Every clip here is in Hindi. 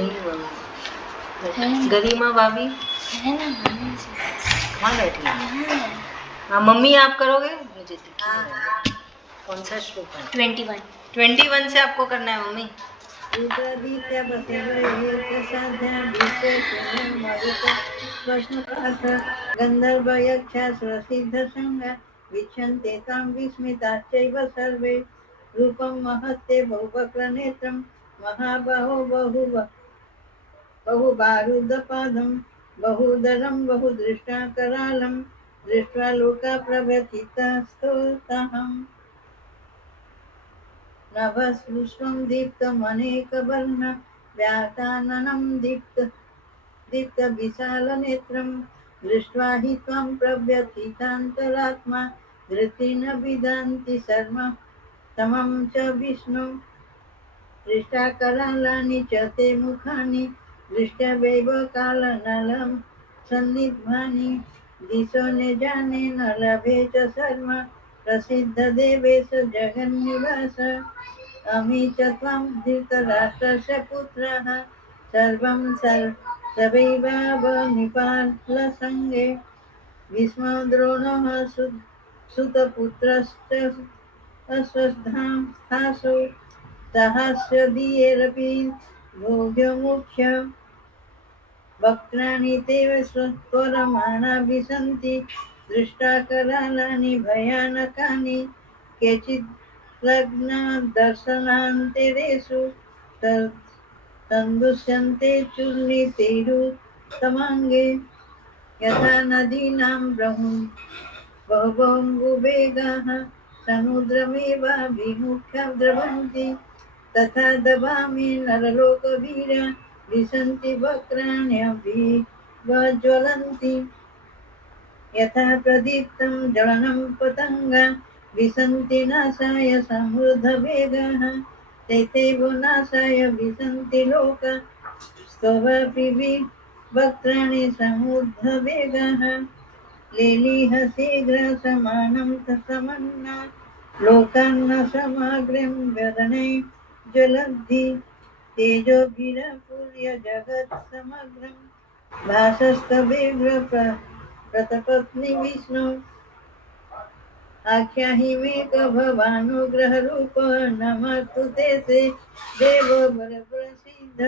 नहीं गरिमा भाभी है ना मामी जी कहाँ बैठी है? यहाँ है। हाँ मम्मी आप करोगे? मुझे दिख ही नहीं रहा है। कौन सा श्लोक है? 21 21 से आपको करना है मम्मी। रुद्रादित्य बसवयेत साध्या विश्वेश्वर मरुत स्वश्नुपाश गंधर्व यक्षा स्वसिद्ध संगा विच्छन्ते तां विस्मिताश्चैव सर्वे रूपं महत्ते बहुवक्रनेत्रं महाबाहो बहुबाहुदपादं बहुदरं बहुदृष्टाकरालं दृष्ट्वा लोका प्रव्यथितास्तुताहम् नभस्पृशं दीप्तमनेकवर्ण व्यासाननं दीप्तविशालनेत्रं दृष्ट्वा हि त्वं प्रव्यथितान्तरात्मा धृतेन विदन्ति शर्म समं च विष्णु दृष्टाकरालानि च ते मुखानि दृष्ट्वैव कालनलं सन्निभानि दिशो न जाने न लभे च शर्म प्रसिद्धदेवेश जगन्निवास अमी च त्वं धृतराष्ट्रस्य पुत्रः सर्वं सर्वैवावनिपालसङ्गे भीष्मद्रोणः सुतपुत्रश्च अस्वस्थासु सहस्रदीयेरपि भोग्यमुख्य वक्त्राणि ते स्वरमाणा विशन्ति दृष्टाकरालानि भयानकानि केचित् लग्नदर्शनान्तरेषु सन्दुष्यन्ते चूर्णितैरुत्तमाङ्गे यथा नदीनां बहवोऽम्बुवेगाः समुद्रमेवाभिमुख्य द्रवन्ति तथा दवामि नरलोकवीरा विशन्ति वक्राण्यभिज्वलन्ति यथा प्रदीप्तं ज्वलनं पतङ्गा विशन्ति नाशाय समृद्धवेगाः तथैव नाशाय विशन्ति लोका स्तवापि वक्त्राणि समृद्धवेगाः लेलीह शीघ्रसमानं समन्ना लोकान्न समग्रं वदने ज्वलन्ति तेजोभिरपूर्य जगत् समग्रं भासस्तवेग्र प्रतपत्नि विष्णु आख्याहि मे भवानुग्रहरूप नमस्तु ते देव बलप्रसिद्ध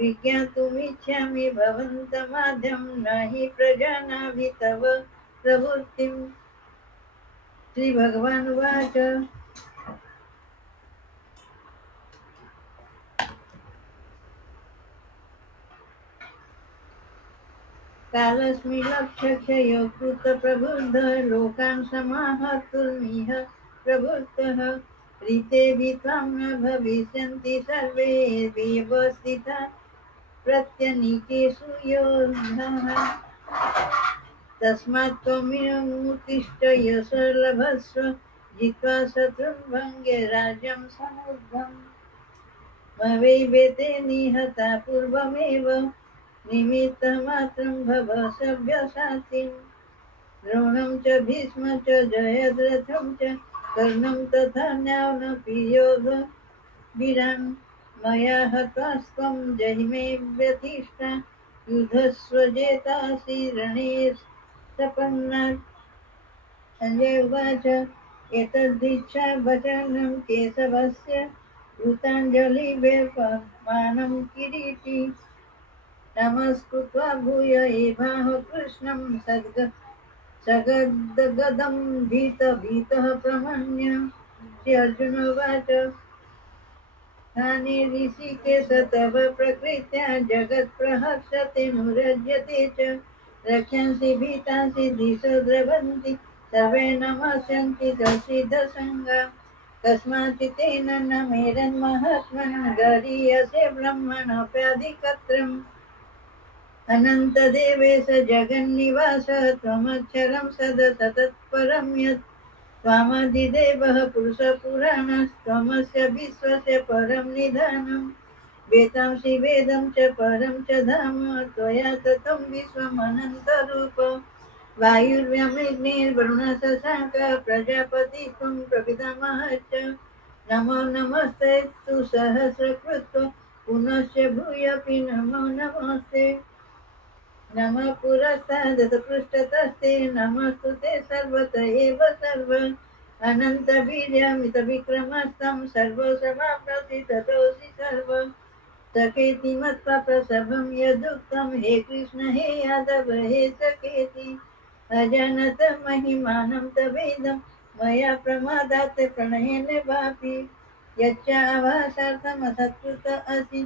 विज्ञातुमिच्छामि भवन्तमाद्यं न हि प्रजानामि तव प्रवृत्तिं श्रीभगवानुवाच कालस्मि लक्ष्यक्षयो कृतप्रबुद्ध लोकान् समाहर्तुमिह प्रवृत्तः ऋतेऽपि त्वां न भविष्यन्ति सर्वे व्यवस्थिता प्रत्यनीकेषु योधाः तस्मात् त्वमुत्तिष्ठ यश लभस्व जित्वा शत्रुं भङ्गे राज्यं समुद्धम् भवेवेते निहता पूर्वमेव निमित्तमात्रं भव सव्यसाचिन् द्रोणं च भीष्म च जयद्रथं च कर्णं तथा न्यानपि योधवीरान् मया हतास्त्वं जहिमे व्यथिष्ठा युधस्वजेतासि रणे सपन्नात् सञ्जय उवाच एतद्दीक्षा वचनं केशवस्य कृताञ्जलिर्वेपमानं किरीटी नमस्कृत्वा भूय एवाह कृष्णं सगद्गदं भीतः प्रमन्य श्री अर्जुन उवाच स्थाने ऋषिकेश तव प्रकृत्या जगत्प्रहर्षते नुरज्यते च रक्षन्सि भीतांसि दिशो द्रवन्ति सर्वे नमस्यन्ति सिद्धसङ्गा कस्माच्चित्तेन न मेरन्महात्मन् गरीयसे ब्रह्मणोऽप्याधिकत्रम् अनन्तदेवेश जगन्निवास त्वमक्षरं सदसतत्परं यत् त्वामधिदेवः पुरुषपुराणस्त्वमस्य विश्वस्य परं निधानं वेदांसि वेदं च परं च धाम त्वया ततं विश्वमनन्तरूप वायुर्व्यमग्निर्वरुणशशाङ्क प्रजापति त्वं प्रपितामहश्च नमो नमस्ते तु सहस्रकृत्व पुनश्च भूयपि नमो नमस्ते। नमः पुरस्तादथ पृष्ठतस्ते नमस्तु ते सर्वत एव सर्व अनन्तवीर्यमितविक्रमस्तं सर्वसमाप्रसिद्धतोऽसि सर्व सखेति मत्वा प्रसभं यदुक्तं हे कृष्ण हे यादव हे सखेति अजानत महिमानं तवेदं मया प्रमादात् प्रणयेन वापि यच्चाभासार्थमसत्कृत असि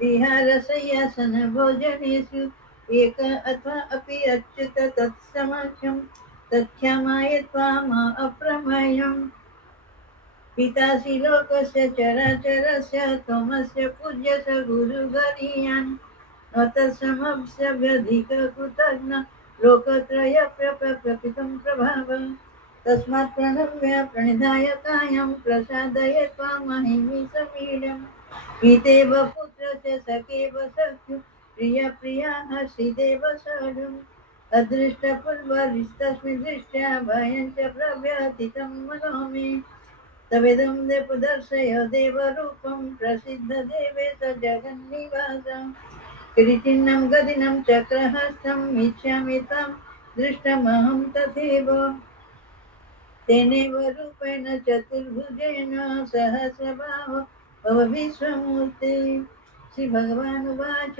विहारशय्यासन भोजनेषु एक अथवा अपि अच्युत तत्समक्षं तत्क्षमाय त्वाम् अप्रमेयम् पितासि लोकस्य चराचरस्य त्वमस्य पूज्यस गुरुगरीयान् न तत्समस्यभ्यधिककृतघ्न लोकत्रयप्रपितं प्रभाव तस्मात् प्रणम्य प्रणिधाय कायं प्रसादय त्वामहिमि समीडम् पितेव पुत्रस्य सखेव सख्यु प्रियप्रियाः श्रीदेव सडुम् अदृष्टपूर्वरिस्तस्मिन् दृष्ट्या भयं च प्रव्यथितं मनो मे तवेदं देवदर्शय देवरूपं प्रसिद्धदेवे स जगन्निवासं किरीटिनं गदिनं चक्रहस्तम् इच्छामि तं दृष्टमहं तथैव तेनैव रूपेण चतुर्भुजेन सहस्रबाहो भव विश्वमूर्ते श्रीभगवानुवाच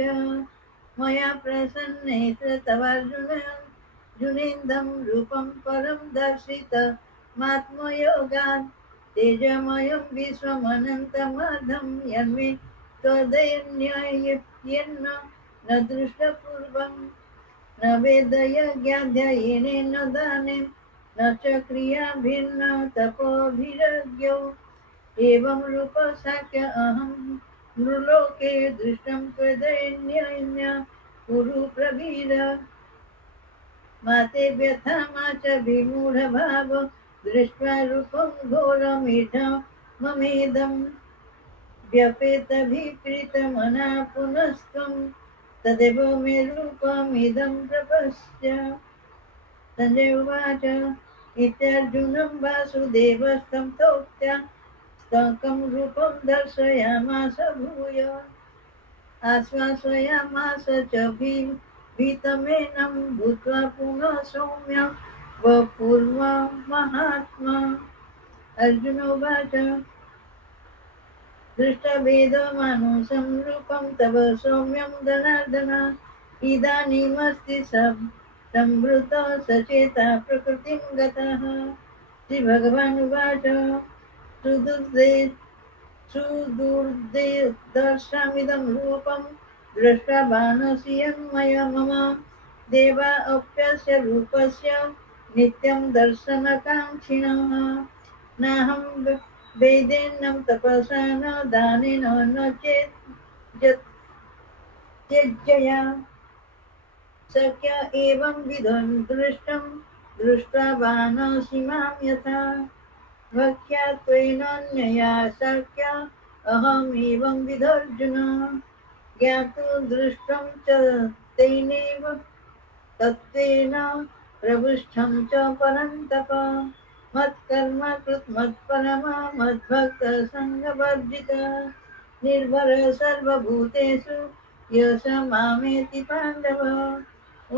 मया प्रसन्नेत्र तवार्जुनेन्दं रूपं परं दर्शितमात्मयोगात् तेजमयं विश्वमनन्तमार्धं यन्मे त्वदयन्याय्येन न दृष्टपूर्वं न वेदयज्ञाध्ययनेन दानेन न च क्रियाभिर्न तपोभिरज्ञौ एवं रूपसाख्य अहं नृलोके दृष्टं त्वदयन्याय्य कुरु प्रवीर मा ते व्यथा मा च विमूढभाव दृष्ट्वा रूपं घोरमिदं व्यपेतभिप्रीतमना पुनस्त्वं तदेव मे रूपमिदं प्रपश्य संजय उवाच इत्यर्जुनं वासुदेवस्तं तोक्त्या स्तकं रूपं दर्शयामास भूय आश्वासयामास च भीतमेनं भूत्वा पुनः सौम्य वपुर्महात्मा अर्जुन उवाच दृष्टभेदमानुषं रूपं तव सौम्यं जनार्दन इदानीमस्ति संवृत सचेता प्रकृतिं गतः श्रीभगवानुवाच सुदुर्दर्शमिदं रूपं दृष्ट्वा बाणस्य यन्मय मम देवा अप्यस्य रूपस्य नित्यं दर्शनकाङ्क्षिणः नाहं वेदेन तपसा न दानेन न त्यज्यया शक्य एवं विधं दृष्ट्वा बाणसि मां यथा भक्त्या त्वेनान्यया शक्य अहमेवं विदर्जुन ज्ञातुं दृष्टं च तेनैव तत्त्वेन प्रविष्टं च परन्तप मत्कर्म कृत् मत्परमा मद्भक्तसङ्गवर्जित निर्भर सर्वभूतेषु यश मामेति पाण्डव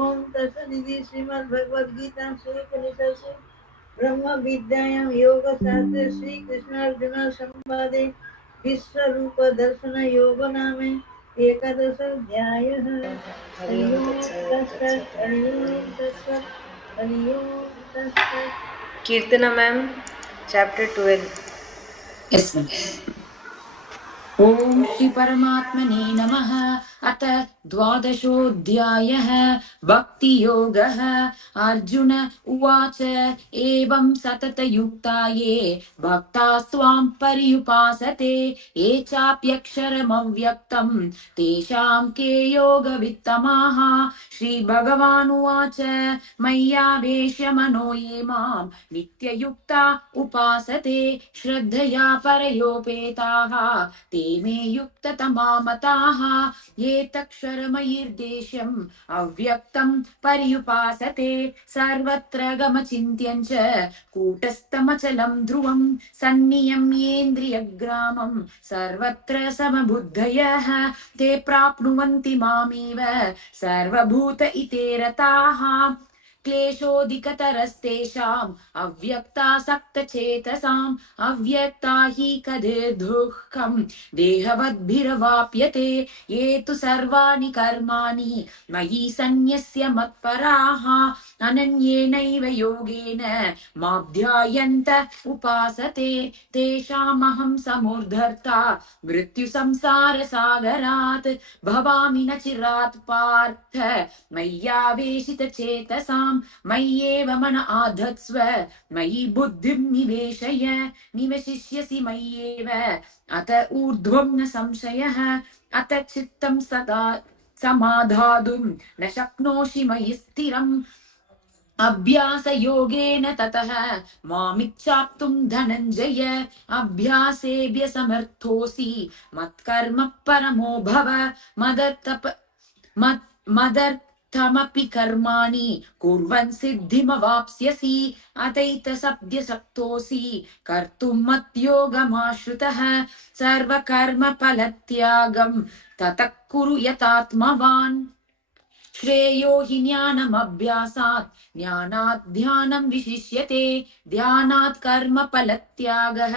ॐ तत्सदिति श्रीमद्भगवद्गीतासु उपनिषत्सु ब्रह्मविद्यायां योगशास्त्रे श्रीकृष्णार्जुन संवादे विश्वरूपदर्शनयोगो नाम एकादशोऽध्यायः हरि ओं तत्सत् हरि ओं तत्सत् हरि ओं तत्सत् Kirtana ma'am, chapter 12. Yes, ma'am. ॐ श्री परमात्मने नमः। अथ द्वादशोऽध्यायः भक्तियोगः। अर्जुन उवाच एवं सततयुक्ता ये भक्तास्त्वां पर्युपासते ये चाप्यक्षरमव्यक्तं तेषां के योगवित्तमाः। श्रीभगवानुवाच मय्यावेश्य मनो ये मां नित्ययुक्ता उपासते श्रद्धया परयोपेताः ते मे युक्ततमा मताः। ये एतक्षरमयिर्देश्यम् अव्यक्तं पर्युपासते सर्वत्र गमचिन्त्यं च कूटस्थमचलं ध्रुवं सन्नियम्येन्द्रियग्रामं सर्वत्र समबुद्धयः ते प्राप्नुवन्ति मामेव सर्वभूत इते रताः क्लेशोऽधिकतरस्तेषाम् अव्यक्तासक्तचेतसाम् अव्यक्ता हि कदिर्दुःखम् देहवद्भिरवाप्यते ये तु सर्वाणि कर्माणि मयि सन्न्यस्य मत्पराः अनन्येनैव योगेन माध्यायन्त उपासते तेषामहं समुद्धर्ता मृत्युसंसारसागरात् भवामि न चिरात् पार्थ मय्यावेशितचेतसां मय्येव मन आधत्स्व मयि बुद्धिं निवेशय निवशिष्यसि मय्येव अत ऊर्ध्वं न संशयः अत चित्तं सदा समाधातुं न शक्नोषि मयि स्थिरम् अभ्यासयोगेन ततः मामिच्छाप्तुं धनञ्जय अभ्यासेभ्य समर्थोऽसि मत्कर्म परमो भव मदर्थमपि कर्माणि कुर्वन् सिद्धिमवाप्स्यसि अतैतसद्यसक्तोऽसि कर्तुं मद्योगमाश्रितः सर्वकर्मफलत्यागं ततः कुरु यतात्मवान् श्रेयो हि ज्ञानमभ्यासात् ज्ञानात् ध्यानं विशिष्यते ध्यानात् कर्मफलत्यागः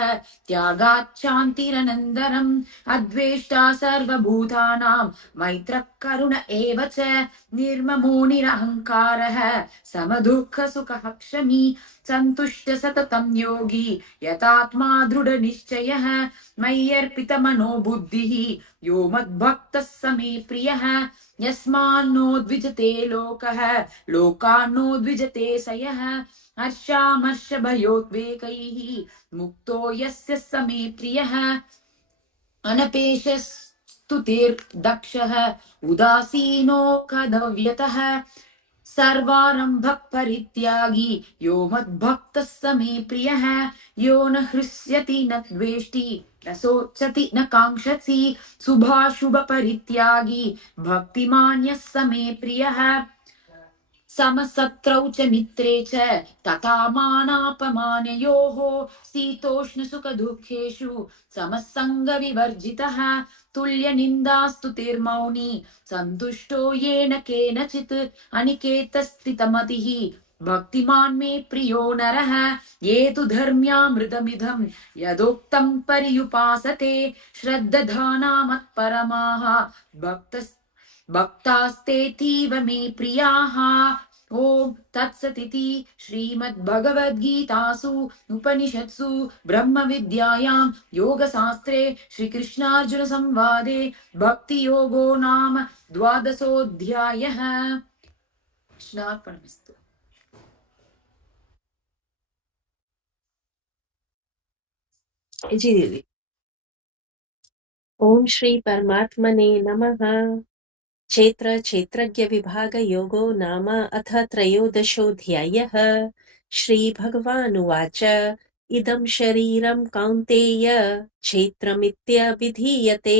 त्यागात् शान्तिरनन्तरम् अद्वेष्टा सर्वभूतानां मैत्रः करुण एव च निर्ममो निरहङ्कारः समदुःखसुखः क्षमी सन्तुष्ट सततं योगी यतात्मा दृढनिश्चयः मय्यर्पितमनो बुद्धिः यो मद्भक्तः स मे प्रियः यस्मान्नो द्विजते लोकः लोकान्नो द्विजते स यः हर्षामर्षभयोद्वेगैः मुक्तो यस्य स मे प्रियः अनपेशस्तुतिर्दक्षः उदासीनो कदव्यतः सर्वारम्भः परित्यागी यो मद्भक्तः स मे प्रियः यो न हृष्यति न द्वेष्टि न शोचति न काङ्क्षति शुभाशुभ परित्यागी भक्तिमान् यः स मे प्रियः समसत्रौ च मित्रे च तथा मानापमानयोः शीतोष्ण सुख दुःखेषु समसङ्गविवर्जितः तुल्यनिन्दास्तुतिर्मौनी सन्तुष्टो येन केनचित् अनिकेतस्थितमतिः भक्तिमान् मे प्रियो नरः ये तु धर्म्यामृतमिदं यदोक्तं पर्युपासते श्रद्धाना मत्परमाः भक्तास्तेतीव मे प्रियाः ओम तत्सदिति श्रीमद्भगवद्गीतासु उपनिषत्सु ब्रह्मविद्यायां योगशास्त्रे श्रीकृष्णार्जुन संवादे भक्तियोगो नाम 12ोऽध्यायः। कृष्णार्पणमस्तु। जी दीदी। ओम श्री परमात्मने नमः। क्षेत्रज्ञ विभाग योगो नाम अथ त्रयोदशोऽध्यायः। श्री भगवानुवाच इदं शरीरं कौन्तेय क्षेत्रमित्यभिधीयते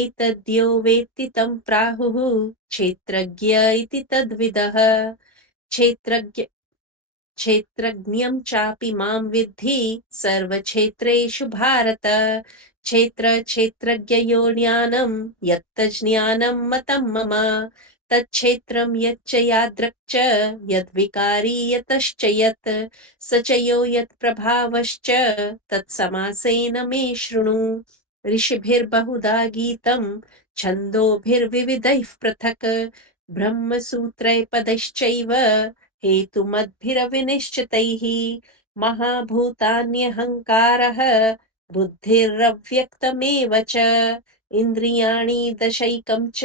एतद्यो वेत्ति तं प्राहुः क्षेत्रज्ञ इति तद्विदः। क्षेत्रज्ञं चापि मां विद्धि सर्वक्षेत्रेषु भारत। क्षेत्रज्ञयो ज्ञानं यत्तज्ज्ञानं मतं मम तच्छेत्रं यच्च यादृक् च यद्विकारी यतश्च यत् स च यो यत्प्रभावश्च तत्समासेन मे शृणु। ऋषिभिर्बहुधा गीतं छन्दोभिर्विविधैः पृथक् ब्रह्मसूत्रैः हेतुमद्भिरविनिश्चितैः महाभूतान्यहङ्कारः बुद्धिरव्यक्तमेव च इन्द्रियाणि दशैकं च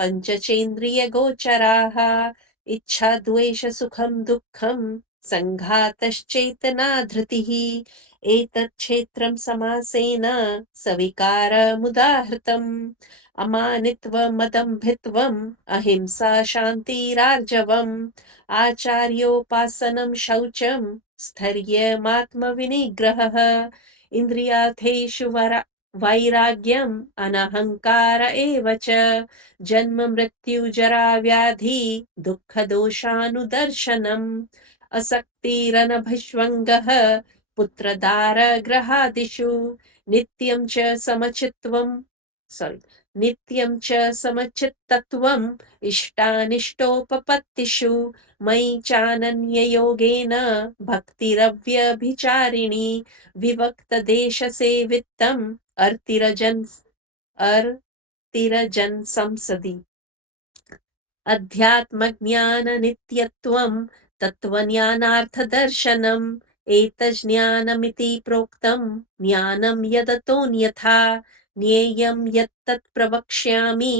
पञ्चचेन्द्रियगोचराः इच्छा द्वेष सुखं दुःखं सङ्घातश्चेतना धृतिः एतत् क्षेत्रं समासेन सविकारमुदाहृतम् अमानित्वमदम्भित्वम् अहिंसा शान्तिरार्जवम् आचार्योपासनं शौचं स्थैर्यमात्मविनिग्रहः इन्द्रियार्थेषु वैराग्यम् अनहङ्कार एव च जन्म मृत्यु जरा व्याधि दुःखदोषानुदर्शनम् असक्तिरनभिष्वङ्गः पुत्रदारगृहादिषु नित्यं च समचित्वम् नित्यं च समचित्तत्वम् इष्टानिष्टोपपत्तिषु मयि चानन्ययोगेन भक्तिरव्यभिचारिणी विवक्तदेशसेवित्तम् अर्तिरजन् संसदि अध्यात्मज्ञाननित्यत्वं तत्त्वज्ञानार्थदर्शनम् एतज्ज्ञानमिति प्रोक्तं ज्ञानं यदतोऽन्यथा ज्ञेयं यत्तत् प्रवक्ष्यामि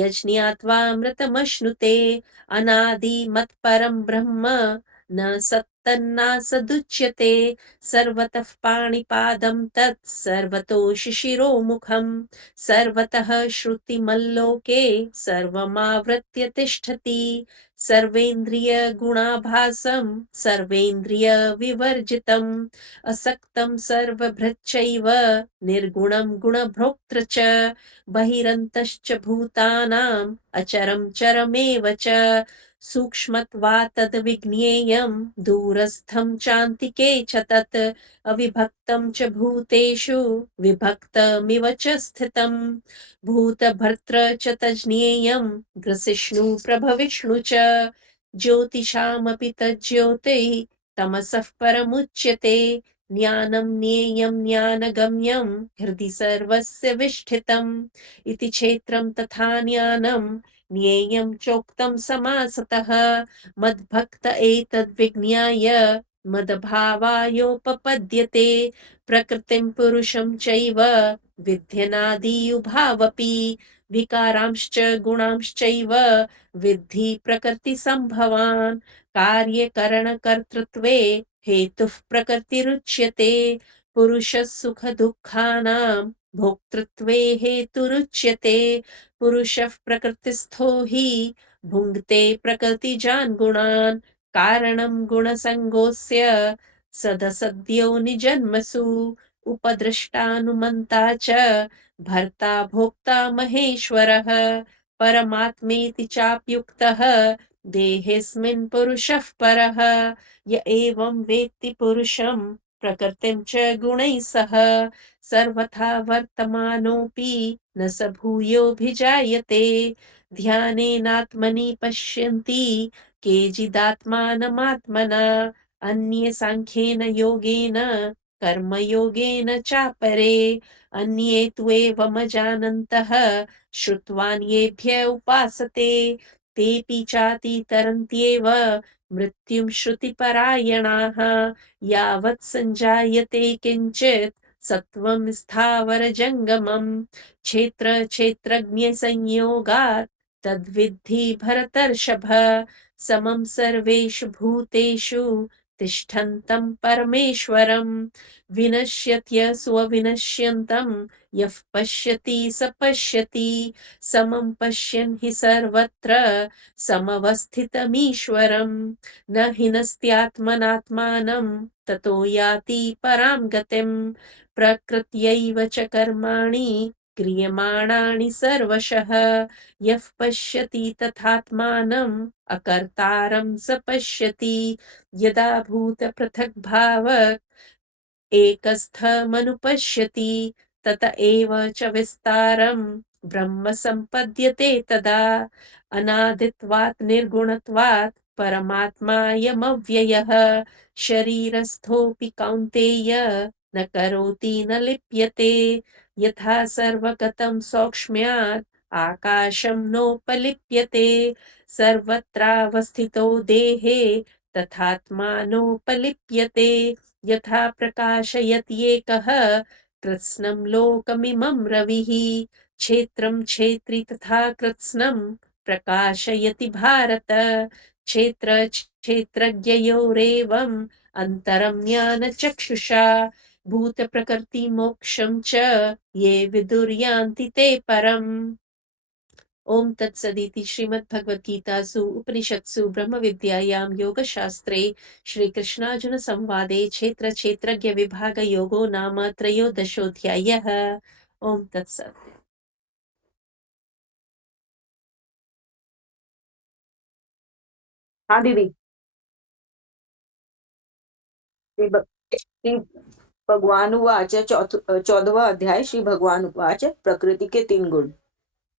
यज्ञात्वामृतमश्नुते अनादिमत्परं ब्रह्म न सत्तन्नासदुच्यते सर्वतः पाणिपादं तत् सर्वतो शिशिरोमुखम् सर्वतः श्रुतिमल्लोके सर्वमावृत्य तिष्ठति सर्वेन्द्रियगुणाभासं सर्वेन्द्रियविवर्जितम् असक्तं सर्वभृच्चैव निर्गुणं गुणभोक्तृ च बहिरन्तश्च भूतानाम् अचरं चरमेव च सूक्ष्मत्वात् तद्विज्ञेयं दूरस्थं चान्तिके च तत् अविभक्तं च भूतेषु विभक्तमिव च स्थितम् भूतभर्त्र च तज्ज्ञेयं ग्रसिष्णु प्रभविष्णु च ज्योतिषामपि तज्ज्योतिः तमसः परमुच्यते ज्ञानं ज्ञेयं ज्ञानगम्यं हृदि सर्वस्य विष्ठितम् इति क्षेत्रं तथा ज्ञानं ज्ञेयं चोक्तं समासतः मद्भक्त एतद्विज्ञाय मदभावायोपपद्यते प्रकृतिं पुरुषं चैव विध्यनादि उभावपि विकारांश्च गुणांश्चैव विद्धि प्रकृतिसम्भवान् कार्यकरणकर्तृत्वे हेतुः प्रकृतिरुच्यते पुरुषः सुखदुःखानां भोक्तृत्वे हेतुरुच्यते पुरुषः प्रकृतिस्थो हि भुङ्क्ते प्रकृतिजान् गुणान् कारणं गुणसङ्गोऽस्य सदसद्यो निजन्मसु उपद्रष्टानुमन्ता च भर्ता भोक्ता महेश्वरः परमात्मेति चाप्युक्तः देहेऽस्मिन् पुरुषः परः य एवं वेत्ति पुरुषं प्रकृतिं च गुणैः सह सर्वथा वर्तमानोऽपि न स भूयोऽभिजायते ध्यानेनात्मनि पश्यन्ति केचिदात्मानमात्मना अन्ये साङ्ख्येन योगेन कर्मयोगेन चापरे अन्ये त्वेवमजानन्तः श्रुत्वान्येभ्य उपासते तेऽपि चातितरन्त्येव मृत्युं श्रुतिपरायणाः यावत् सञ्जायते किञ्चित् सत्त्वं स्थावरजङ्गमं क्षेत्रक्षेत्रज्ञसंयोगात् तद्विद्धि भरतर्षभ समं सर्वेषु भूतेषु तिष्ठन्तं परमेश्वरं विनश्यत्य स्वविनश्यन्तं यः पश्यति स पश्यति समं पश्यन् हि सर्वत्र समवस्थितमीश्वरं न हिनस्त्यात्मनात्मानं ततो याति परां गतिं प्रकृत्यैव च कर्माणि क्रियमाणानि सर्वशः यः पश्यति तथात्मानम् अकर्तारं स पश्यति यदा भूतपृथग्भावः एकस्थमनुपश्यति तत एव च विस्तारं ब्रह्म सम्पद्यते तदा अनादित्वात् निर्गुणत्वात् परमात्मायमव्ययः शरीरस्थोऽपि कौन्तेय न करोति न लिप्यते यथा सर्वगतं सौक्ष्म्यात् आकाशं नोपलिप्यते सर्वत्रावस्थितो देहे तथात्मानोपलिप्यते यथा प्रकाशयत्येकः कृत्स्नं लोकमिमं रविः क्षेत्रं क्षेत्री तथा कृत्स्नं प्रकाशयति भारत क्षेत्रक्षेत्रज्ञयोरेवम् अन्तरं ज्ञानचक्षुषा भूतप्रकृतिमोक्षं च ये विदुर्यान्ति ते परम् ओम तत्सदिति श्रीमद्भगवद्गीतासु उपनिषत्सु ब्रह्मविद्यायां योगशास्त्रे श्रीकृष्णार्जुनसंवादे क्षेत्रक्षेत्रज्ञविभागयोगो नाम त्रयोदशोऽध्यायः। ओम तत्सत। हाँ दीदी। श्री भगवान उवाच 14वां अध्याय। श्री भगवान उवाच प्रकृति के 3 गुण।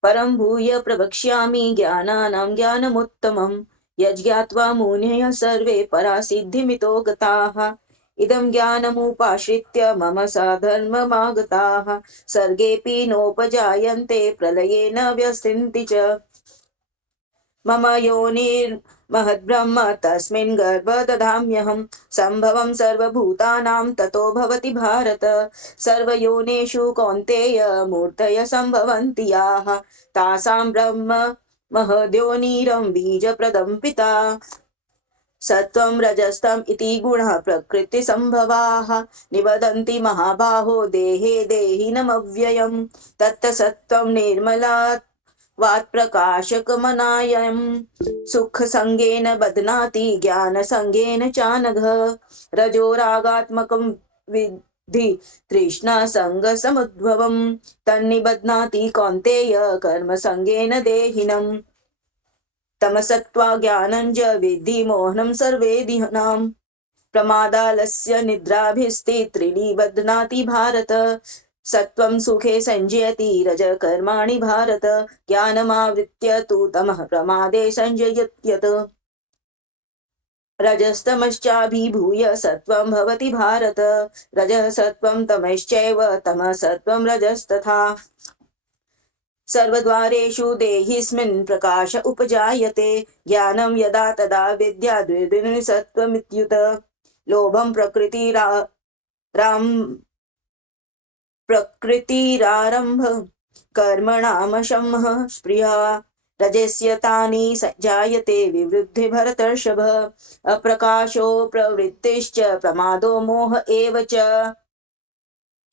परम भूय प्रवक्ष्यामि ज्ञानानां ज्ञानमुत्तमम् यज्ञात्वा मुनयः सर्वे परासिद्धिमितो गताः। इदं ज्ञानमुपाश्रित्य मम साधर्ममागताः सर्गेऽपि नोपजायन्ते प्रलये न व्यस्यन्ति च। मम योनिर्महद्ब्रह्म तस्मिन् गर्भदधाम्यहं सम्भवं सर्वभूतानां ततो भवति भारत। सर्वयोनिषु कौन्तेय मूर्तय सम्भवन्ति याः तासां ब्रह्म महद्योनिरं बीजप्रदं पिता। सत्त्वं रजस्तम इति गुणः प्रकृतिसम्भवाः निबधन्ति महाबाहो देहे देहिनमव्ययम्। तत्सत्त्वं निर्मलात् वात्प्रकाशकमनायं सुखसंगेन बध्नाति ज्ञानसंगेन चानघ। रजोरागात्मकं विद्धि तृष्णासंगसमुद्भवं तन्निबध्नाति कौन्तेय कर्मसंगेन देहिनम्। तमसत्त्वा ज्ञानञ्च विद्धि मोहनं सर्वेदिनां प्रमादालस्य निद्राभिस्ते त्रीणि बध्नाति भारत। सत्त्वं सुखे संजयति रज कर्माणि भारत ज्ञानमावृत्य तु तमः प्रमादे संजयत्यत्। रजस्तमश्चाभिभूय सत्त्वं भवति भारत। रजः सत्त्वं तमश्चैव तमः सत्त्वं रजस्तथा। सर्वद्वारेषु देहिस्मिन् प्रकाश उपजायते ज्ञानं यदा तदा विद्याद् द्विविधं सत्त्वमित्युत। लोभं प्रकृतिरारम्भ कर्मणामशमः स्पृहा रजस्य तानि जायते विवृद्धे भरतर्षभ। अप्रकाशो प्रवृत्तिश्च प्रमादो मोह एव च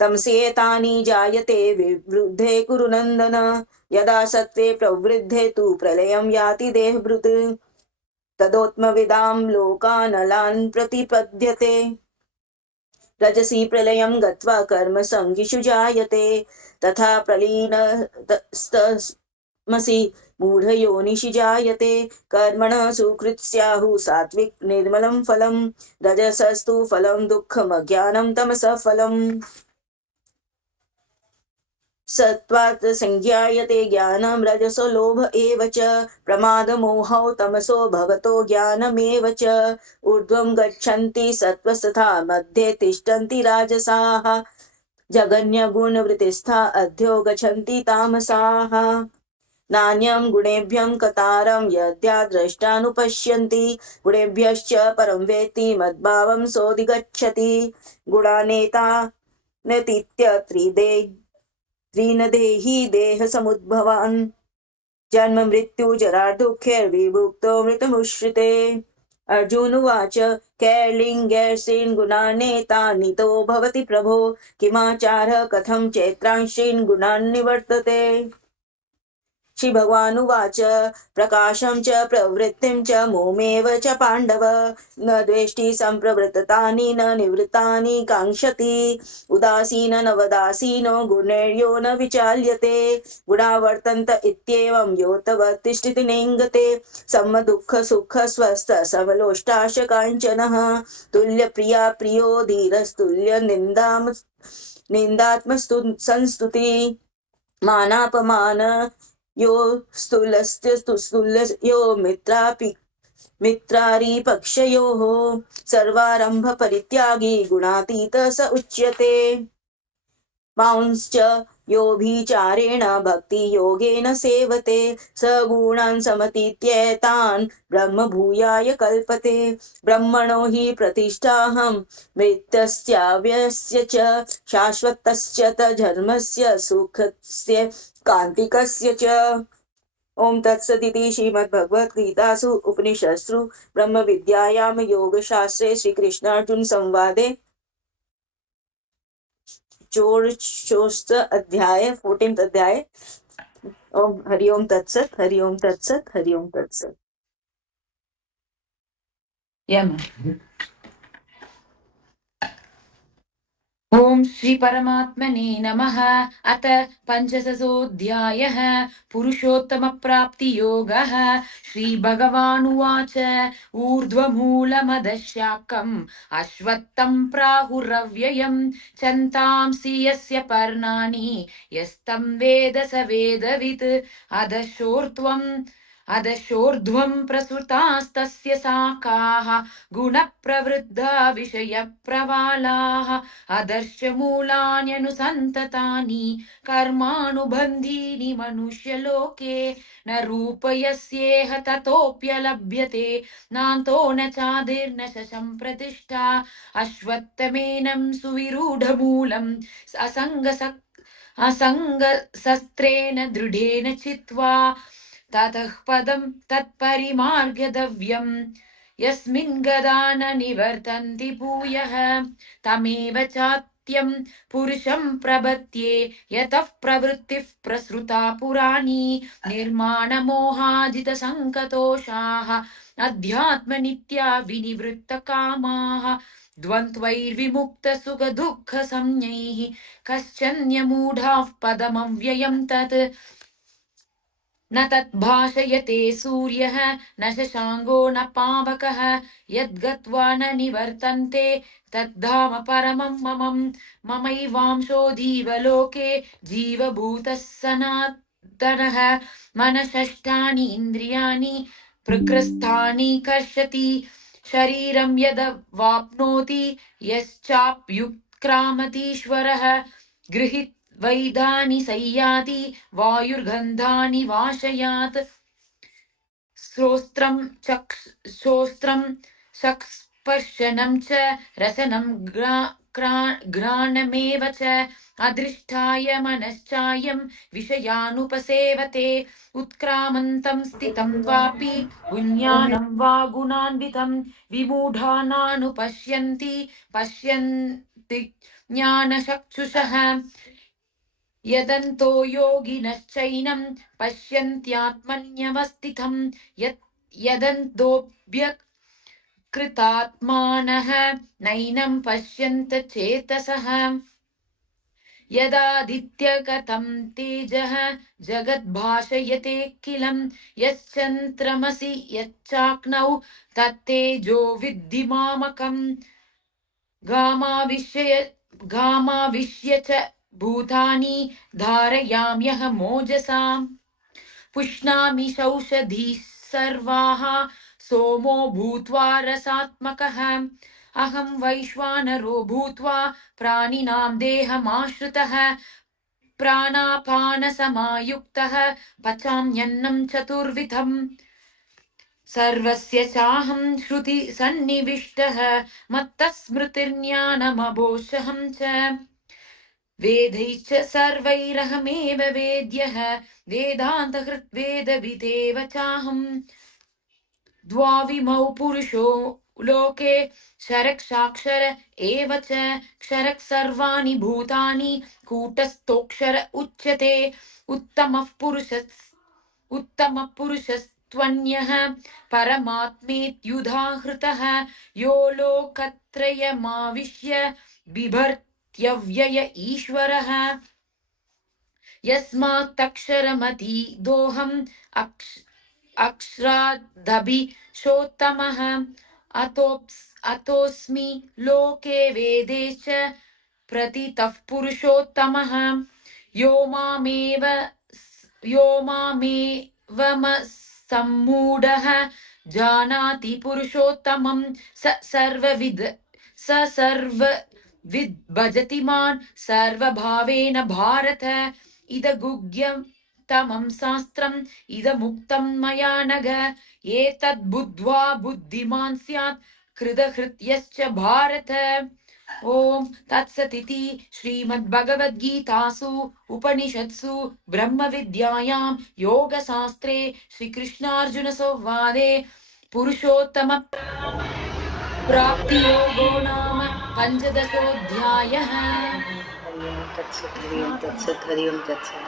तमसेतानि जायते विवृद्धे कुरु नन्दन। यदा सत्त्वे प्रवृद्धे तु प्रलयं याति देहभृत् तदोत्मविदां लोकानलान् प्रतिपद्यते। रजसि प्रलयं गत्वा कर्मसङ्गिषु जायते तथा प्रलीनस्तमसि मूढयोनिषु जायते। कर्मणः सुकृत्स्याहुः सात्विक निर्मलं फलं रजसस्तु फलं दुःखमज्ञानं तमसः फलम्। सत्त्वात् संज्ञायते ज्ञानं रजसो लोभ एव च प्रमादमोहौ तमसो भवतो ज्ञानमेव च। ऊर्ध्वं गच्छन्ति सत्त्वस्तथा मध्ये तिष्ठन्ति राजसाः जघन्यगुणवृत्तिस्था अध्यो गच्छन्ति तामसाः। नान्यं गुणेभ्यं कतारं यद्या द्रष्टानुपश्यन्ति गुणेभ्यश्च परं वेत्ति मद्भावं सोऽधिगच्छति। गुणानेतानतीत्य त्रिनदेहि देह समुद्भवान् जन्म मृत्यु जरा दुःखैर्विभुक्तो मृतमुश्रिते। अर्जुन उवाच कैर्लिङ्गैर्षीन् गुणानेतानितो भवति प्रभो किमाचारः कथं चैत्रांशीन् गुणान् निवर्तते। श्री भगवान उवाच प्रकाशं च प्रवृत्तिं च मोमेव च पाण्डव न द्वेष्टि सम्प्रवृत्तानि न निवृत्तानि काङ्क्षति। उदासीन नवदासीनो गुणैर्यो न विचाल्यते गुणा वर्तन्त इत्येवं योऽतवत् तिष्ठति नेङ्गते। समदुःख सुख स्वस्थ समलोष्टाश काञ्चनः तुल्यप्रिया प्रियो धीरस्तुल्य निन्दात्मस्तु संस्तुति। मानापमान यो स्तुल्यस्तुस्तुल्यो मित्रारिपक्षयोः सर्वारम्भ परित्यागी गुणातीत स उच्यते। मांश्च योऽभिचारेण भक्तियोगेन सेवते स गुणान् समतीत्येतान् ब्रह्मभूयाय कल्पते। ब्रह्मणो हि प्रतिष्ठाहं मृत्यस्याव्यस्य च शाश्वतस्य धर्मस्य सुखस्य कान्तिकस्य च। ओम तत्सदिति श्रीमद्भगवद्गीतासु उपनिषत्सु ब्रह्मविद्यायां योगशास्त्रे श्रीकृष्णार्जुन संवादे षोडश अध्याय 14th अध्याय। ओम हरि ओम तत्सत हरि ओम तत्सत हरि ओम तत्सत। Yeah, ma'am. ॐ श्री परमात्मने नमः। अथ पञ्चदशोऽध्यायः पुरुषोत्तमप्राप्तियोगः। श्रीभगवानुवाच ऊर्ध्वमूलमदशाकम् अश्वत्थं प्राहुरव्ययम् छन्दांसि यस्य पर्णानि यस्तं वेद स वेदवित्। अधशोर्ध्वं प्रसृतास्तस्य शाखाः गुणप्रवृद्धा विषयप्रवालाः। अदर्शमूलान्यनुसन्ततानि कर्मानुबन्धीनि मनुष्यलोके न रूपयस्येह ततोऽप्यलभ्यते नान्तो न चादिर्न शशम्प्रतिष्ठा। अश्वत्थमेनं सुविरूढमूलम् असङ्गशस्त्रेण दृढेन चित्वा ततः पदं तत्परिमार्गतव्यम् यस्मिन् गदा न निवर्तन्ति भूयः तमेव चात्यं पुरुषं प्रपद्ये यतः प्रवृत्तिः प्रसृता पुराणी निर्माणमोहाजितसङ्कतोषाः अध्यात्मनित्या विनिवृत्तकामाः द्वन्द्वैर्विमुक्तसुखदुःखसंज्ञैः कश्चन्यमूढाः पदमव्ययं तत् न तद्भाषयते सूर्यः न शशाङ्को न पावकः यद्गत्वा न निवर्तन्ते तद्धाम परमं मम ममैवांशो जीवलोके जीवभूतः सनातनः मनषष्ठानि इन्द्रियाणि प्रकृष्टानि कर्षति शरीरं यदवाप्नोति यश्चाप्युत्क्रामतीश्वरः गृहीत्वा वैदानि संयाति वायुर्गन्धानि वाशयात् श्रोत्रं चक्षुस्पर्शनं च रसनं घ्राणमेव च अधिष्ठाय मनश्चायं विषयानुपसेवते उत्क्रामन्तं स्थितं वापि पुण्यानं वा गुणान्वितं विमूढानानुपश्यन्ति पश्यन्ति ज्ञानचक्षुषः यदन्तो योगिनश्चैनं पश्यन्त्यात्मन्यवस्थितं यदन्तोऽभ्यकृतात्मानः नैनं पश्यन्त चेतसः यदादित्यगतं तेजः जगद्भाषयतेऽखिलं यश्चन्द्रमसि यच्चाग्नौ तत्तेजो विद्धि मामकम् गामाविश्य च भूतानि धारयाम्यहमोजसाम् पुष्णामि सौषधीः सर्वाः सोमो भूत्वा रसात्मकः अहं वैश्वानरो भूत्वा प्राणिनां देहमाश्रितः प्राणापानसमायुक्तः पचाम्यन्नं चतुर्विधम् सर्वस्य चाहं श्रुति सन्निविष्टः मत्तः स्मृतिर्ज्ञानमघोषहं च वेदैश्च सर्वैरहमेव वेद्यः वेदान्तकृद्वेदविदेव चाहम् द्वाविमौ पुरुषो लोके क्षरक्षाक्षर एव च क्षरः सर्वाणि भूतानि कूटस्थोऽक्षर उच्यते उत्तमः पुरुषस्त्वन्यः परमात्मेत्युदाहृतः यो लोकत्रयमाविश्य बिभर्त्यव्यय ईश्वरः यस्मात्तक्षरमतीतोऽहम् अक्षरादभिषोत्तमः अतोऽस्मि लोके वेदे च प्रतितः पुरुषोत्तमः यो मामेवमसम्मूढः जानाति पुरुषोत्तमं स सर्वविद् भजति मां सर्वभावेन भारत इदगुह्यं तमं शास्त्रम् इदमुक्तं मया नघ एतद्बुद्ध्वा बुद्धिमान् स्यात् कृतकृत्यश्च भारत। ओम तत्सदिति श्रीमद्भगवद्गीतासु उपनिषत्सु ब्रह्मविद्यायां योगशास्त्रे श्रीकृष्णार्जुन संवादे पुरुषोत्तम प्राप्तियोगो नाम पंचदशोऽध्यायः। हरिओम तत्सत, हरिओम तत्सत, हरिओम तत्सत।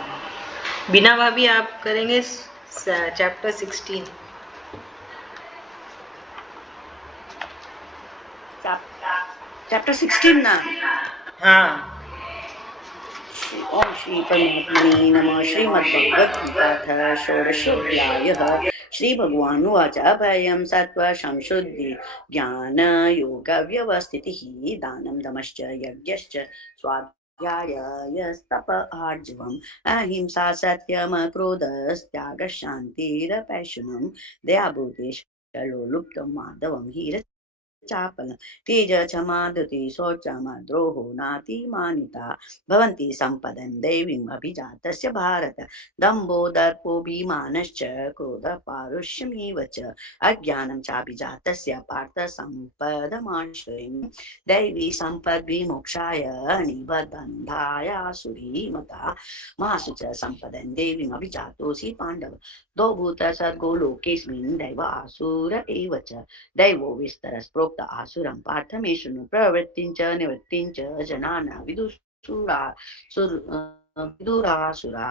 बिना भाभी आप करेंगे चैप्टर 16। चैप्टर 16 ना? हाँ ओम श्री परमात्मने नमः। श्रीमद्भगवद्गीताथ षोडशोऽध्यायः। श्रीभगवानुवाच अभयं सत्त्वसंशुद्धि ज्ञानयोगव्यवस्थितिः दानं दमश्च यज्ञश्च स्वाध्यायस्तप आर्जवम् अहिंसा सत्यमक्रोधस्त्यागः शान्तिरपैशुनं दयाभूतेषु लुप्तं माधवं चापल तेज क्षमा धृति शौचमद्रोहो नातिमानिता भवन्ति सम्पदं दैवीम् अभिजातस्य भारत दम्भो दर्पोऽभिमानश्च क्रोधः पारुष्यमेव च अज्ञानं चाभिजातस्य पार्थ सम्पदमाश्रयम् दैवी सम्पद्विमोक्षाय निबन्धाय सुरीमता मासु च सम्पदं दैवीम् अभिजातोऽसि पाण्डव द्वौ भूतसर्गो लोकेऽस्मिन् दैव आसुर एव च दैवो विस्तरस् प्रोक्त आसुरं पार्थ मे शृणु प्रवृत्तिं च निवृत्तिं च जनाना विदुरासुरा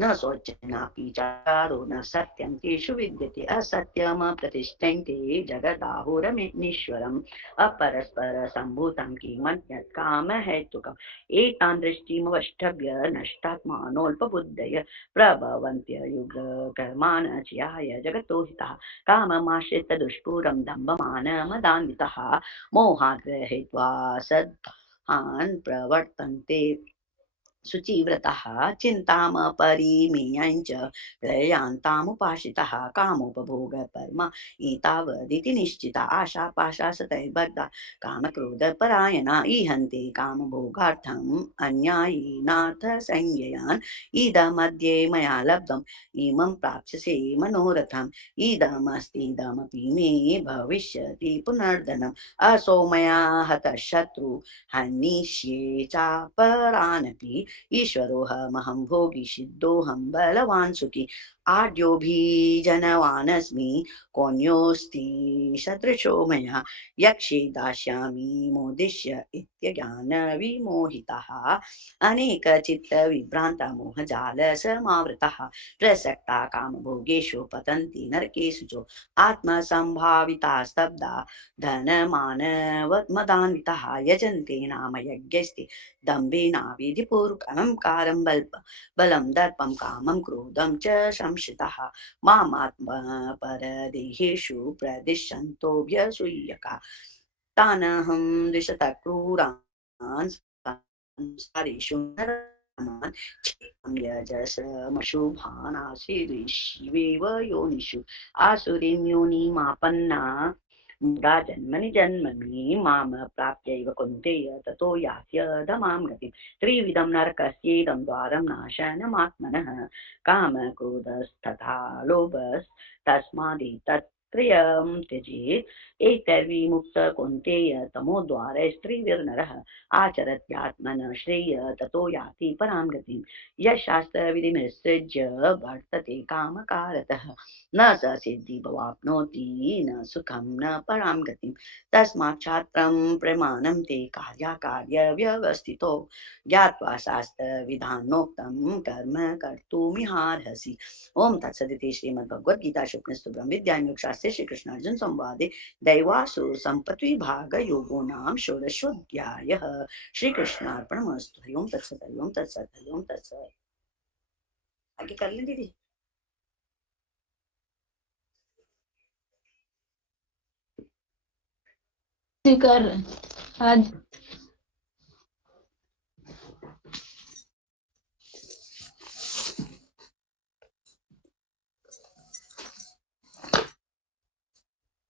न शौचनापि चारो न सत्यं तेषु विद्यते असत्यमप्रतिष्ठन्ते जगदाहुरमीश्वरम् अपरस्परसम्भूतं किमन्यत् कामहेतुकम् एतान् दृष्टिमवष्टभ्य नष्टात्मानोऽल्पबुद्धय प्रभवन्त्ययुगकर्मान् चियाय जगतो हितः काममाश्रित्य दुष्पूरं दम्भमानमदान्वितः मोहात् गृहीत्वा सद्भान् प्रवर्तन्ते शुचिव्रतः चिन्तामपरिमेयञ्च प्रयान्तामुपाश्रितः कामोपभोगपरमा एतावदिति निश्चिता आशापाशा सतैर्बद्धा कामक्रोधपरायणा इहन्ते कामभोगार्थम् अन्यायेनाथ संज्ञयान् इदमद्ये मया लब्धम् इमं प्राप्स्यसे मनोरथम् इदमस्तीदमपि मे भविष्यति पुनर्धनम् असौ मया हतः शत्रु हनिष्ये चापरानपि ईश्वरोऽहमहं भोगी सिद्धोऽहं बलवान् सुखी आढ्योऽभिजनवानस्मि कोऽन्योऽस्ति सदृशो मया यक्षे दास्यामि मोदिष्य इत्यज्ञानविमोहितः अनेकचित्तविभ्रान्ता मोहजालसमावृतः प्रसक्ता कामभोगेषु पतन्ति नरकेषु च आत्मसम्भाविता स्तब्धा धनमानवमदान्वितः यजन्ते नाम यज्ञस्ते दम्भेनाविधिपूर्वकमहंकारं बलं दर्पं कामं क्रोधं च संश्रितः मामात्मपरदेहेषु प्रदिशन्तोऽभ्यसूयका तानहं द्विषतः क्रूरान् संसारेषु नरान् क्षेमं यजसमशुभान् आशीर्षिवेव योनिषु आसुरीं योनिमापन्ना मुदा जन्मनि जन्मनि माम प्राप्यैव कुन्तेय ततो यास्यधमां गतिं त्रिविधं नरकस्येदं द्वारं नाशनमात्मनः कामक्रोधस्तथा लोभस्तस्मादेतत् त्रयं त्यजेत् एतैर्विमुक्त कुन्तेय तमोद्वारे स्त्रीभिर्नरः आचरत्यात्मनः श्रेय ततो याति परां गतिं यशास्त्रविधिमिसृज्य वर्तते कामकारतः न स सिद्धि भवाप्नोति न सुखं न परां गतिं तस्मात् छात्रं प्रमाणं ते कार्याकार्यव्यवस्थितो ज्ञात्वा शास्त्रविधानोक्तं कर्म कर्तुमिहार्हसि ओम तत्सदिति श्रीमद्भगवद्गीतासु उपनिषत्सु ब्रह्मविद्यायां श्रीकृष्णार्जुन संवादे दैवासुर संपत्तिविभागयोगो नाम षोडशोऽध्यायः। श्रीकृष्णार्पणमस्तु। हरि ओम तत्सत्। हरि ओम तत्सत्। हरि ओम तत्सत्। आगे कर लें दीदी। कर आज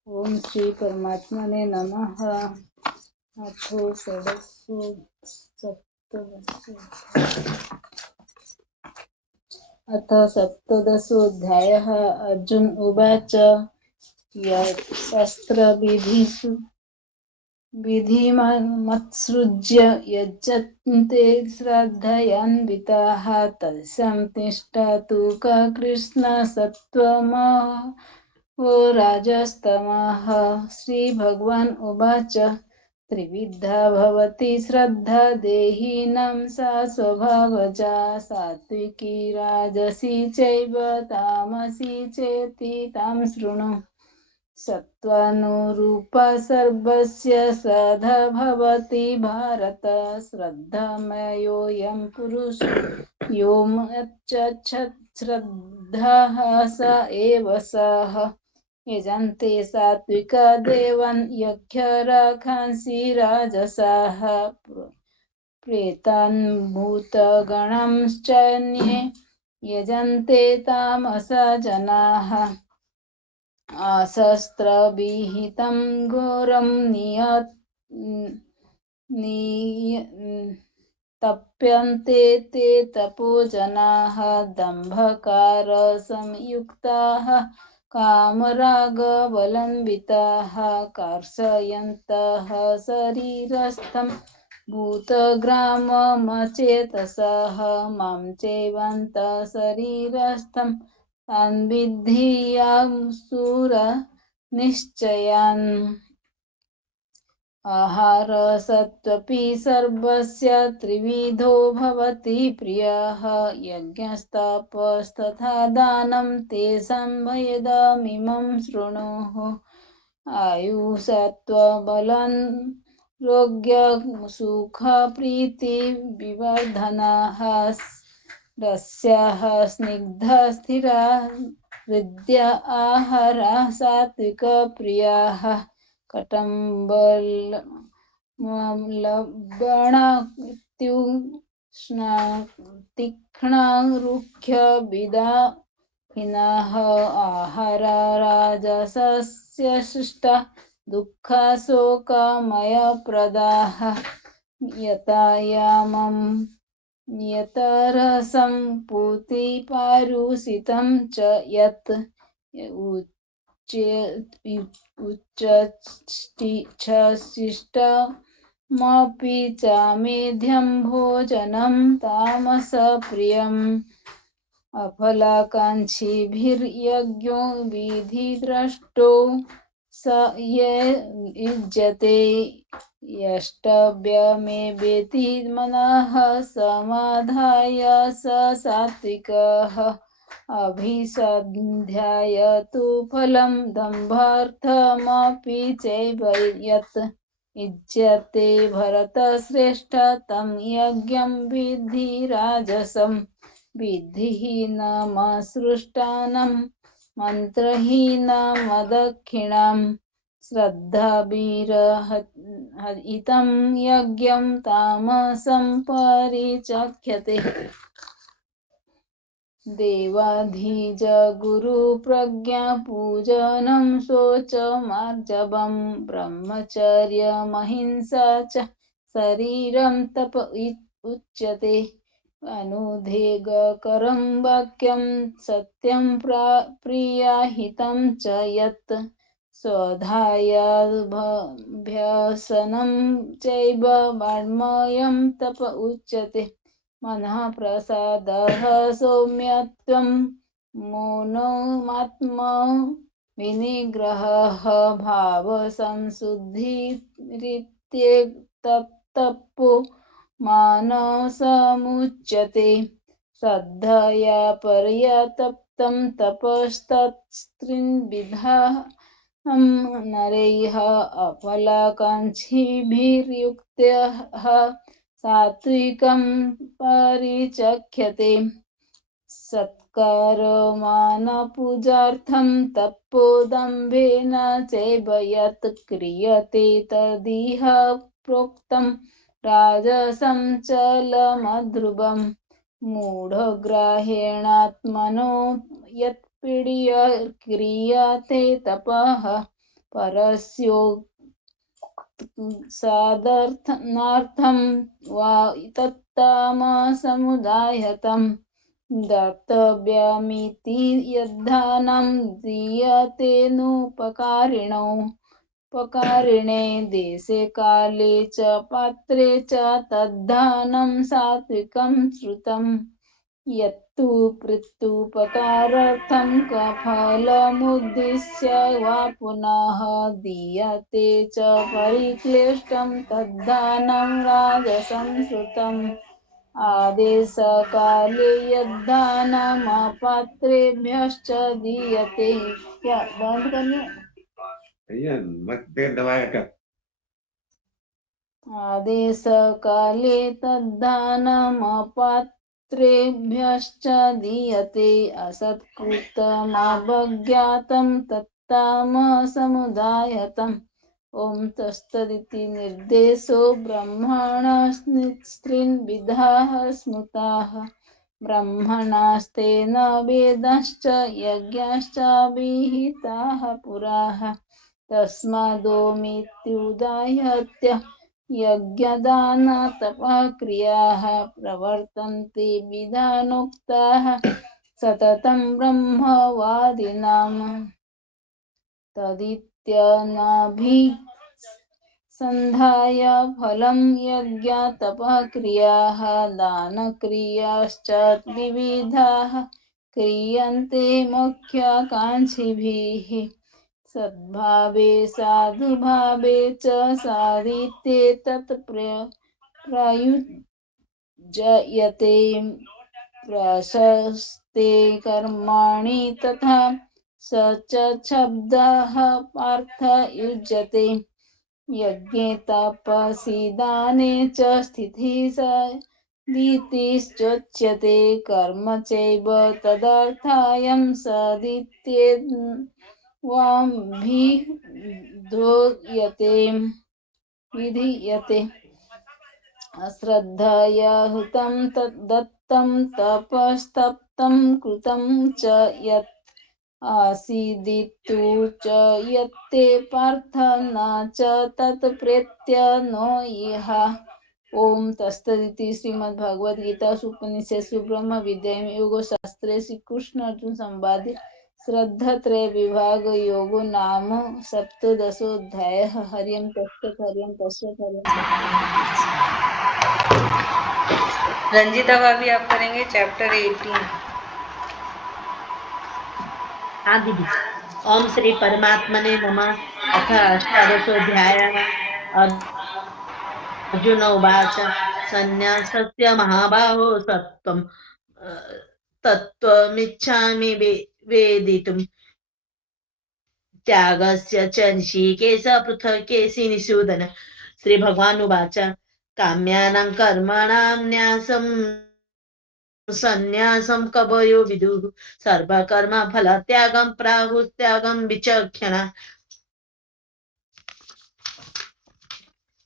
ओम श्री परमात्मने नमः। अथो अथ सप्तदशोऽध्यायः। अर्जुन उवाच शस्त्रविधिषु विधिमत्सृज्य यजन्ते श्रद्धयान्विताः तस्यां तिष्ठतु कृष्ण सत्त्वमहो राजस्तमः। श्रीभगवान् उवाच त्रिविधा भवति श्रद्धा देहिनां सा स्वभावजा सात्विकी राजसी चैव तामसी चेति तां शृणु। सत्त्वानुरूप सर्वस्य श्रद्धा भवति भारत श्रद्धमयोऽयं पुरुष यो मच्चच्छत् श्रद्धः स एव सः यजन्ते सात्विक देवान् यज्ञराखांसि राजसाः प्रेतान् भूतगणांश्चान्ये यजन्ते तामसा जनाः अशस्त्रविहितं घोरं तप्यन्ते ते तपो जनाः दम्भकारसंयुक्ताः कामरागबलन्विताः कर्षयन्तः शरीरस्थं भूतग्राममचेतसः मां चैवन्तः शरीरस्थं तान् विद्धि यासुरनिश्चयान् आहारसत्त्वपि सर्वस्य त्रिविधो भवति प्रियः यज्ञस्तपस्तथा दानं तेषां भेदमिमं शृणुः आयुसत्त्वबलं रोग्यसुखप्रीतिविवर्धनाः रस्याः स्निग्धस्थिरा हृद्य आहारः सात्विकप्रियाः कटम्बलवणात्युष्णा तीक्ष्णरुक्षविदाहिनः आहारा राजसस्य शिष्टा दुःखशोकमयप्रदाः यतायामं यतरसं पूतिपारुषितं च यत् उच्चशिष्टमपि चामेध्यं भोजनं तामसप्रियम् अफलाकाङ्क्षिभिर्यज्ञो विधिद्रष्टो स ये युज्यते यष्टव्यमेवेति मनः समाधाय स सात्विकः अभिसन्ध्याय तु फलं दम्भार्थमपि चैव यत् युज्यते भरतश्रेष्ठ तं यज्ञं विद्धि राजसं विधिहीनमसृष्टानं मन्त्रहीनमदक्षिणां श्रद्धाभिरहितं यज्ञं तामसं परिचख्यते देवाधिजगुरुप्रज्ञापूजनं शौचमार्जवं ब्रह्मचर्यमहिंसा च शरीरं तप उच्यते अनुदेगकरं वाक्यं सत्यं प्रियाहितं च यत् स्वाध्यायाभ्यसनं चैव वाङ्मयं तप उच्यते मनः प्रसादः सौम्यत्वं मौनमात्मा विनिग्रहः भावसंशुद्धिरित्येतत्तपो मानसमुच्यते श्रद्धया पर्यतप्तं तपस्तत्त्रिविधः नरैः अफलाकाङ्क्षिभिर्युक्तः सात्विकं परिचख्यते सत्कारमानपूजार्थं तपोदम्भेन चैव यत् क्रियते तदिह प्रोक्तं राजसं चलमध्रुवं मूढग्राहेणात्मनो यत्पीड्य क्रियते तपः परस्योत्सादनार्थं वा तत्तामसमुदायतं दातव्यमिति यद्दानं दीयतेनुपकारिणे देशे काले च पात्रे च तद्दानं सात्विकं श्रुतम् यत्तु प्रत्युपकारार्थं फलमुद्दिश्य वा पुनः दीयते च परिक्लिष्टं तद्दानं राजसं श्रुतम् आदेशकाले यद्दानमपात्रेभ्यश्च दीयते क्या बंद करने आदेशकाले तद्दानमपात्रेभ्यश्च दीयते असत्कृतमवज्ञातं तत्तामसमुदायतम् ॐ तत्सदिति निर्देशो ब्रह्मणस्त्रिविधाः स्मृताः ब्रह्मणास्तेन वेदाश्च यज्ञाश्च विहिताः पुराः तस्मादोमित्युदाहृत्य यज्ञदानतपः क्रियाः प्रवर्तन्ते विधानोक्ताः सततं ब्रह्मवादिनाम् तदित्यनभिसन्धाय फलं यज्ञतपः क्रियाः दानक्रियाश्च विविधाः क्रियन्ते मुख्याकाङ्क्षिभिः सद्भावे साधुभावे च साधिते प्रयुज्यते प्रशस्ते कर्माणि तथा स च शब्दः पार्थ युज्यते यज्ञे तपसि दाने च स्थितिः सदितिश्चोच्यते कर्म चैव तदर्थायं विधीयते अश्रद्धया हुतं दत्तं तपस्तप्तं कृतं च यत् आसीदितु च यत्ते पार्थ न च तत् प्रेत्य नो इह ओम तत्सदिति श्रीमद्भगवद्गीतासु उपनिषत्सु ब्रह्म विद्यायां योगशास्त्रे श्रीकृष्ण अर्जुन संवादे श्रद्धात्रय विभाग योगो नाम सप्तदशोऽध्यायः हरिं तत्सत् हरिं तत्सत् हरिं रंजिता भाभी आप करेंगे चैप्टर 18। हाँ दीदी। ओम श्री परमात्मने नमः। अथ अष्टादशोऽध्यायः। अर्जुन उवाच सन्न्यासस्य महाबाहो सत्त्वं तत्त्वमिच्छामि वेदितुं त्यागस्य च ऋषिकेश पृथक्केसि निषूदन। श्री भगवान उवाच काम्यानां कर्मणां न्यासं सन्न्यासं कवयो विदुः सर्वकर्म फलत्यागं प्राहुस्त्यागं विचक्षणा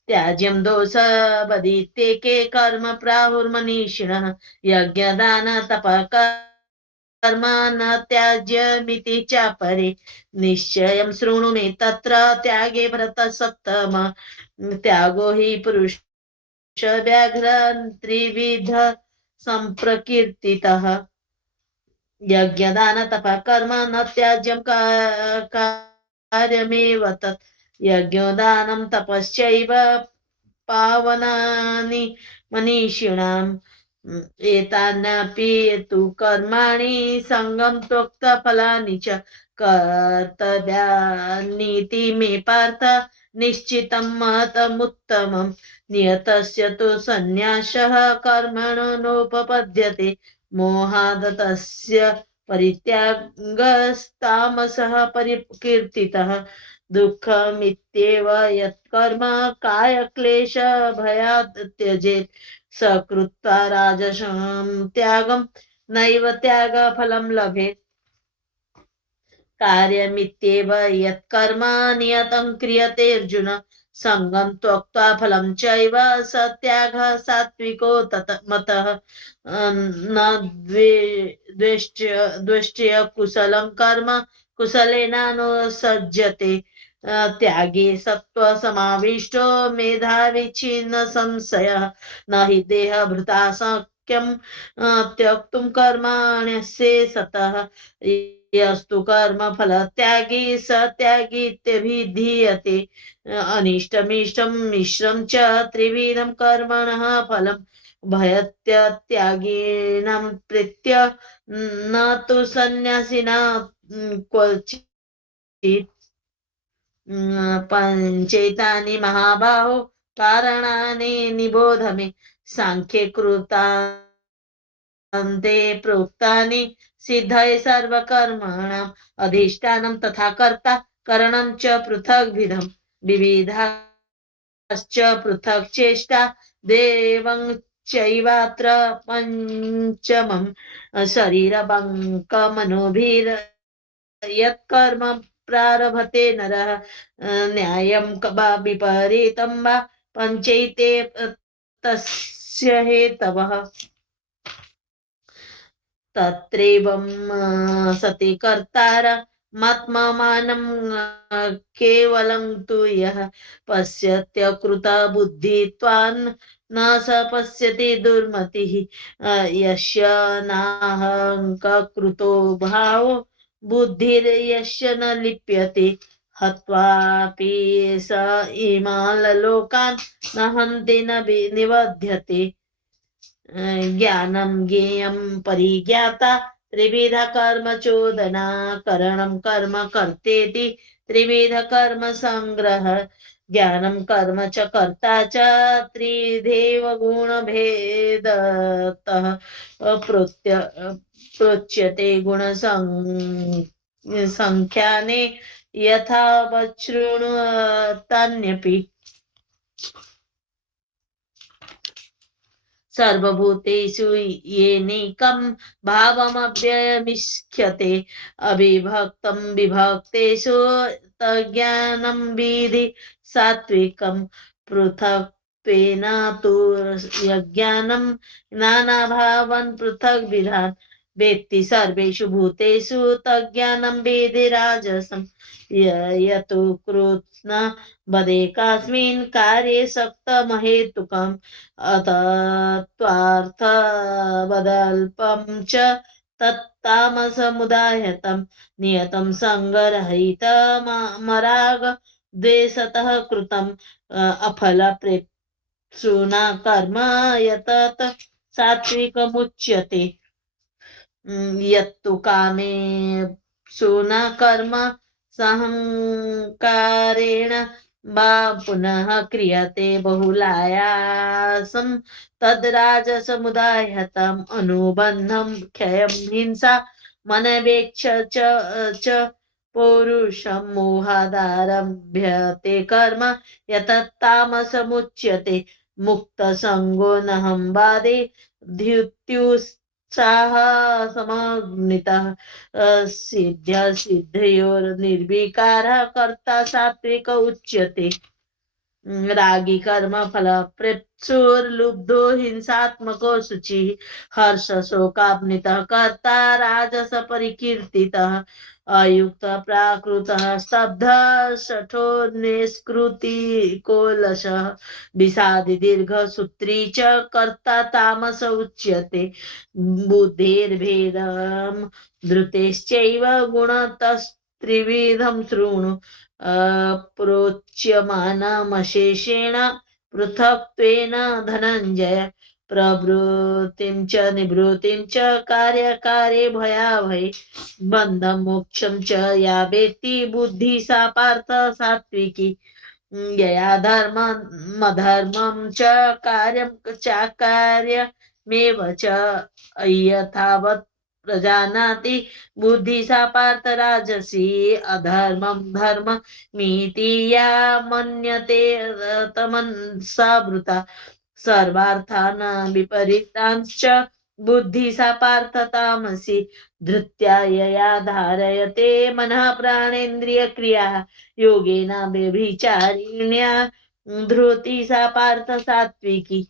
त्याज्यं दोषवदित्येके कर्म प्राहुर्मनीषिणः यज्ञदान तपः कर्म न त्याज्यमिति चापरे निश्चयं शृणु मे तत्र त्यागे भरतसत्तम त्यागो हि पुरुष व्याघ्र त्रिविध संप्रकीर्तितः यज्ञदान तपः कर्म न त्याज्यं कार्यमेव तत् यज्ञदानं तपश्चैव पावनानि मनीषिणाम् एतान्यपि तु कर्माणि सङ्गं त्वक्तफलानि च कर्तव्यानीति मे पार्थ निश्चितं महतमुत्तमं नियतस्य तु सन्न्यासः कर्मणो नोपपद्यते मोहादतस्य परित्यागस्तामसः परिकीर्तितः दुःखमित्येव यत्कर्म कायक्लेश भयात् त्यजेत् सकृत्वा राजसं त्यागं नैव त्यागफलं लभेत् कार्यमित्येव यत्कर्म नियतं क्रियते अर्जुन संगं त्यक्त्वा फलं चैव स त्यागः सात्विको मतः न द्वेष्ट्य कुशलं कर्म कुशलेनानुसज्जते त्यागे सत्त्वसमाविष्टो मेधावी छिन्न संशयः न हि देहभृता शक्यं त्यक्तुं कर्माण्यस्य सतः यस्तु कर्म फलत्यागी स त्यागीत्यभिधीयते अनिष्टमिष्टं मिश्रं च त्रिविधं कर्मणः फलं भयत्यत्यागिनं प्रीत्य न तु सन्न्यासिना क्वचित् पञ्चैतानि महाबाहो कारणानि निबोध मे सांख्ये कृतान्ते प्रोक्तानि सिद्धये सर्वकर्मणाम् अधिष्ठानं तथा कर्ता करणं च पृथग्विधं विविधाश्च पृथक् चेष्टा देवं चैवात्र पञ्चमं शरीरबङ्कमनोभिर् यत्कर्म प्रारभते नरः न्यायं वा विपरीतं वा पञ्चैते तस्य हेतवः तत्रैवं सति कर्तार मात्ममानं केवलं तु यः पश्यत्यकृतबुद्धित्वान् न स पश्यति दुर्मतिः यस्य नाहङ्कृतो भावो बुद्धिर्यस्य न लिप्यते हत्वापि स इमाललोकान् न हन्ति न निबध्यते ज्ञानं ज्ञेयं परिज्ञाता त्रिविध कर्म चोदना करणं कर्म कर्तेति त्रिविध कर्म संग्रह ज्ञानं कर्म च कर्ता च त्रिधेव गुणभेदतः प्रोच्यते गुणसंख्याने यथा वच्छृणुतान्यपि सर्वभूतेषु येनैकं भावमव्ययमिष्यते अविभक्तं विभक्तेषु तज्ज्ञानं विधि सात्विकं पृथक्त्वेन तु यज्ञानं नानाभावान् पृथग्विधान् वेत्ति सर्वेषु भूतेषु तज्ज्ञानं विधि राजसं यतो कृत्स्न बदेकास्मिन् कार्ये सक्तमहेतुकम् अतत्त्वार्थवदल्पं च तत्तामसमुदायतं नियतं सङ्गरहितमराग द्वेषतः कृतम् अफलप्रेप्सुना कर्म यतत् सात्विकमुच्यते यत्तु कामे सुना कर्म सहङ्कारेण वा पुनः क्रियते बहुलायासं तद्राजसमुदायतम् अनुबन्धं क्षयं हिंसा मनवेक्ष च पौरुषं मोहादारभ्यते कर्म यतत्तामसमुच्यते मुक्तसङ्गो नहंवादे ध्युत्युत्साह समग्नितः सिद्ध्य सिद्धयोर्निर्विकारः कर्ता सात्विक उच्यते रागी कर्म फल प्रेप्सुर्लुब्धो हिंसात्मको शुचिः हर्ष शोकाब्नितः कर्ता राजस परिकीर्तितः अयुक्त प्राकृतः स्तब्ध शठो निष्कृतिकोलशः विषादि दीर्घ सूत्री च कर्ता तामस उच्यते बुद्धिर्भेदं धृतेश्चैव गुणतस्त्रिविधं शृणु प्रोच्यमानमशेषेण पृथक्त्वेन धनञ्जय प्रवृत्तिं च निवृत्तिं च कार्यकारे भयाभये बन्धं मोक्षं च या वेत्ति बुद्धिः सा पार्थ सात्विकी यया धर्ममधर्मं च कार्यं चाकार्यमेव च यथावत् प्रजानाति बुद्धि सा पार्थ राजसी अधर्मं धर्ममिति या मन्यते तमसा वृता सर्वार्थान् विपरीतांश्च बुद्धि सा पार्थ तामसी धृत्या यया धारयते मनः प्राणेन्द्रियक्रियाः योगेन व्यभिचारिण्या धृति सा पार्थ सात्विकी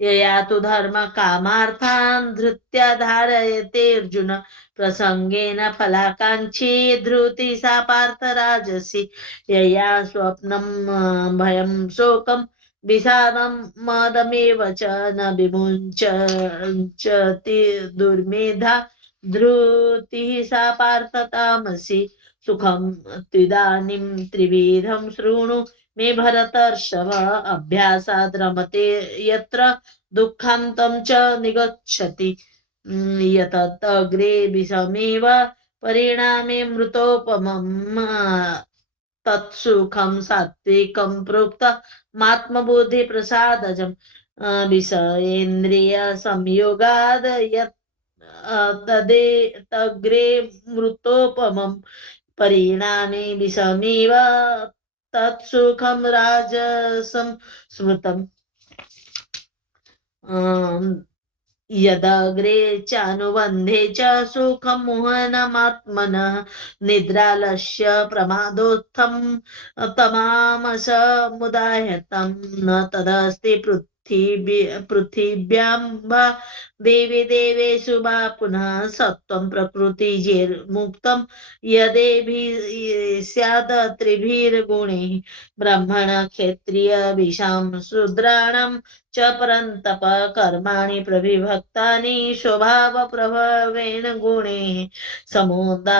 यया तु धर्म कामार्थान् धृत्या धारयते अर्जुन प्रसंगेन फलाकांक्षी धृति सा पार्थ राजसी यया स्वप्नं भयं शोकं विषादं मदमेव च न विमुञ्चति दुर्मेधा धृतिः सा पार्थ तामसी सुखं त्विदानीं त्रिविधं शृणु मे भरतर्षभ अभ्यासाद् रमते यत्र दुःखान्तं च निगच्छति यतत् अग्रे विषमेव परिणामे मृतोपमम् तत्सुखं सात्विकं प्रोक्त मात्मबुद्धि प्रसादजं विषयेन्द्रिय संयोगाद् यत् तदे तग्रे मृतोपमम् परिणामे विषमेव तत्सुखं राजसं स्मृतम् यदग्रे चानुबन्धे च सुखं मोहनमात्मनः निद्रालस्य प्रमादोत्थं तमामसमुदायतं न तदस्ति पृथिव्यां वा देवी देवेषु वा पुनः सत्त्वं प्रकृतिजैर्मुक्तं यदेभिः स्यात् त्रिभिर्गुणैः ब्राह्मण क्षत्रियविषां शूद्राणां च परन्तप कर्माणि प्रविभक्तानि स्वभाव प्रभावेण गुणैः समोदामस्तपः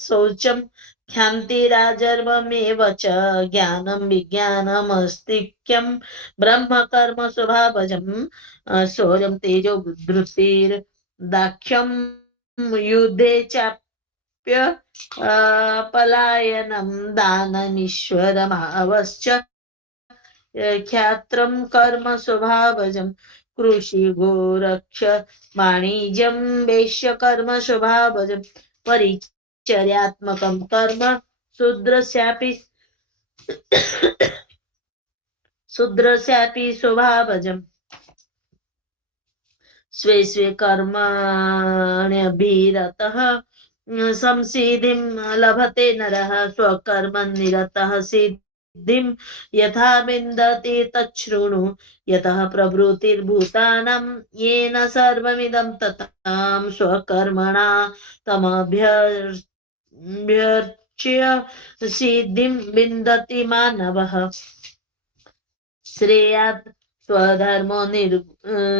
शौचं क्षान्तिराजर्वमेव च ज्ञानं विज्ञानमस्तिक्यं ब्रह्म कर्म स्वभावजं शौर्यं तेजो धृतिर्दाक्ष्यं युद्धे चाप्य पलायनं दानमीश्वरमावश्च ख्यात्रं कर्म स्वभावजं कृषि गोरक्ष वाणिज्यं वैश्य कर्म स्वभावजं परिचर्यात्मकं कर्म शूद्रस्यापि स्वभावजं स्वे स्वे कर्मण्यभिरतः संसिद्धिं लभते नरः स्वकर्मनिरतः सिद्धिं यथा विन्दति तच्छृणु यतः प्रवृत्तिर्भूतानां येन सर्वमिदं ततां स्वकर्मणा तमभ्यर्च्य सिद्धिं विन्दति मानवः श्रेयात् स्वधर्मो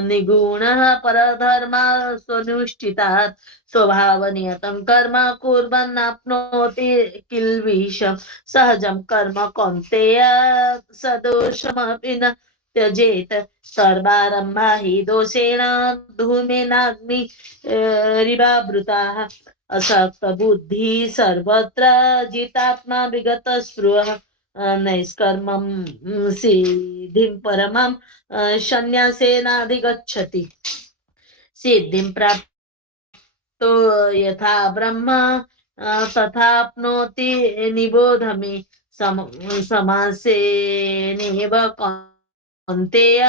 निगुणः परधर्मा स्वनुष्ठितात् स्वभावनियतं कर्म कुर्वन्नाप्नोति किल्बिषं सहजं कर्म कौन्तेय सदोषमपि न त्यजेत सर्वारम्भा हि दोषेण धूमेनाग्निरिवावृताः असक्तबुद्धिः सर्वत्र जितात्मा विगतस्पृहः नैष्कर्मं सिद्धिं परमं संन्यासेनाधिगच्छति सिद्धिं प्राप्तो यथा ब्रह्म तथाप्नोति निबोध मे समासेनैव कौन्तेय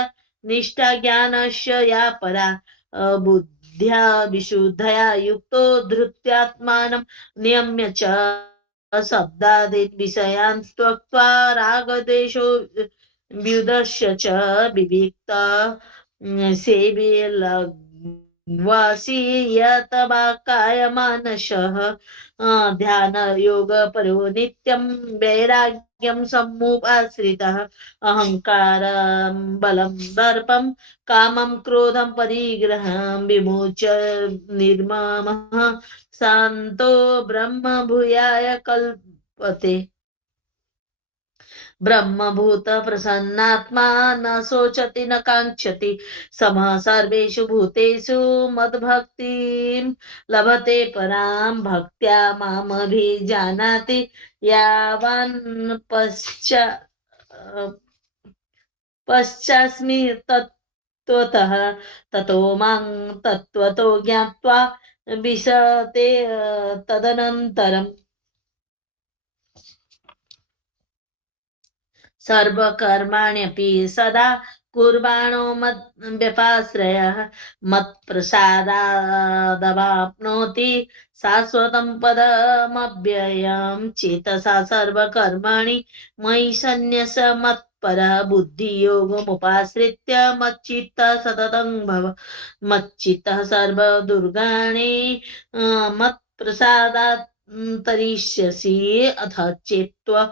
निष्ठा ज्ञानस्य या परा बुद्ध्या विशुद्धया युक्तो धृत्यात्मानं नियम्य च शब्दादीन् विषयान् त्यक्त्वा रागद्वेषो व्युदस्य च विविक्त सेवे लग्वासी यतवाकायमानसः ध्यानयोगपरो नित्यं वैराग्यं समुपाश्रितः अहङ्कारं बलं दर्पं कामं क्रोधं परिग्रहं विमोच्य निर्ममः शान्तो ब्रह्म भूयाय कल्पते ब्रह्मभूत प्रसन्नात्मा न शोचति न काङ्क्षति समः सर्वेषु भूतेषु मद्भक्तिं लभते परां भक्त्या मामभिजानाति यावान् पश्चास्मि तत्त्वतः ततो मां तत्त्वतो ज्ञात्वा विशते तदनन्तरम् सर्वकर्माण्यपि सदा कुर्वाणो मद्व्यपाश्रयः मत्प्रसादादवाप्नोति शाश्वतं पदमव्ययं चेतसा सर्वकर्माणि मयि सन्न्यस मत्परः बुद्धियोगमुपाश्रित्य मच्चित्तः सततं भव मच्चित्तः सर्वदुर्गाणि मत्प्रसादात् तरिष्यसि अथ चेत्त्वा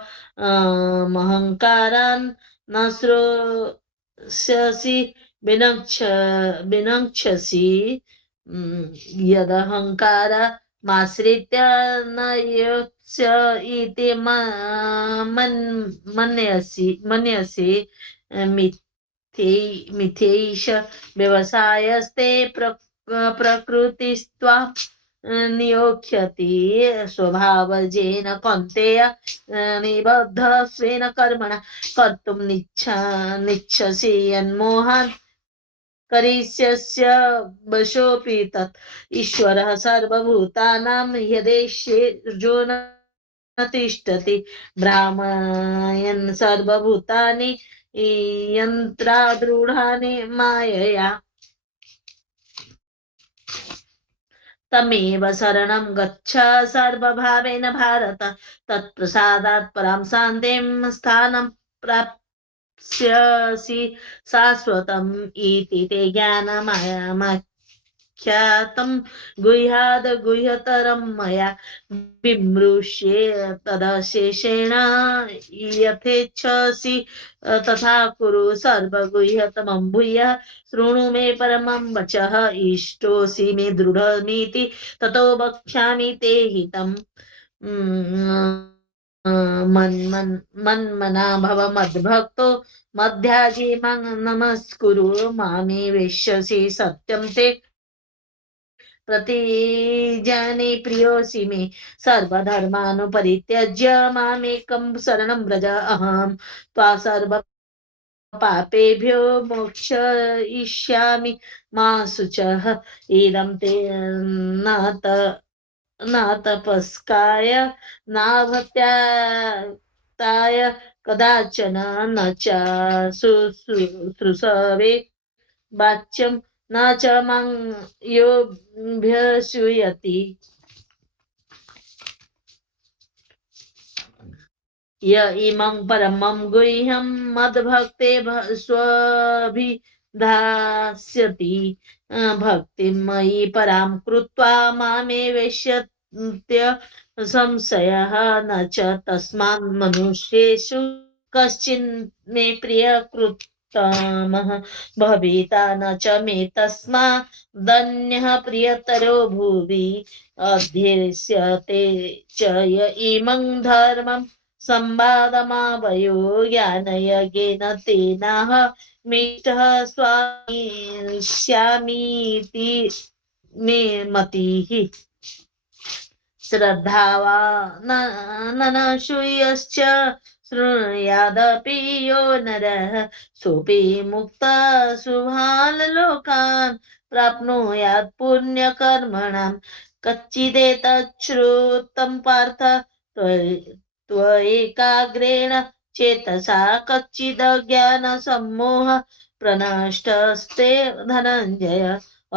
महङ्कारान् न श्रोष्यसि विनङ्क्षसि यदहङ्कारमाश्रित्य न योत्स्य इति मन्यसि मिथ्यैष व्यवसायस्ते प्रकृतिस्त्वा नियोक्ष्यति स्वभावजेन कौन्तेय निबद्ध स्वेन कर्मणा कर्तुं निच्छसि यन्मोहान् करिष्यस्य वशोऽपि तत् ईश्वरः सर्वभूतानां ह्यदेशेर्जो न तिष्ठति भ्रामयन् सर्वभूतानि यन्त्रारूढानि मायया तमेव शरणं गच्छ सर्वभावेन भारत तत्प्रसादात् परां शान्तिं स्थानं प्राप्स्यसि शाश्वतम् इति ते ज्ञानमयमख्यातं गुह्याद् गुह्यतरं मया विमृश्ये तदशेषेण यथेच्छसि तथा कुरु सर्वगुह्यतमं भूयः शृणु मे परमं वचः इष्टोऽसि मे दृढनीति ततो वक्ष्यामि ते हितम् मन्मना भव मद्भक्तो मध्याजी मां नमस्कुरु मामे वेश्यसि सत्यं ते प्रतिजाने प्रियोऽसि मे सर्वधर्मानुपरित्यज्य मामेकं शरणं व्रज अहं त्वा सर्व पापेभ्यो मोक्षयिष्यामि मा शुचः इदं ते न तपस्काय नाभत्याय कदाचन न च शुश्रूषवे वाच्यं न च मां योऽभ्यसूयति य इमं परमं गुह्यं मद्भक्ते स्वभिधास्यति भक्तिं मयि परां कृत्वा मामे वेश्यत्य संशयः न च तस्मात् मनुष्येषु कश्चिन् मे प्रियकृत्तमः भविता न च मे तस्मादन्यः प्रियतरो भुवि अध्यस्यते च य इमं धर्मं संवादमावयो ज्ञानयज्ञेन तेनाह मिष्टः स्वामिष्यामीति मे मतिः श्रद्धावाननशूयश्च शृणुयादपि यो नरः सोऽपि मुक्तः शुभान् प्राप्नुयात् पुण्यकर्मणां कच्चिदेतच्छ्रुतं पार्थ त्वएकाग्रेण चेतसा कच्चिदज्ञानसम्मोह प्रनष्टस्ते धनञ्जय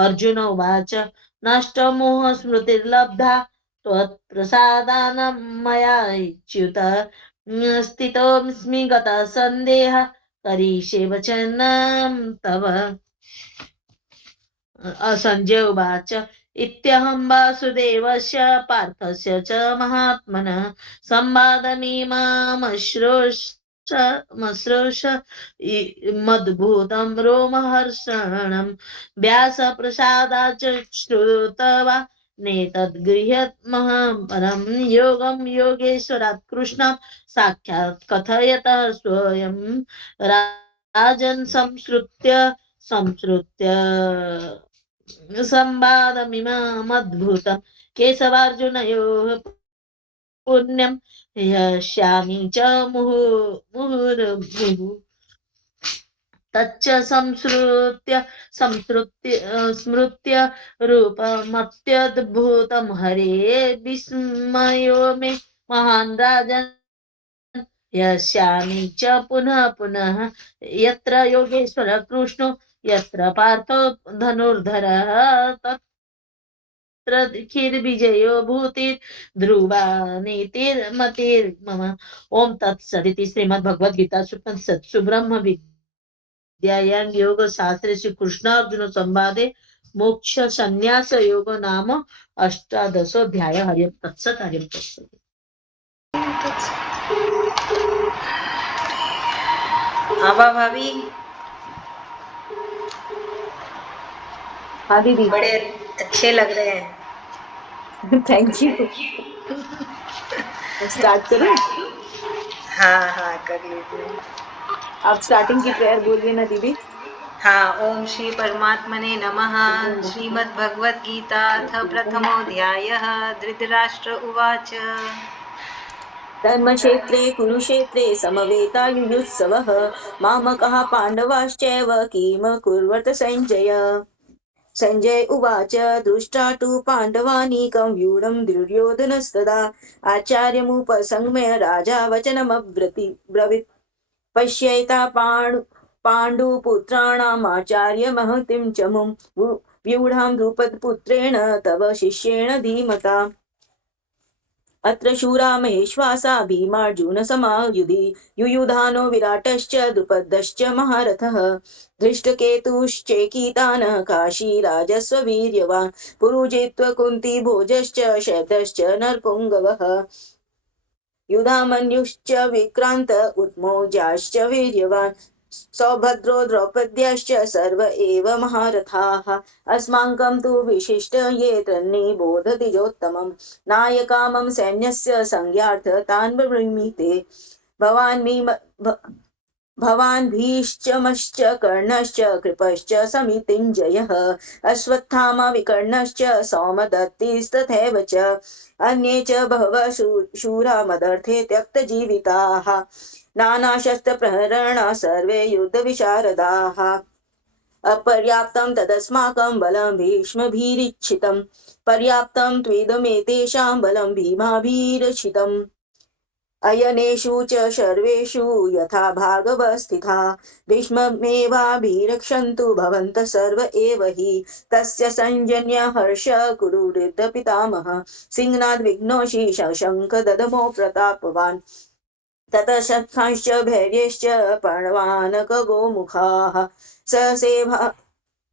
अर्जुन उवाच नष्टमोह स्मृतिर्लब्धा त्वत्प्रसादानं मया च्युत स्थितोऽस्मि गतः सन्देहः करिष्ये वचनं तव संजय उवाच इत्यहं वासुदेवस्य पार्थस्य च महात्मनः संवादमिमामश्रोष मद्भूतं रोमहर्षणं व्यासप्रसादाच्च श्रुत्वा नेतद्गृह्यमहं परं योगं योगेश्वरात् कृष्णं साक्षात् कथयतः स्वयं राजन् संसृत्य संवादमिममद्भुतं केशवार्जुनयोः पुण्यं यस्यामि च मुहुर्मुहुः तच्च स्मृत्य रूपमत्यद्भुतं हरे विस्मयो मे महान् राजन् यस्यामि च पुनः पुनः यत्र योगेश्वर कृष्णो यत्र पार्थो धनुर्धरः तत्र विजयो भूतिर्ध्रुवा नीतिर्मतिर्मम ओम तत्सदिति श्रीमद्भगवद्गीतासु उपनिषत्सु ब्रह्मविद्यायां योगशास्त्रे श्रीकृष्णार्जुन संवादे मोक्ष संन्यास योग नाम 18 हरि तत्सत् हरि तत्सत्। आभा भाभी हाँ दीदी बड़े अच्छे लग रहे हैं। थैंक यू स्टार्ट करूं? हाँ हाँ कर लीजिए। आप स्टार्टिंग की प्रेयर बोलिए ना दीदी। हाँ ओम श्री परमात्मने नमः। श्रीमद्भगवद्गीता अथ प्रथमोऽध्यायः। धृतराष्ट्र उवाच धर्मक्षेत्रे कुरुक्षेत्रे समवेतायुयुत्सवः मामकः पाण्डवाश्चैव किम कुर्वत सञ्जय। संजय उवाच दृष्ट्वा तु पाण्डवानीकं व्यूढं दुर्योधनस्तदा आचार्यमुपसंगम्य राजा वचनमब्रवीत् पश्यैता पाण्डुपुत्राणामाचार्य महतीं च मुं व्यूढां द्रुपदपुत्रेण तव शिष्येण धीमता। अत्र शूरा महेश्वासा भीमार्जुनसमायुधि युयुधानो विराटश्च द्रुपदश्च महारथः धृष्टकेतुश्चैकीतानः काशीराजस्ववीर्यवान् पुरुजित्व कुन्तीभोजश्च शैब्यश्च नरपुङ्गवः युधामन्युश्च विक्रान्त उत्मौजाश्च वीर्यवान् सौभद्रो द्रौपद्यश्च सर्व एव महारथाः अस्माकं तु विशिष्ट ये तन्निबोधतिजोत्तमं नायकामं सैन्यस्य संज्ञार्थ तान् ब्रवीमि भवान् भीष्मश्च कर्णश्च कृपश्च समितिञ्जयः अश्वत्थामा विकर्णश्च सौमदत्तिस्तथैव च अन्ये च बहवः शूरा मदर्थे त्यक्तजीविताः नानाशस्त्रप्रहरणा सर्वे युद्धविशारदाः अपर्याप्तं तदस्माकं बलं भीष्मभिरीक्षितं पर्याप्तं त्वेदमेतेषां बलं भीमाभिरक्षितम् अयनेषु च सर्वेषु यथा भागवस्थिता भीष्ममेवाभिरक्षन्तु भवन्तः सर्व एव हि तस्य संजन्य हर्ष कुरु वृद्धपितामहः सिंहनाद विघ्नोषि शशंक ददमो प्रतापवान् ततः शक्तांश्च भैर्यश्च पर्णवानक गोमुखाः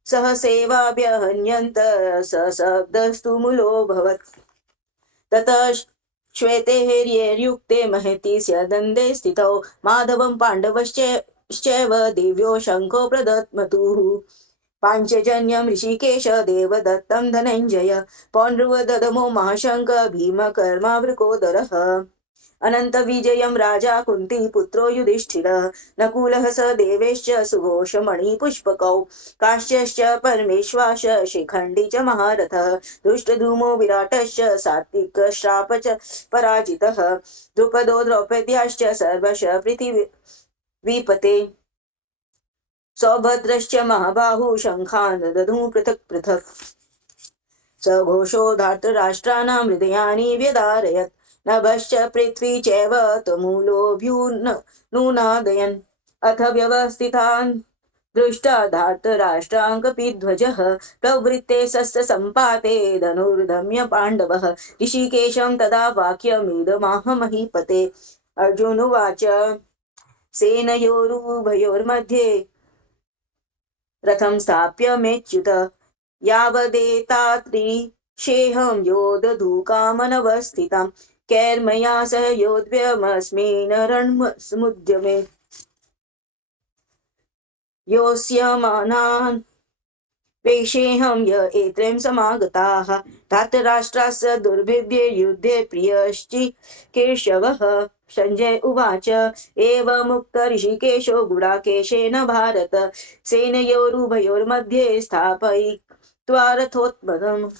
सहसेवाभ्यहन्यन्त सशब्दस्तु मूलोऽभवत् ततः श्वेतेर्युक्ते महति स्यदन्दे स्थितौ माधवं पाण्डवश्चैव दिव्यो शङ्खो प्रदत्मतुः पाञ्चजन्यं ऋषिकेश देवदत्तं धनञ्जय पौण्ड्रव ददमो महाशङ्क भीमकर्मावृकोदरः अनन्तविजयं राजा कुन्तीपुत्रो युधिष्ठिरः नकुलः स देवेश्च सुघोषमणिपुष्पकौ काश्यश्च परमेश्वास शिखण्डी च महारथः दुष्टधूमो विराटश्च सात्विकश्राप च पराजितः द्रुपदो द्रौपद्याश्च सर्वश पृथिवीपते सौभद्रश्च महाबाहु शङ्खान् ददुः पृथक् पृथक् स घोषो धार्तराष्ट्राणां हृदयानि व्यदारयत् नभश्च पृथ्वी चैव तुमुलोऽभ्युन्नूनादयन् अथ व्यवस्थितान् दृष्टा धार्तराष्ट्रां कपिध्वजः प्रवृत्ते शस्त्रसम्पाते धनुर्धम्य पाण्डवः ऋषिकेशं तदा वाक्यमिदमाह महीपते अर्जुनुवाच सेनयोरुभयोर्मध्ये रथं स्थाप्य मेच्युत यावदेतात्रिशेहं योद्धुकामनवस्थिताम् कैर्मया सह योद्ध्यमस्मिन् रणसमुद्यमे योत्स्यमानान् पेशेऽहं य एत्रैं समागताः धार्तराष्ट्रास्य दुर्भिद्ये युद्धे प्रियश्चिकीर्षवः संजय उवाच एवमुक्त ऋषिकेशो गुडाकेशेन भारत सेनयोरुभयोर्मध्ये स्थापयित्वा रथोत्तमम्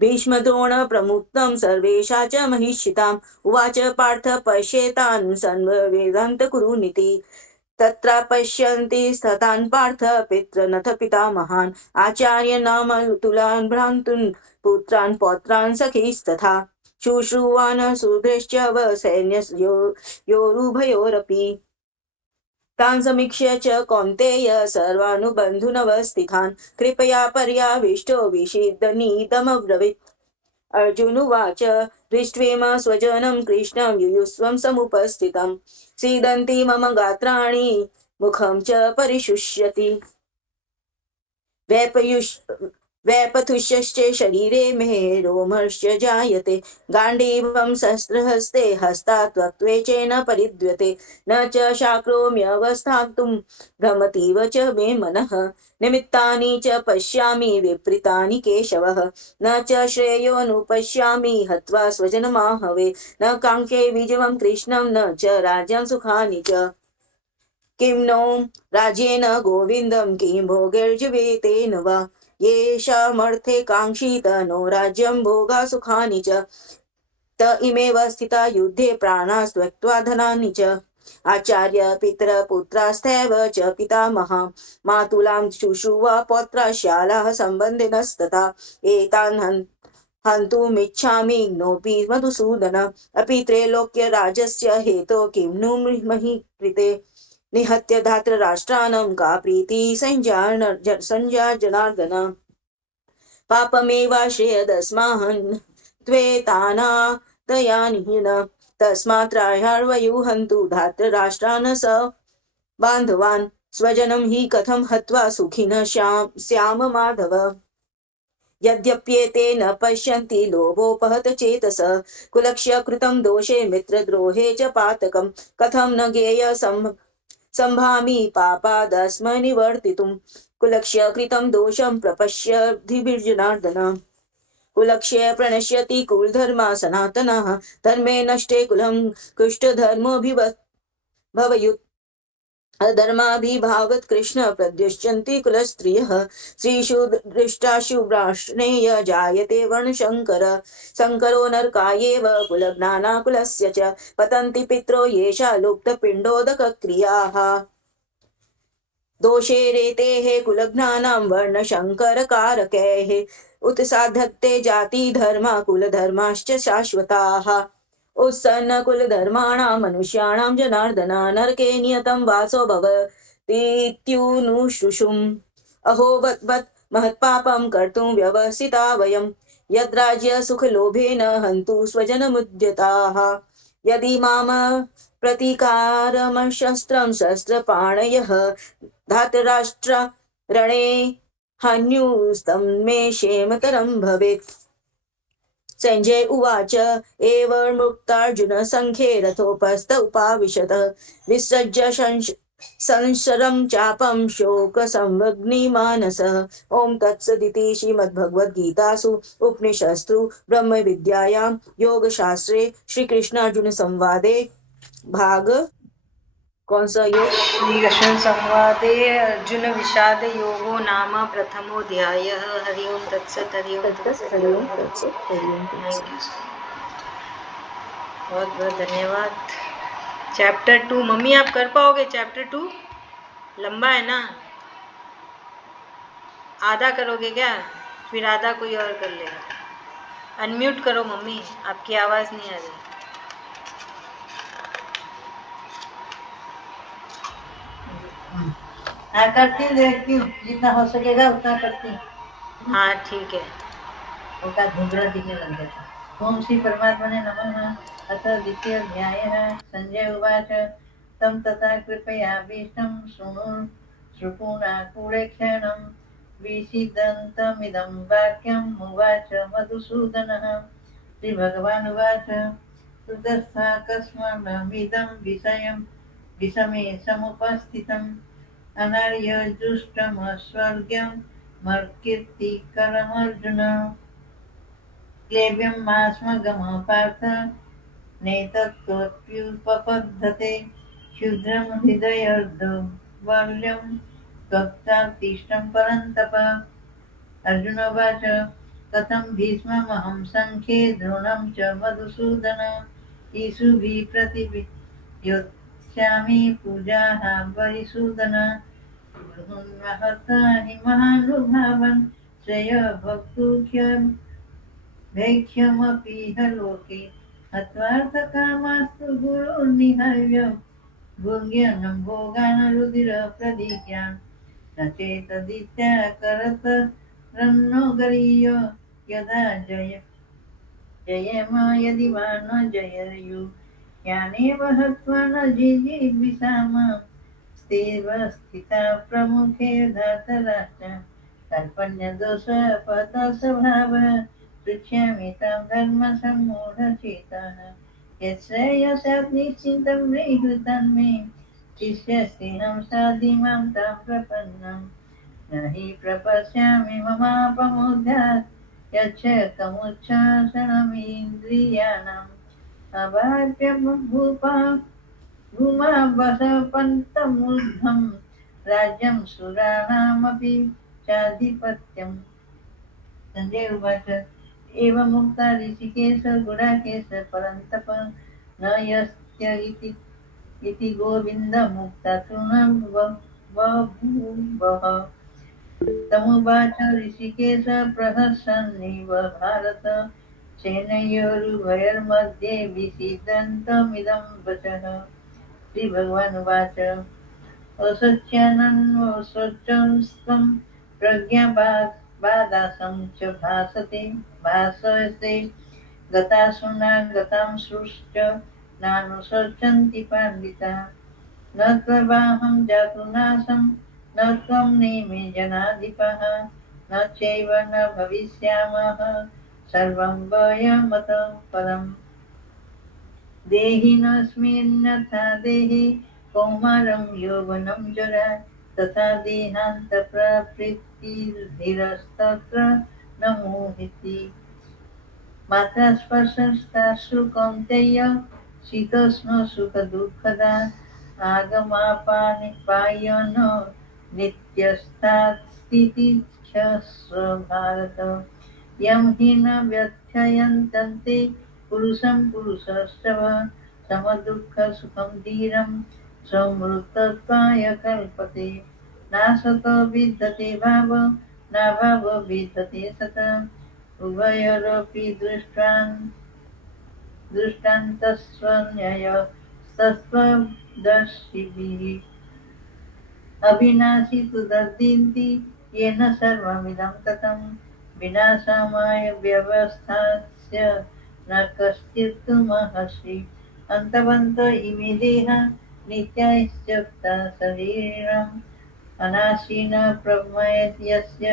भीष्मद्रोण प्रमुक्तं सर्वेषा च महिषिताम् उवाच पार्थ पश्येतान् संवेदान्त कुरुनिति तत्र पश्यन्ति स्थितान् पार्थ पितृनथ पितामहान् आचार्य नाम तुलान् भ्रान्तुन् पुत्रान् पौत्रान् सखीस्तथा शुश्रूवान् सुदृश्च सैन्ययोरुभयोरपि तान् समीक्ष्य च कौन्तेय सर्वानुबन्धुनवस्थितान् कृपया पर्याविष्टो विषीदनीतमब्रवीत् अर्जुनुवाच दृष्ट्वेम स्वजनं कृष्णं युयुस्वं समुपस्थितं सीदन्ति मम गात्राणि मुखं च परिशुष्यति वैपथुष्यश्च शरीरे मे रोमश्च जायते गाण्डीवं शस्त्रहस्ते हस्तात् त्वक्त्वेचेन परिद्यते न च शाक्रोम्यवस्थातुं भ्रमतीव च मे मनः निमित्तानि च पश्यामि विपरीतानि केशवः न च श्रेयोनुपश्यामि हत्वा स्वजनमाहवे न काङ्क्षे विजयं कृष्णं न च राज्यं सुखानि च किं नो राज्येन गोविन्दं किं भोगैर्जीवितेन वा येषामर्थे काङ्क्षित नो राज्यं भोगा सुखानि च त इमेव स्थिता युद्धे प्राणाः त्यक्त्वा धनानि च आचार्य पितरपुत्रास्तैव च पितामहा मातुलां शुश्रूव पौत्राशालाः सम्बन्धिनस्तथा एतान् हन्तुमिच्छामि नोऽपि मधुसूदन अपि त्रैलोक्यराजस्य हेतो किं नु मही कृते निहत्य धातराष्ट्राणां का प्रीति संज्ञा जनार्दन पापमेवाश्रयदस्माहन् त्वेतानातयानिहीन तस्मात् त्राह्यार्वयुहन्तु धातराष्ट्रान् स बान्धवान् स्वजनं हि कथं हत्वा सुखिनः स्याम माधव यद्यप्येते न पश्यन्ति लोभोपहत चेतस कुलक्ष्य कृतं दोषे मित्रद्रोहे च पातकं कथं न ज्ञेय सम्भामि पापादस्म निवर्तितुं कुलक्ष्य कृतं दोषं प्रपश्यद्भिर्जनार्दन कुलक्ष्य प्रणश्यति कुलधर्मा सनातनः धर्मे नष्टे कुलं कुष्ठधर्मोऽभिभवयुत् अधर्माभिभावत् कृष्ण प्रद्युष्यन्ति कुलस्त्रियः स्त्रीषु दृष्टाशु ब्राह्मणेय जायते वर्णशङ्कर शङ्करो नरकायेव कुलज्ञाना कुलस्य च पतन्ति पित्रो येषा लुप्तपिण्डोदकक्रियाः दोषे रेतेः कुलज्ञानां वर्णशङ्करकारकैः उत्साधत्ते जाति धर्मा कुलधर्माश्च शाश्वताः उत्सन्न कुलधर्माणां मनुष्याणां जनार्दन नरके नियतं वासो भवतीत्युनुशुशुम् अहो वत् महत्पापं कर्तुं व्यवसिता वयं यद्राज्य सुखलोभेन हन्तु स्वजनमुद्यताः यदि माम प्रतीकारमशस्त्रं शस्त्रपाणयः धातराष्ट्र रणे हन्युस्तं मे क्षेमतरं भवेत् संजय उवाच एवं मुक्तार्जुन संख्ये रथोपस्थ उपाविशत विसृज्य संशरं चापं शोक संवग्निमानसः ओम तत्सदिति श्रीमद्भगवद्गीतासु उपनिषत्सु ब्रह्म विद्यायां योगशास्त्रे श्री कृष्ण अर्जुन संवादे भाग कौन सा योग श्री कृष्ण संवादे अर्जुन विषाद योगो नाम प्रथमोऽध्यायः। हरि ओम तत्सत। हरि ओम तत्सत। हरि ओम तत्सत। हरि ओम थैंक तत्सत। यू, बहुत बहुत धन्यवाद। चैप्टर 2 मम्मी आप कर पाओगे? चैप्टर 2 लंबा है ना, आधा करोगे क्या? फिर आधा कोई और कर लेगा। अनम्यूट करो मम्मी, आपकी आवाज़ नहीं आ रही। हाँ करती हूँ, देखती हूँ जितना हो सकेगा उतना करती हूँ। हाँ ठीक है। उनका घुघरा दिखने लग जाता। ओम श्री परमात्मने नमः। अथ द्वितीयोऽध्यायः। संजय उवाच तं तथा कृपयाभीष्टं शृणुपुनाकुलेक्षणं विषीदन्तमिदं वाक्यम् उवाच मधुसूदनः। श्रीभगवानुवाच सुदस्था कस्मान्मिदं विषमे समुपस्थितम् अनार्यजुष्टमस्वर्ग्यं मत्कीर्तिकरमर्जुन क्लेव्यं मास्मगमः पार्थ नैतत्त्वप्युपपद्यते क्षुद्रं हृदयर्दौर्बल्यं त्वत्तातिष्ठं परन्तप। अर्जुनोवाच कथं भीष्ममहं सङ्ख्ये द्रोणं च मधुसूदन ईशुभिः प्रतियोत्स्यामि पूजाः वरिसूदन महता हि महानुभावन् श्रेयभक्तुभ्यमपि ह लोके हत्वार्थकामास्तु गुरुर्निहर्य भुङ्ग्यनं भोगान् रुधिरप्रदिज्ञान् न चेतदित्याकरतरन्नो गरीयो यदा जयेम यदि वा न जयेयु यानेव हत्वा न जिजीविषाम स्थिता प्रमुखे धातराष्ट्र कर्पण्यदोषपतस्वभावः पृच्छामि तं धर्मसम्मूढचेताः यच्छ्रेयस्यात् निश्चिन्तं निहृतं शिष्यस्तेऽहं साधिमां तां प्रपन्नं न हि प्रपश्यामि ममापमुद्यात् यच्छकमुच्छासनमिन्द्रियाणाम् अवाप्य भूमा वसपन्तमुद्धं राज्यं सुराणामपि चाधिपत्यम्। संजय उवाच एवं मुक्ता ऋषिकेश गुडाकेश परन्तप न यस्य इति गोविन्द मुक्ता तृणं बभूवः तमुवाच ऋषिकेश प्रहसन्निव भारत सेनयोरुभयोर्मध्ये विषीदन्तमिदं वचः श्रीभगवानुवाच असत्यानन्वसत्यं प्रज्ञाबादासं च भाससे गतासुना गतां सृष्ट नानुसर्चन्ति पंडिता न त्ववाहं जातु नासं न त्वं नेमे जनाधिपः न चैव न भविष्यामः सर्वं वयमतः परम् देहिनोऽस्मिन्यथा देहे कौमारं यौवनं जरा तथा देहान्तप्रवृत्तिर्धीरस्तत्र न मोहिति मात्रा स्पर्शस्ताश्रु कौन्तेय शीतोष्ण सुखदुःखदा आगमापायनो नित्यस्तात् स्थितिच्छस्व भारत यं हि न व्यथयन्तन्ते पुरुषं पुरुषस्तव समदुःखसुखं धीरं समृतत्वाय कल्पते नासतो विद्यते भाव नाभावो विद्यते सतः उभयोरपि दृष्टान्तस्वन्ययस्तत्त्वदर्शिभिः अविनाशी तु दर्दिन्ति येन सर्वमिदं ततं विनाशामाय व्यवस्थास्य न कश्चित् महर्षि अन्तवन्त इमे देहा नित्याश्चक्ता शरीरम् अनाशिन प्रमयस्य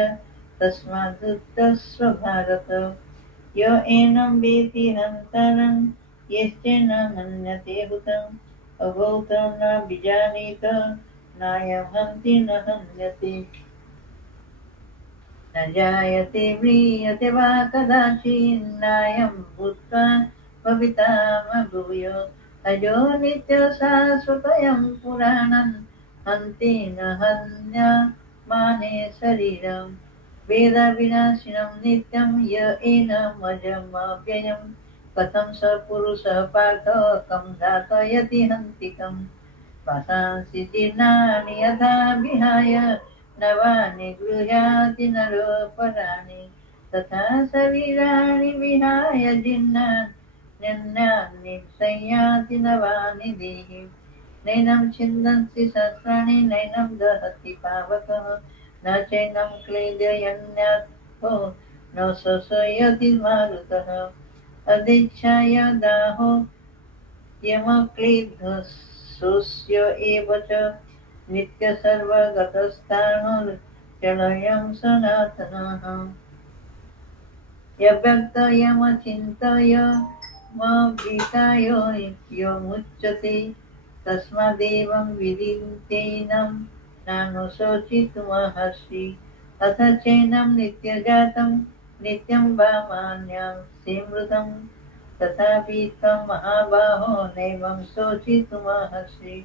तस्मादुत्तस्व भारत य एनं वेति हन्तनं यश्चन मन्यते हुतम् अभूतं न विजानीत नायं हन्ति न हन्यते न जायते म्रियते वा कदाचिन्नायं भूत्वा भवितामभूय अजो नित्यशाश्वतयं पुराणं हन्ति न हन्यमाने शरीरम् वेदविनाशिनं नित्यं य एनमजमव्ययं कथं स पुरुषः पार्थ कं घातयति हन्तिकम् वासांसि जीर्णानि यथा विहाय नवानि गृह्णाति नरोपराणि तथा शरीराणि विहाय जीर्णान्यन्यानि संयाति नवानि देहि नैनं छिन्दन्ति शस्त्राणि नैनं दहति पावकः न चैनं क्लेदयन्यात्मो न शोषयति मारुतः अदिच्छाय दाहो यमक्लेदशोष्य एव च नित्यसर्वगतस्थाणुर्जलयं सनातनः यव्यक्तयमचिन्तय मविकाय यो मुच्यते तस्मादेवं विदितेनं नानुशोचितुमर्हसि अथ चैनं नित्यजातं नित्यं वा मान्यं स्मृतं तथापि त्वं महाबाहो नैवं शोचितुमर्हसि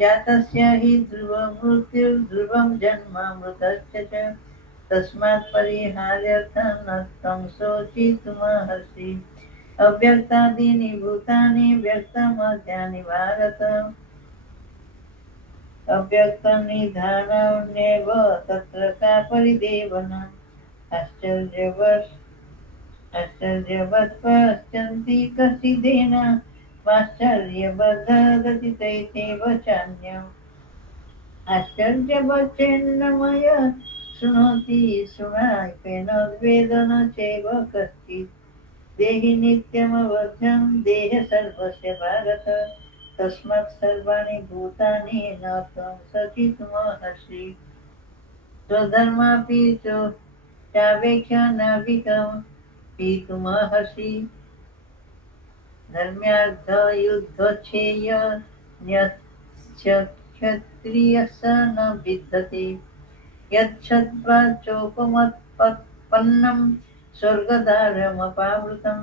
जातस्य हि ध्रुवं मृत्युर्ध्रुवं जन्मामृतस्य च तस्मात् परिहार्यर्थं न त्वं शोचितुमर्हसि अव्यक्तादीनि भूतानि व्यक्तमध्यानि भारत अव्यक्तनिधानमेव तत्र का परिदेवना आश्चर्यवत् पश्यन्ति कश्चिदेन आश्चर्यवदति तैतेव चान्यम् आश्चर्यवच्चेन्नमय शृणोति शृणायतेन वेद न चैव कश्चित् देहि नित्यमवध्यं देह सर्वस्य भारत तस्मात् सर्वाणि भूतानि न त्वं शचितुमर्हसि स्वधर्मापि चावेक्ष्य न विकम्पितुमर्हसि धर्म्यार्थयुद्धच्छेय क्षत्रियस्य न विद्यते यच्छ्वा चोपमत्पन्नं स्वर्गद्वारमपावृतं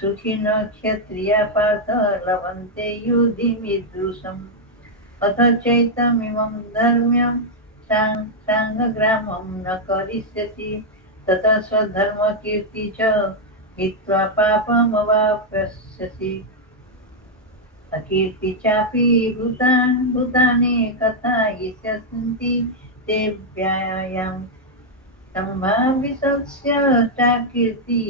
सुखिनः क्षत्रिया पार्थ लभन्ते युधिमीदृशम् अथ चैतमिमं धर्म्यं साङ्गग्रामं न करिष्यति ततः स्वधर्मकीर्ति च हित्वा पापमवाप्स्यसि अकीर्ति चापि भूतानि कथयिष्यन्ति तेभ्यां सम्भावितस्य चाकीर्ति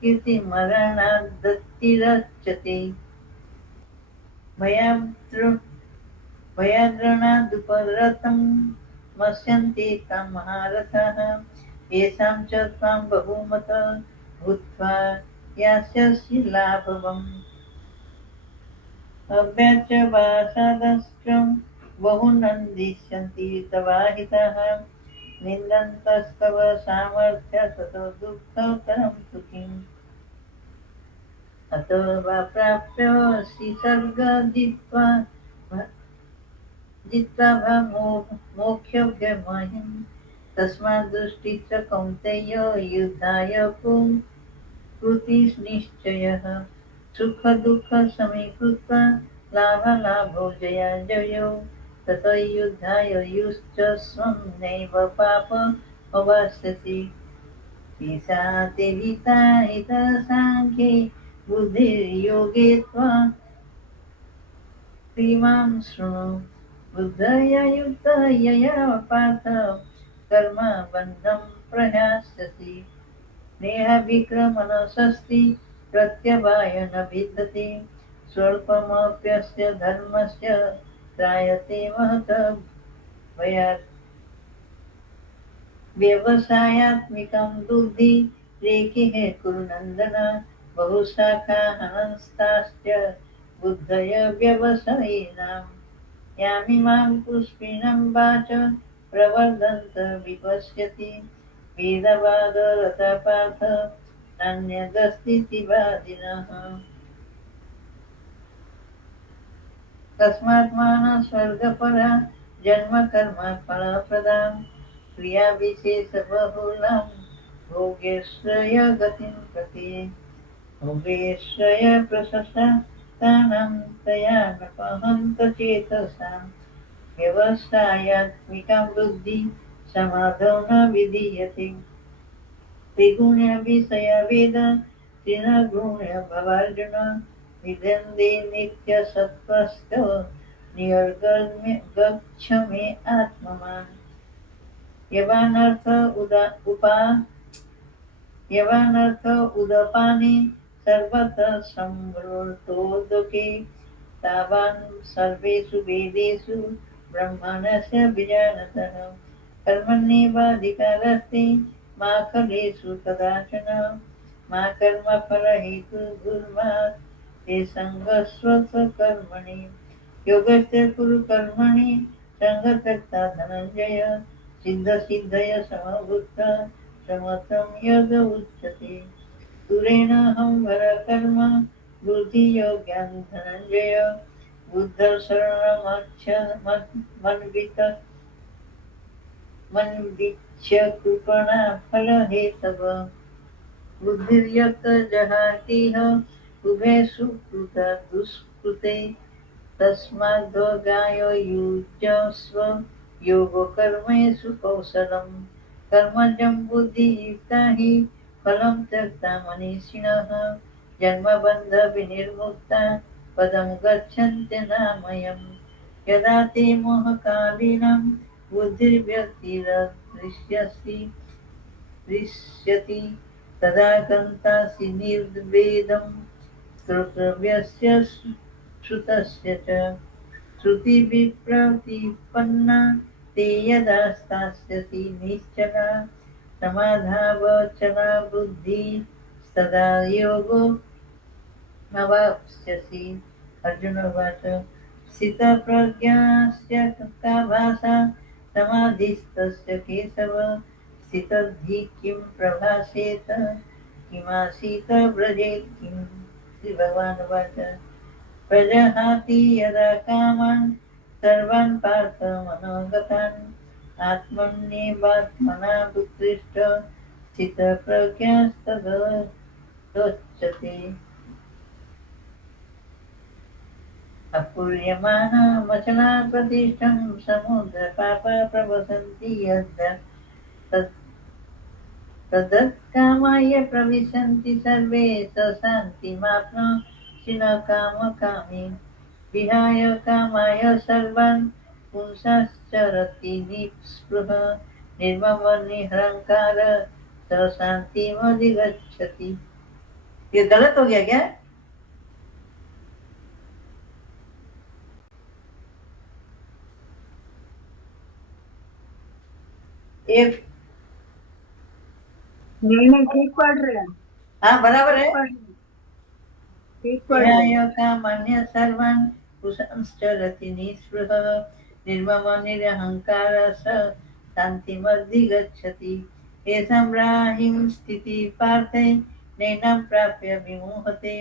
कीर्तिमरणादतिरच्यते भयाद्रणादुपरतं मस्यन्ति तं महारथः येषां च त्वां बहुमत भूत्वा यास्यसि लाभवम् अव्याच वासादश्च बहुनन्दिष्यन्ति तवाहितः निन्दन्तस्तव सामर्थ्य ततो दुःखकरं तु किम् अतो वा प्राप्योऽसि जित्वा मोक्षोऽव्यमहिम् तस्मात् दृष्टिश्च कौन्तेय युद्धाय कृतिनिश्चयः सुखदुःखसमीकृत्वा लाभालाभो जयाजयो ततो युद्धाय युश्च स्वं नैव पाप अवास्यसि ईशा ते गीता हितसाङ्ख्ये बुद्धिर्योगे त्वां शृणु बुद्धया युक्तया पार्थ कर्मबन्धं प्रयास्यसि नेहविक्रमणशस्ति प्रत्यवाय न विद्यते स्वल्पमप्यस्य धर्मस्य त्रायते महत भयात् व्यवसायात्मिकं बुद्धि रेकिः कुरु नन्दन बहुशाखा हनस्ताश्च बुद्धय व्यवसायिनाम् यामिमां पुष्पिणं वाच प्रवर्धन्त विपश्यति वेदवादरता पार्थ नान्यदस्तीति वादिनः तस्मात्मानः स्वर्गपरा जन्मकर्म फलप्रदां क्रियाविशेषबहुलां भोगेश्वरगतिं प्रति भोगेश्वरप्रशस्तानां तया नपहन्त चेतसां व्यवसायात्मिकां बुद्धि समाधौ न विधीयते त्रिगुणविषयवेद तृणगुण्य भवार्जुन विदन्ते नित्यसत्त्वस्थ नियर्गम्य गच्छ मे आत्मवान् यवानर्थ उदपानि सर्वतः संवृतोदके तावान् सर्वेषु वेदेषु ब्रह्मणस्य विजानतः कर्मण्येवाधिकारस्ते मा फलेषु कदाचन मा कर्मफलहेतुर्भूर्मात् ते सङ्गस्वकर्मणि योगस्य कुरु कर्मणि सङ्गत्यक्ता धनञ्जय सिद्धसिद्धय समभूत समत्वं यद उच्यते तुरेणाहं वरकर्म बुद्धियोग्यां धनञ्जय मन्विच्य कृपणा फलहेतव बुद्धिर्यत् जहातीह उभे सुकृता दुष्कृते तस्माद्योगाय युज्यस्व योगो कर्मेषु कौशलम् कर्मजं बुद्धियुक्ता हि फलं त्यक्ता मनीषिणः जन्मबन्धविनिर्मुक्ता पदं गच्छन्त्यनामयम् यदा ते मोहकालीनं बुद्धिर्व्यक्तिरदृश्यति तदा गन्तासि निर्वेदं श्रोतव्यस्य श्रुतस्य च श्रुतिविप्रतिपन्ना ते यदा स्थास्यसि निश्चला समाधावचला बुद्धिस्तदा योगो अवाप्स्यसि अर्जुन उवाच स्थितप्रज्ञस्य का भाषा समाधिस्तस्य केशव स्थितद्धि किं प्रभाषेत किमासीत व्रजेत् किं श्रीभगवान् उवाच प्रजहाति यदा कामान् सर्वान् पार्थ मनोगतान् आत्मन्येवात्मना उत्तिष्ठ स्थितप्रज्ञस्तदोच्यते अपूर्यमाणमचला प्रतिष्ठं समुद्रपापा प्रवसन्ति यद् तद्कामाय प्रविशन्ति सर्वे स शान्तिमाप्नोषि न कामकामी विहाय कामाय सर्वान् पुंसाश्चरति निःस्पृह निर्मम निरहंकार स शान्तिमधिगच्छति। ये गलत हो गया क्या? एक नहीं ठीक पढ़ रहे हैं, हाँ बराबर है। ठीक पढ़ रहे हैं। विहाय कामान्य सर्वान् पुंसाश्चरति निःस्पृह निर्मम निरहंकार स शान्तिमधिगच्छति। येषां ब्राह्मीं स्थितिः पार्थे नैनं प्राप्य विमुहते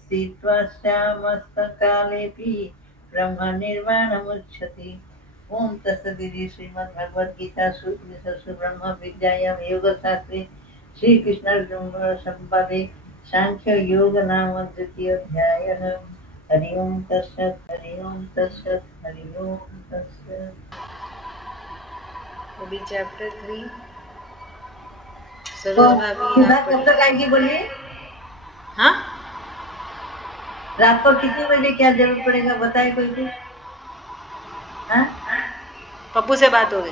स्थित्वा श्यामस्तकालेऽपि ब्रह्मनिर्वाणमुच्यते। ओम तत्सदिति श्रीमद्भगवद्गीतासु उपनिषत्सु ब्रह्म विद्यायां योगशास्त्रे श्रीकृष्णार्जुन संवादे सांख्य योग नाम द्वितीय अध्यायः। हरि ओम तत्सत् हरि ओम तत्सत् हरि ओम तत्सत्। अभी चैप्टर 3 सरोज भाभी आप कब तक आएंगी बोलिए? हाँ रात को कितने बजे क्या जरूरत पड़ेगा बताए कोई भी? हाँ पप्पू से बात हो गई।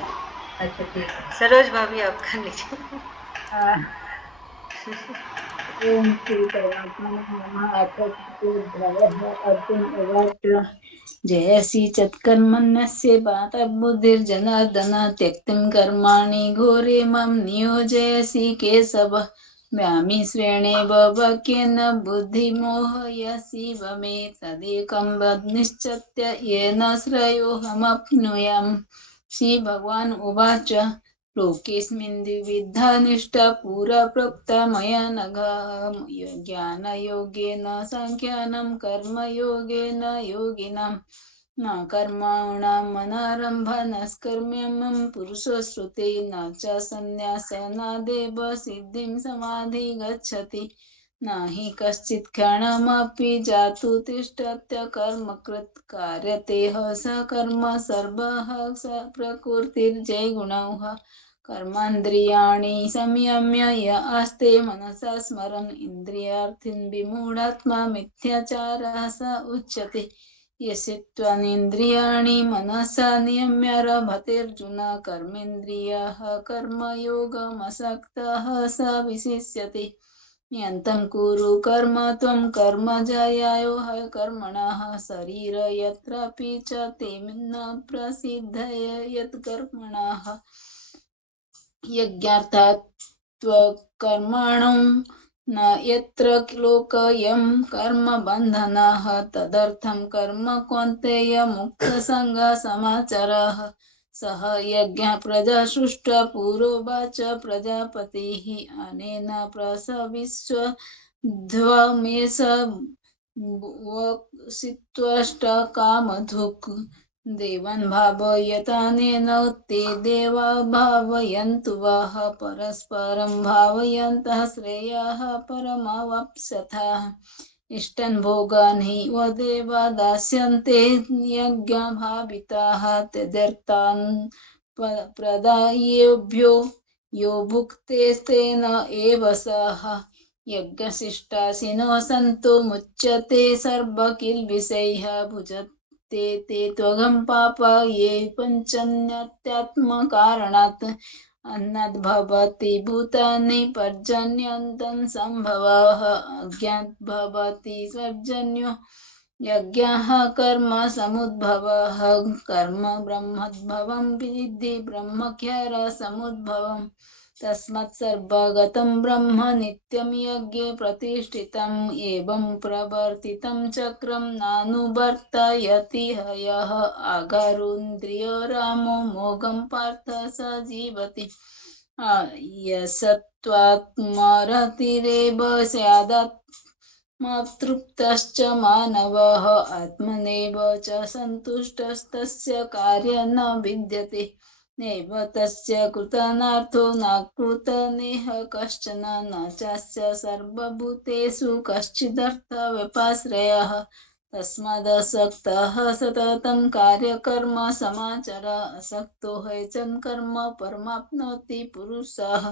अच्छा ठीक है। सरोज भाभी आप कर लीजिए। ओम श्री परमात्मा नमः। अथ अर्जुन उवाच जयसि चत्कर्मण्यस्य पातबुद्धिर्जनार्दन त्यक्तं कर्माणि घोरे मां नियोजयसि केशव व्यामि श्रेणेव वाक्येन बुद्धिमोहयसि वमे तदेकं वद निश्चित्य येन श्रेयोऽहमाप्नुयाम्। श्रीभगवान् उवाच लोकेऽस्मिन् द्विविधा निष्ठा पुरा प्रोक्ता मया नघ ज्ञानयोगेन साङ्ख्यानं कर्मयोगेन योगिनां न कर्माणाम् अनारम्भः नैष्कर्म्यं पुरुषश्रुते न च सन्न्यासनादेव सिद्धिं समाधिगच्छति न हि कश्चित् क्षणमपि जातु तिष्ठत्य कर्मकृत् कार्यते स कर्म सर्वः स प्रकृतिर्जयगुणः कर्मान्द्रियाणि संयम्य य आस्ते मनसा स्मरन् इन्द्रियार्थीन् विमूढात्मा मिथ्याचारः स उच्यते। यस्य त्वनिन्द्रियाणि मनसा नियम्य रभतेऽर्जुन कर्मेन्द्रियाः कर्मयोगमसक्तः स विशिष्यते। नियन्तं कुरु कर्म त्वं कर्म जयायो कर्मणः शरीर यत्रापि च ते न प्रसिद्धय यत्कर्मणः यज्ञार्थात्वकर्मणो न यत्र लोकयं कर्म बन्धनः तदर्थं कर्म कौन्तेय मुक्तसङ्गः समाचरः। सह यज्ञः प्रजा सृष्टा पुरोवाच प्रजापतिः अनेन प्रसविस्व ध्वमेश वसित्वष्टकामधुक् देवान् भावयतानेन ते देवा भावयन्तु वः परस्परं भावयन्तः श्रेयः परमावाप्स्यथः। इष्टन् भोगान् हि वो देवा दास्यन्ते यज्ञभाविताः तदर्थान् प्रदायेभ्यो यो भुक्तेस्तेन एव सः यज्ञशिष्टाशिनो सन्तो मुच्यते सर्वकिल्बिषैः भुजते ते त्वगं पाप ये पञ्चन्यत्यात्मकारणात् अन्नाद् भवति भूतानि पर्जन्यन्तं सम्भवः अज्ञात् भवति सर्जन्यो यज्ञः कर्म समुद्भवः कर्म ब्रह्मोद्भवं विद्धि ब्रह्मख्यार समुद्भवम् तस्मात् सर्वगतं ब्रह्म नित्यं यज्ञे प्रतिष्ठितम् एवं प्रवर्तितं चक्रं नानुवर्तयति यः आगारोन्द्रियरामो मोघं पार्थ स जीवति यसत्त्वात्मरतिरेव स्यादात्मतृप्तश्च मानवः आत्मनेव च सन्तुष्टस्तस्य कार्यं न विद्यते नैव तस्य कृतनार्थो न कृतनेह कश्चन न चास्य सर्वभूतेषु कश्चिदर्थव्यपाश्रयः तस्मादसक्तः सततं कार्यकर्म समाचर असक्तो ह्यचन कर्म परमाप्नोति पुरुषः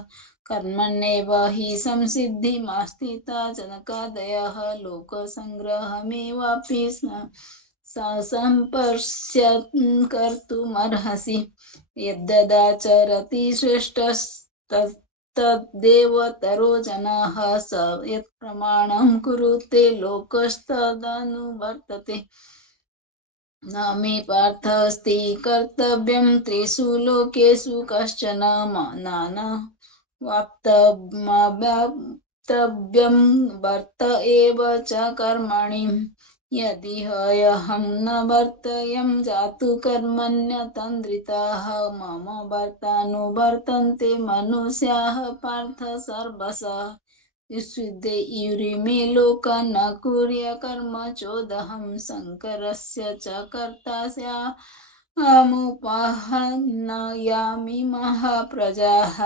कर्मण्येव हि संसिद्धिमास्थिता जनकादयः लोकसङ्ग्रहमेवापि सम्पर्श्यन् कर्तुमर्हसि यद्ददाचरति श्रेष्ठस्तद्देवतरो जनाः स यत्प्रमाणं कुरुते लोकस्तदनुवर्तते न मे पार्थस्ति कर्तव्यं त्रिषु लोकेषु कश्चन नानावाप्तव्यं वर्त एव च कर्मणि यदि ह्यहं न वर्तयं जातु कर्मण्यतन्द्रिताः मम वर्तानुवर्तन्ते मनुष्याः पार्थ सर्वशः युरिमे लोका न कुर्य कर्म चोदहं शङ्करस्य च कर्ता स्यामुपाहनयामि महाप्रजाः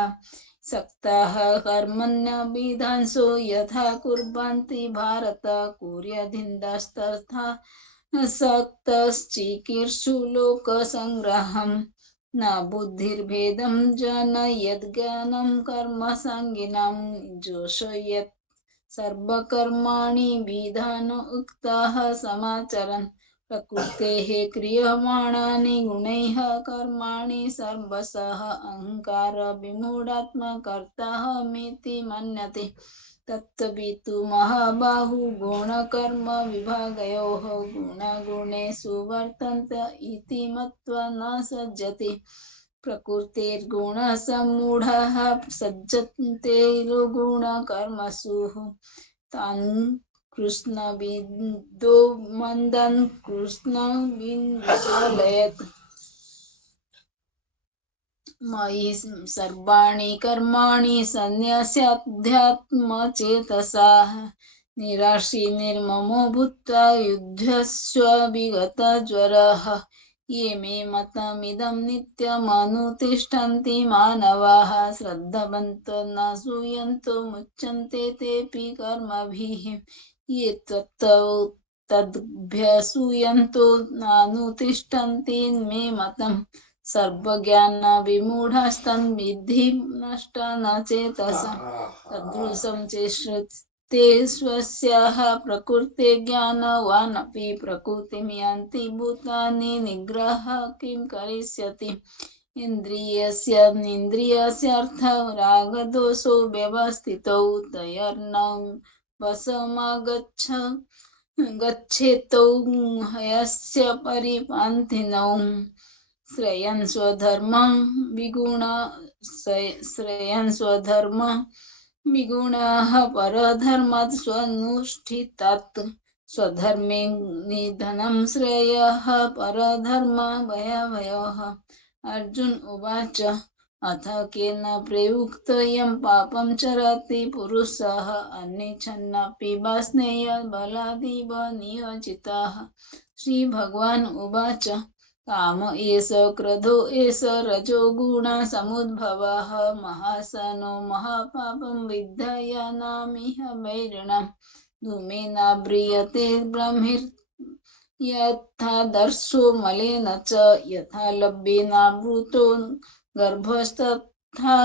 सक्ताः कर्मण्यभिधांसो यथा कुर्वन्ति भारत कुर्यादिन्दस्तथा सक्तश्चिकीर्षु लोकसङ्ग्रहम् न बुद्धिर्भेदं जनयद्ज्ञानं कर्मसङ्गिनां जोषयत् सर्वकर्माणि विधान उक्ताः समाचरन् प्रकृतेः क्रियमाणानि गुणैः कर्माणि सर्वशः अहङ्कार विमूढात्मा कर्ताहमेति मन्यते तत्त्ववितु महाबाहु गुणकर्म विभागयोः गुणगुणेषु वर्तन्त इति मत्वा न सज्जते प्रकृतेर्गुणसम्मूढः सज्जते गुणकर्मसु तान् कृष्णविदो मन्दन् कृष्णविचालयत् मयि सर्वाणि कर्माणि सन्न्यस्याध्यात्मचेतसा निराशी निर्ममो भूत्वा युध्यस्व विगतज्वरः ये मे मतमिदं नित्यमनुतिष्ठन्ति मानवाः श्रद्धवन्तो न सूयन्तो मुच्यन्ते तेऽपि कर्मभिः ये तदभ्यसूयन्तो नानुतिष्ठन्ति मे मतम् सर्वज्ञानविमूढस्तन्विद्धि नष्ट न चेतसा तदृशं चेष्टे स्वस्याः प्रकृते ज्ञानवानपि प्रकृतिं यान्ति भूतानि निग्रह किं करिष्यति इन्द्रियस्यार्थं रागदोषो व्यवस्थितौ तैर्न वशमागच्छेतौ हयस्य परिपन्थिनौ श्रेयन् स्वधर्म विगुणाः परधर्मात् स्वनुष्ठितात् स्वधर्मे निधनं श्रेयः परधर्म भयावहः अर्जुन उवाच अथ केन प्रयुक्तोऽयं पापं चरति पुरुषः अन्यच्छन्नपि वाष्णेय बलादिव नियोजितः श्रीभगवान् उवाच काम एष क्रोधो एष रजोगुण समुद्भवः महासनो महापापं विद्धयानामिह वैरिणम् धूमेनाव्रियते ब्रह्मिर्यथा दर्शो मलेन च यथा लब्धेनावृतो गर्भस्तथा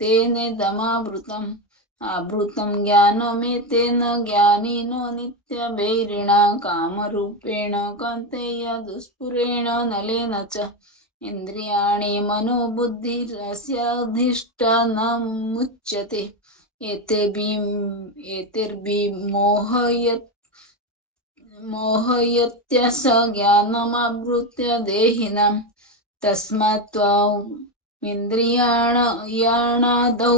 तेनेदमावृतम् आवृतं ज्ञानमेतेन ज्ञानिनो नित्यवैरिणा कामरूपेण कौन्तेय दुष्पुरेण नलेन च इन्द्रियाणि मनोबुद्धिरस्याधिष्ठानमुच्यते एतैर्विमोहयत्यस ज्ञानमावृत्य देहिनां तस्मात् त्वमिन्द्रियाणादौ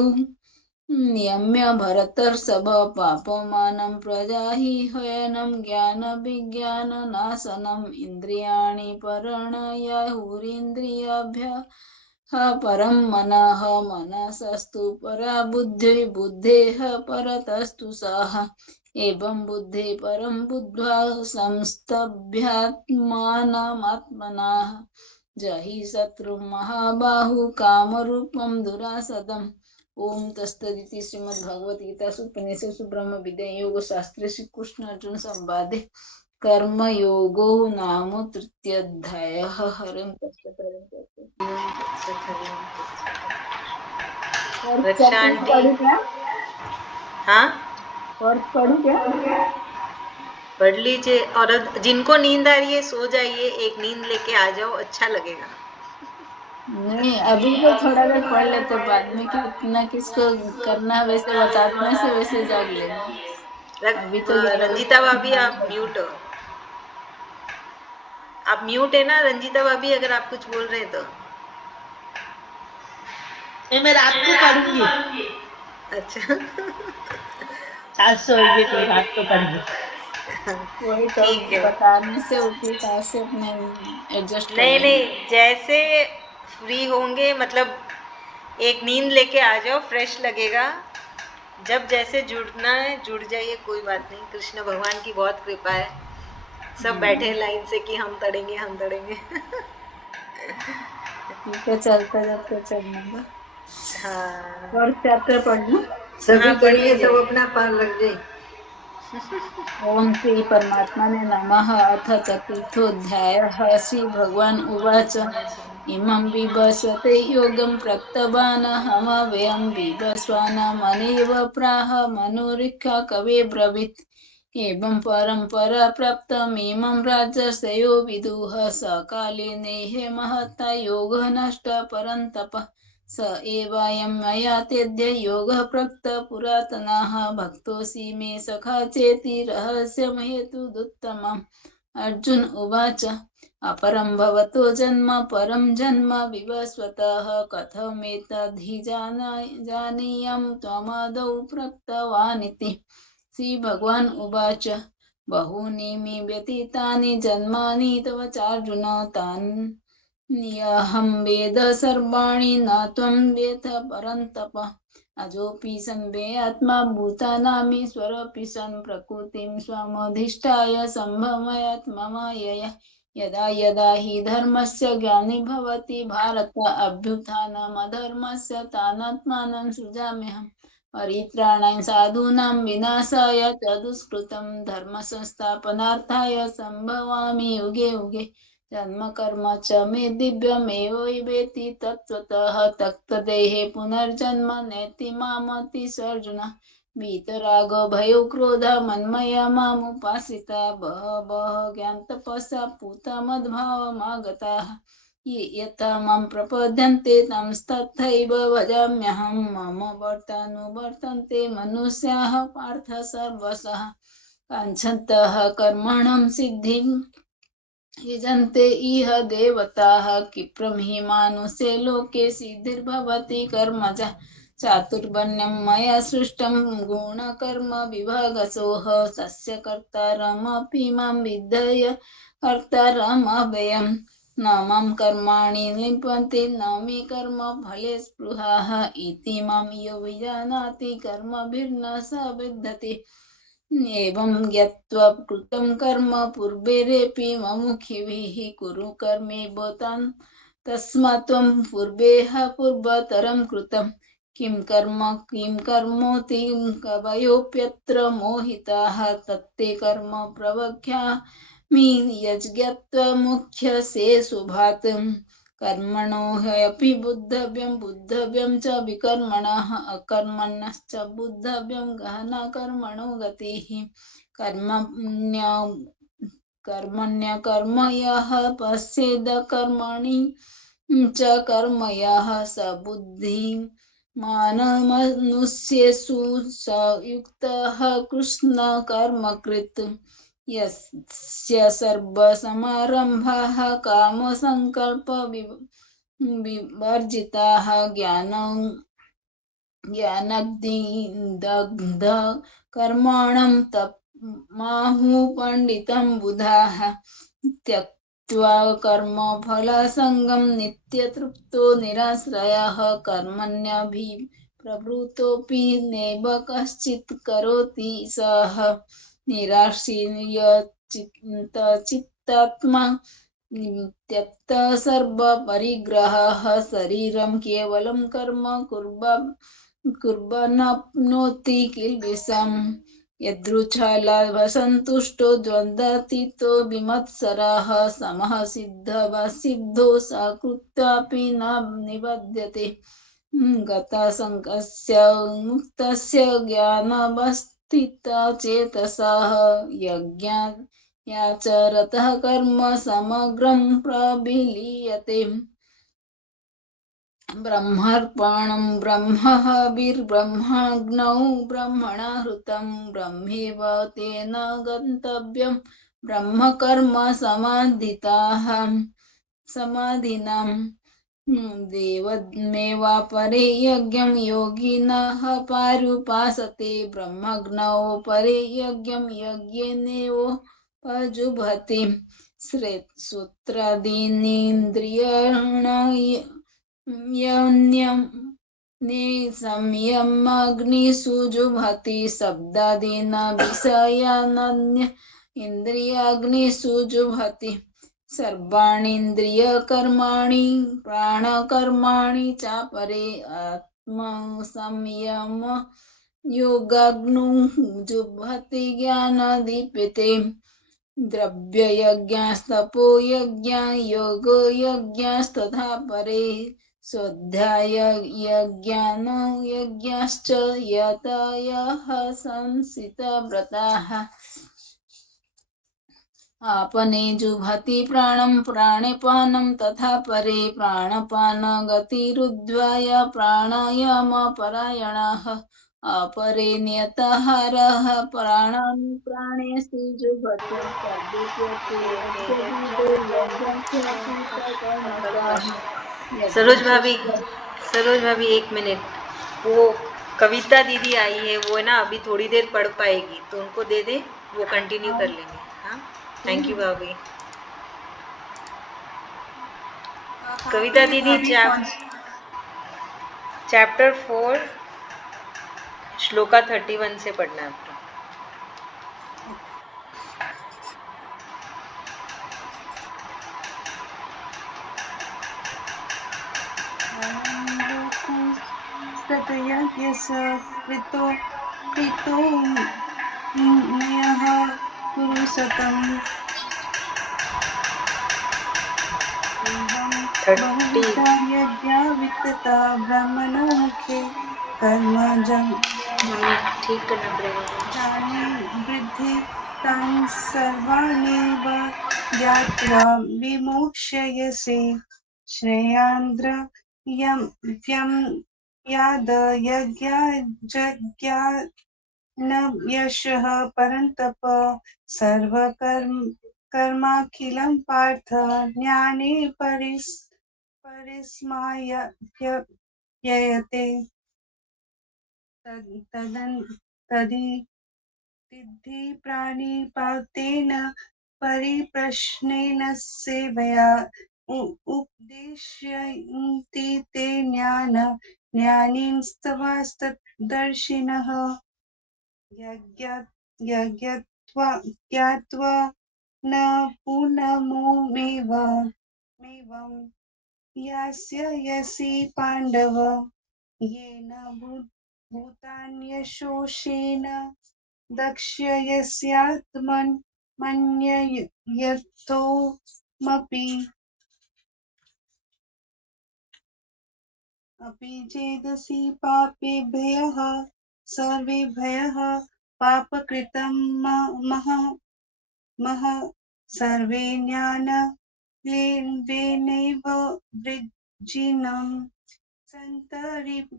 नियम्य भरतर्षभ पापमानं प्रजाहि ह्यनं ज्ञानविज्ञाननाशनम् इन्द्रियाणि परणयाहुरिन्द्रियाभ्यः परं मनः मनसस्तु परा बुद्धिः बुद्धेः परतस्तु सः एवं बुद्धे परं बुद्ध्वा संस्तभ्यात्मानमात्मनः जहि शत्रुं महाबाहु कामरूपं दुरासदम् ओम तत्सदिति श्रीमद्भगवद्गीतासु उपनिषत्सु ब्रह्म विद्या योग शास्त्रे श्री कृष्ण अर्जुन संवादे कर्म योगो नाम तृतीयोऽध्यायः। हरिं तत्सत्। हरिं तत्सत्। रक्षा आंटी पढ़ू क्या? हाँ वर्ष पढ़ू क्या? पढ़ लीजिए और जिनको नींद आ रही है सो जाइए, एक नींद लेके आ जाओ, अच्छा लगेगा। नहीं, अभी तो थोड़ा देर पढ़ लेते, बाद में कितना किसको करना है वैसे बताने से वैसे जाग लेंगे। अभी तो 11 रंजीता भाभी बजे। आप म्यूट हो, आप म्यूट है ना रंजीता भाभी, अगर आप कुछ बोल रहे हैं तो। ये मैं रात को पढ़ूंगी, अच्छा आज सोएगी तो रात को पढ़ूंगी। वही तो ठीक है। बताने से उसी हिसाब से अपने एडजस्ट कर नहीं लेंगे। नहीं, जैसे फ्री होंगे मतलब एक नींद लेके आ जाओ, फ्रेश लगेगा। जब जैसे जुड़ना है जुड़ जाइए, कोई बात नहीं, कृष्ण भगवान की बहुत कृपा है, सब बैठे लाइन से कि हम तड़ेंगे हम तड़ेंगे ठीक है, चलता जाता चलने का। हाँ और चैप्टर पढ़ लूं? सभी हाँ, पढ़ करिए, लीजिए। सब अपना पार लग जाए। ओम श्री परमात्मने नमः। अथ चतुर्थोऽध्यायः। श्री भगवान उवाच इमं विवस्वते योगं प्रत्यवानहमव्ययं विवस्वानमनेव प्राह मनोरिक्ष कवे ब्रवीत्। एवं परम्परा प्राप्तमिमं राजर्षयो विदुः। सकाले नेहे महता योगः नष्ट परन्तप। स एवायं मया तेद्य योगः प्रोक्तः पुरातनः। भक्तोऽसि मे सखा चेति रहस्यं हेतुदुत्तमम्। अर्जुन उवाच अपरं भवतो जन्म परं जन्म विवस्वतः कथमेतद्धि जानीयं त्वमादौ प्रोक्तवानिति। श्रीभगवान् उवाच बहूनि मे व्यतीतानि जन्मानि तव चार्जुन, तान्यहं वेद सर्वाणि न त्वं वेद परन्तप। अजोऽपि सन्देहात्मा भूतानामीश्वरोऽपि सन् प्रकृतिं स्वमधिष्ठाय सम्भवयत्ममायया। यदा यदा हि धर्मस्य ग्लानिर्भवति भारत अभ्युत्थानमधर्मस्य तदात्मानं सृजाम्यहम्। परित्राणाय साधूनां विनाशाय च दुष्कृतं धर्मसंस्थापनार्थाय सम्भवामि युगे युगे। जन्म कर्म च मे दिव्यमेव वेति तत्त्वतः तत्त्वदेहे पुनर्जन्म नेति मामतिसर्जुन। वीतरागो भयो क्रोध मन्मया मामुपासिता बहवः ज्ञानतपसा पूता मद्भावमागताः। ये यथा मां प्रपद्यन्ते तंस्तथैव भजाम्यहं। मम वर्तानुवर्तन्ते मनुष्याः पार्थ सर्वशः। काङ्क्षन्तः कर्मणां सिद्धिं यजन्ते इह देवताः। क्षिप्रं हि मानुषे लोके सिद्धिर्भवति कर्मजा। चातुर्वर्ण्यं मया सृष्टं गुणकर्म विभागशोः। तस्य कर्तारमपि मां विद्धय कर्तारमव्ययम्। न मां कर्माणि लिप्यन्ते न मे कर्म फले स्पृहाः। इति मां यो विजानाति कर्मभिर्न स विद्यते। एवं ज्ञात्वा कृतं कर्म पूर्वैरपि मुमुक्षुभिः कुरु कर्मैव तान् तस्मात् त्वं पूर्वेह पूर्वतरं कृतं। किं कर्मोति कवयोऽप्यत्र मोहिताः। तत्ते कर्म प्रवक्ष्यामि यज्ञत्वा मुख्यसे शुभात्। कर्मणो ह्यपि बुद्धव्यं च विकर्मणः। अकर्मणश्च बुद्धव्यं गहना कर्मणो गतिः। कर्मण्यकर्म यः पश्येद कर्मणि च कर्म यः स बुद्धिमान् मनुष्येषु स युक्तः कृष्णकर्मकृत्। यस्य सर्वसमारम्भाः कामसङ्कल्प विवर्जिताः ज्ञानाग्निदग्ध कर्मणं तमाहुः पण्डितं बुधाः। त्यक्त्वा कर्मफलासङ्गं नित्यतृप्तो निराश्रयः। कर्मण्यभिप्रवृत्तोऽपि नैव कश्चित् करोति सः। निराश्रयचित्तात्मा त्यक्त सर्वपरिग्रहः। शरीरं केवलं कर्म कुर्वन्नप्नोति किल्बिषम्। यदृच्छालाभसन्तुष्टो द्वन्द्वातीतो विमत्सरः। समः सिद्धो स कृत्वापि न निबध्यते। गतासङ्गस्य मुक्तस्य ज्ञानावस्थितचेतसः यज्ञायाचरतः कर्म समग्रं प्रविलीयते ब्रह्मार्पणं ब्रह्महविर्ब्रह्माग्नौ ब्रह्मणाहृतं ब्रह्मेव तेन गन्तव्यं ब्रह्मकर्म समाधिनाम् देवमेवापरे यज्ञं योगिनः पारुपासते ब्रह्मज्ञौ परे यज्ञं यज्ञेनैवोपजुह्वति श्रोत्रादीनीन्द्रियाण्यन्यं संयमाग्निषुजुह्वति शब्दादीन विषयानन्य इन्द्रियाग्निषुजुह्वति सर्वाणीन्द्रियकर्माणि प्राणकर्माणि चापरे आत्मसंयम योगाग्नु जुह्वति ज्ञानदीपिते द्रव्ययज्ञस्तपोयज्ञ योगयज्ञस्तथा परे स्वाध्याययज्ञानो यज्ञश्च यतयः संसितव्रताः आपने जुह्वति प्राणं प्राणपानं तथा परे प्राणपानगतिरुद्ध्वाय प्राणायामपरायणाः अपरे नियताहारः प्राणान् प्राणेषु जुह्वति सर्वेप्यते यज्ञविदो यज्ञस्य कृतकर्मकाः सरोज भाभी, सरोज भाभी एक मिनट, वो कविता दीदी आई है, वो है ना अभी थोड़ी देर पढ़ पाएगी तो उनको दे दे, वो कंटिन्यू कर लेंगे। हाँ, थैंक यू भाभी। कविता दीदी चैप्टर 4 श्लोका 31 से पढ़ना है आपको। ततयज्ञस्य कृतोऽन्यः पुरुषतम् एवं 30 बहुविधा यज्ञा वित्तता ब्रह्मणो मुखे कर्मजं ठीक करना पड़ेगा। तानि वृद्धि तानि सर्वाण्येव ज्ञात्वा विमोक्ष्यसे श्रेयान्द्र यं याद यज्ञाजज्ञान यशः परन्तप सर्वकर्माखिलं पार्थ ज्ञाने परिस्मायते तद्धि प्राणिपातेन परिप्रश्नेन सेवया उपदेशयन्ति ते ज्ञानींस्तवास्तदर्शिनः ज्ञात्वा न पुनमोमेवं यास्यसि पाण्डव येन भूतान्यशोषेण दक्ष्यस्यात्मन्यथोमपि चेदसि पापेभ्यः सर्वेभ्यः पापकृतं मह सर्वे ज्ञानलेभेनैव वृजिनं सन्तरिष्यसि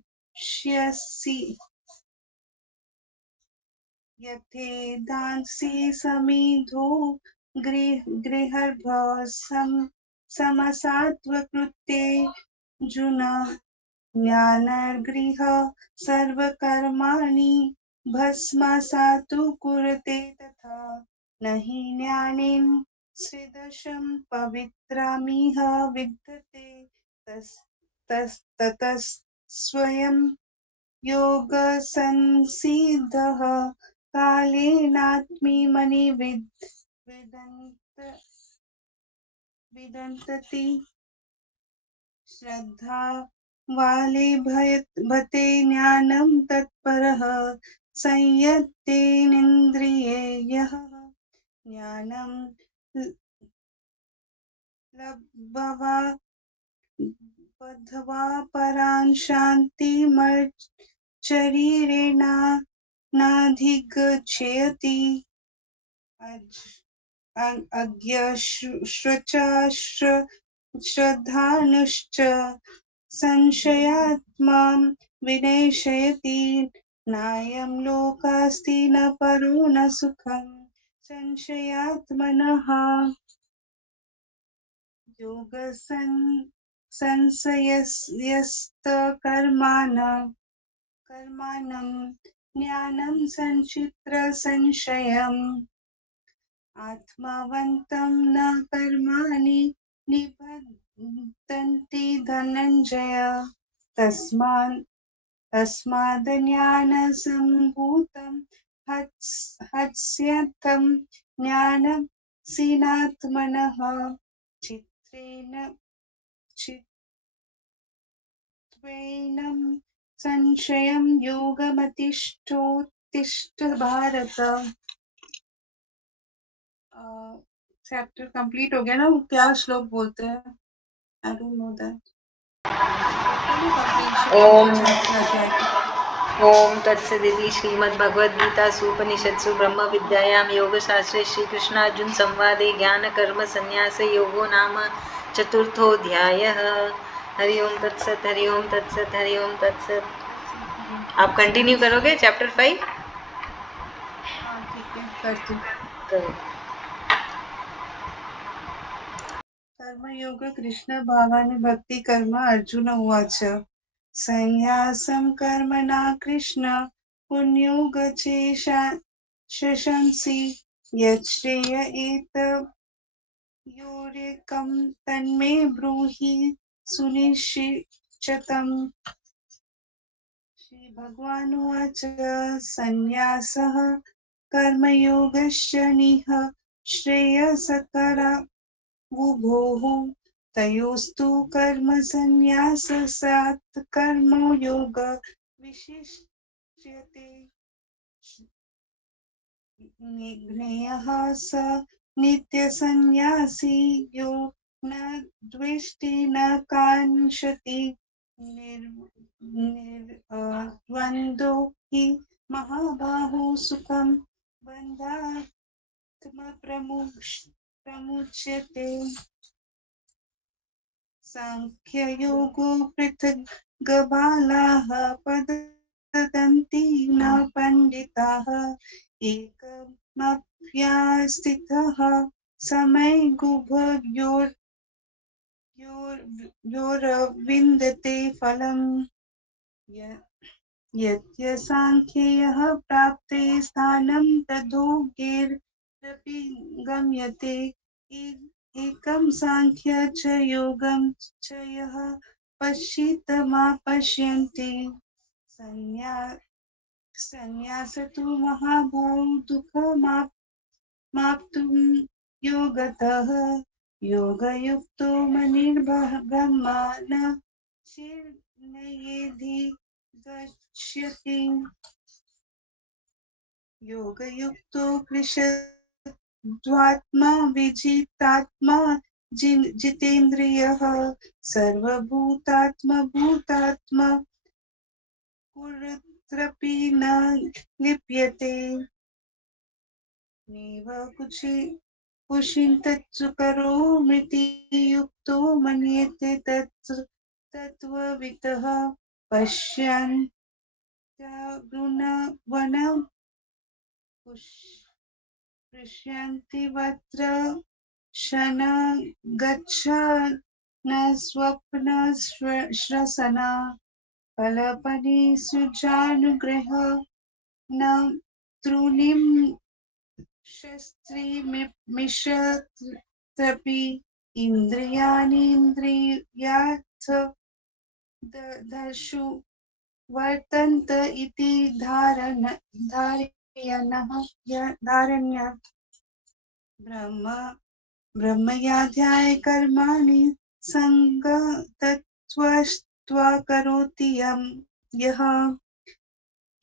यथेधांसि समिधो गृहर्भ समसात्वकृते जुन ज्ञानगृह सर्वकर्माणि भस्मसातु कुरुते तथा न हि ज्ञानेन स्वेदशं पवित्रमिह विद्यते ततस्त्वयं योगसंसिद्धः कालेनात्मनि विदन्तति श्रद्धा वाले भते ज्ञानं तत्परः संयत्तेनेन्द्रिये यः ज्ञानं लब्ध्वा बद्ध्वा परां शान्तिमर्चरीरेणाधिगच्छति श्रद्धानुश्च संशयात्मा विनश्यति नायं लोकास्ति न परो न सुखं संशयात्मनः कर्माणं ज्ञानं संचित्र संशयम् आत्मावन्तं न कर्माणि निबध्नन्ति धनञ्जय तस्मादज्ञानसम्भूतं हस्यन्तं ज्ञानसीनात्मनः चित्त्वेनं संशयं योगमतिष्ठोत्तिष्ठ भारत। चैप्टर कंप्लीट हो गया ना? क्या श्लोक बोलते हैं? I don't know that. ओम तत्सदिति श्रीमद्भगवद्गीतासु उपनिषत्सु ब्रह्मविद्यायां योगशास्त्रे श्रीकृष्णार्जुन संवादे ज्ञान कर्म संन्यास योगो नाम चतुर्थोऽध्यायः। हरि ओम तत्सत, हरि ओम तत्सत, हरि ओम तत्सत। आप कंटिन्यू करोगे चैप्टर 5? हाँ ठीक है, करती हूँ। करो। कर्मयोग कृष्ण भावानि भक्ति कर्म अर्जुन उवाच संन्यासं कर्मणा कृष्ण पुण्योग शशंसि यच्छ्रेय एतयोरेकं तन्मे ब्रूहि सुनिश्चितम्। श्रीभगवानुवाच संन्यासः कर्मयोगस्य निः श्रेयसकरा उभोः तयोस्तु कर्मसन्न्यासात् कर्मयोग विशिष्यते। ज्ञेयः स नित्यसन्न्यासी यो न द्वेष्टि न काङ्क्षति निर्द्वन्द्वो हि महाबाहो सुखं बन्धात्मप्रमुच्यते। सांख्ययोगो पृथग्बालाः पतन्ति न पण्डिताः एकमप्यास्थितः समयगुभयोर्विन्दते फलम्। यत्साङ्ख्येयः प्राप्ते स्थानं तद्योगैरपि गम्यते। एकं साङ्ख्य च योगं च यः पश्येत मा पश्यन्ति। संन्यासतो महाभावो दुःखमाप्तुं योगतः योगयुक्तो मनिर्ब्रह्मा न चिरयेऽधिगच्छति। योगयुक्तो कृशध्वात्मा विजितात्मा जितेन्द्रियः सर्वभूतात्मा कुत्रपि न लिप्यते। नैव कुचित् करोमीति युक्तो मन्यते तत्त्ववितः पश्यन्त्यवत्र शना गच्छन् स्वप्नश्वसना फलपरिसुजानुग्रह न तृणीं शस्त्रीमिषत्रपि इन्द्रियाणीन्द्रियार्थदर्शु वर्तन्त इति धारण्या ब्रह्मयाध्याय कर्माणि सङ्गतत्त्वा करोति यः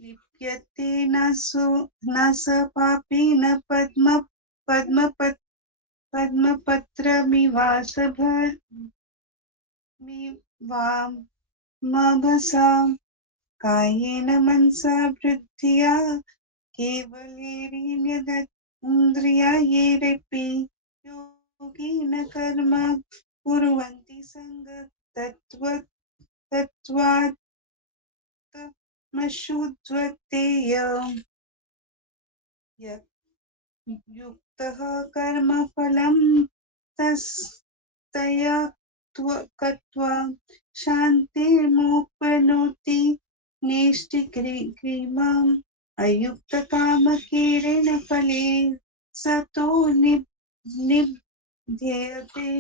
लिप्यते न स पापी न पद्मपत्रमिवाम्भसि वामभसा कायेन मनसा वृद्धिया केवलेन्द्रियार्थेरपि योगिन कर्म कुर्वन्ति सङ्गतत्वात्मशुद्धतेय युक्तः कर्मफलं तस्य त्यक्त्वा शान्तिर्मोप्नोति नैष्टिकीमम् अयुक्तकामकेरेण फले सतो निबध्यते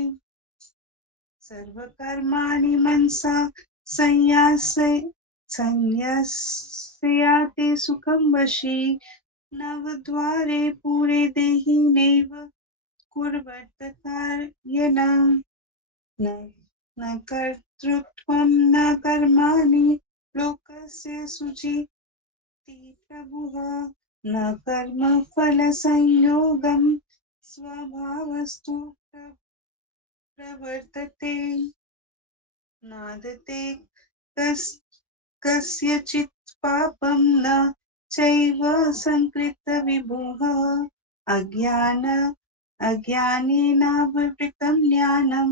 सर्वकर्माणि मनसा संन्यस्याते सुखं वशी नवद्वारे पूरे देहि नैव कुर्वत कार्येण न कर्तृत्वं न कर्माणि लोकस्य सुचिति प्रभुः न कर्मफलसंयोगं स्वभावस्तु प्रवर्तते नादते कस्यचित् पापं न चैव संकृतविभुः अज्ञानेनावृतं ज्ञानं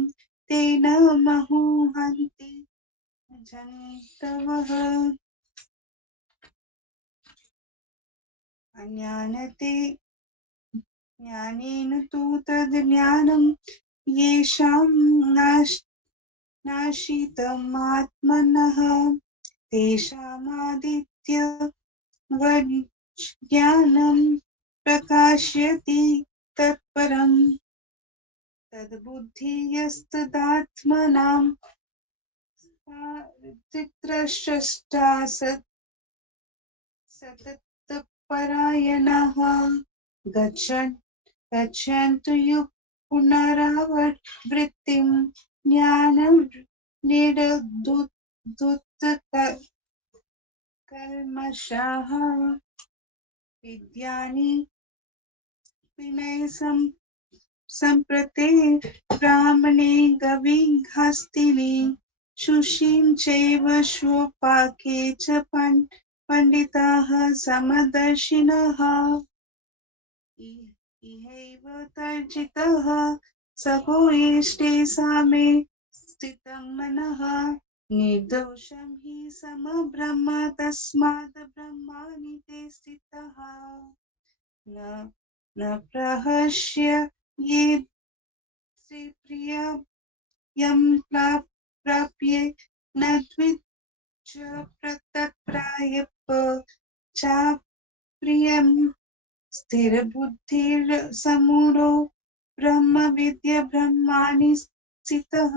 तेन मुह्यन्ति जन्तवः ज्ञानेन तु तज्ज्ञानं येषां नाशितमात्मनः तेषामादित्यवज्ञानं प्रकाशयति तत्परम् तद्बुद्धियस्तदात्मनां चित्रष्टा सततपरायणः गच्छन्तु पुनरावृत्तिं ज्ञानं निर्धुतकल्मषाः विद्यानि विनय सम्प्रते ब्राह्मणे गविहस्तिनि शुषीं चैव श्वपाके च पण्डिताः समदर्शिनः इहैव तर्जितः सहो येष्टे सामे स्थितं मनः निर्दोषं हि समब्रह्म तस्माद् ब्रह्माणि ते स्थितः न प्रहस्य ये प्रियं प्राप्ये न द्विज तत्प्रायः चाप्रियं स्थिरबुद्धिर्समूढो ब्रह्मविद्या ब्रह्माणि स्थितः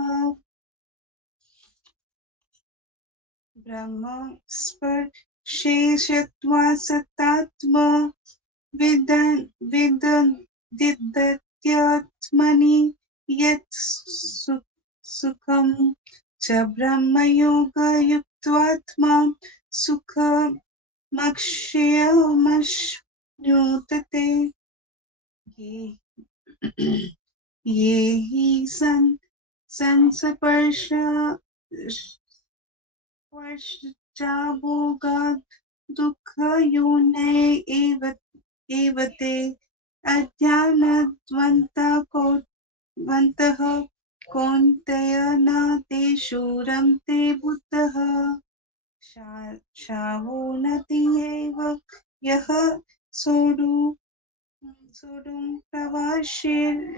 ब्रह्मस्पर्शेषत्वात् सतात्म विदध्यत्मनि यत् सुखं च ब्रह्मयोगयुक्त्वात्मा सुखमक्षयमश्नुते ये हि संस्पर्शजाभोगात् दुःखयोनय एव ते अज्ञानद्वन्तः कौन्तेय न तेषु रमते बुद्धः शावोनति एव यः सोढुं प्रवास्य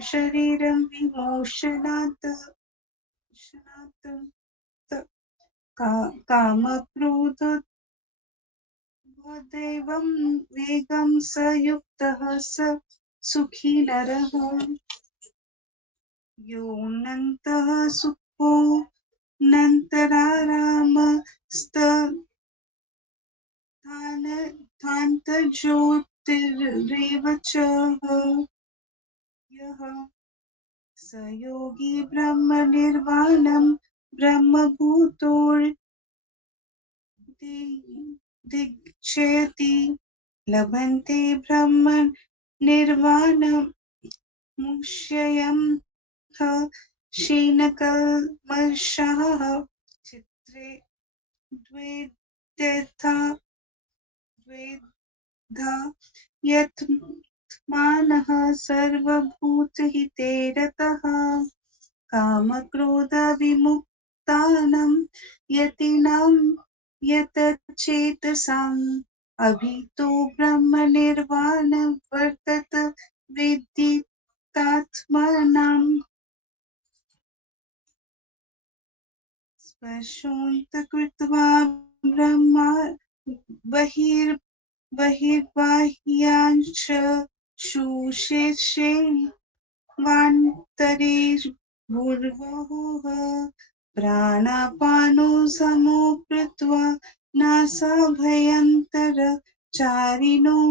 शरीरं विमोचनात् कामक्रोधोद्भवं वेगं स युक्तः स सुखी नरः योऽनन्तः सुखो नन्तरारामस्तथान्तज्योतिरेव च यः स योगी ब्रह्मनिर्वाणं ब्रह्मभूतोर्दिक्षयति लभन्ते ब्रह्मनिर्वाणं मुक्ष्ययं क्षीणकल्मषाः द्वेधा यत्मानः सर्वभूतहिते रतः कामक्रोधविमुक्तानां यतीनां यतचेतसाम् अभितो ब्रह्मनिर्वाण वर्तत विदितात्मनाम् स्पर्शोऽन्तकृत्वा ब्रह्मा बहिर्बाह्यांश शुषेषे वान्तरेर्भुर्वुः प्राणापानो समो कृत्वा नासाभयन्तरचारिणो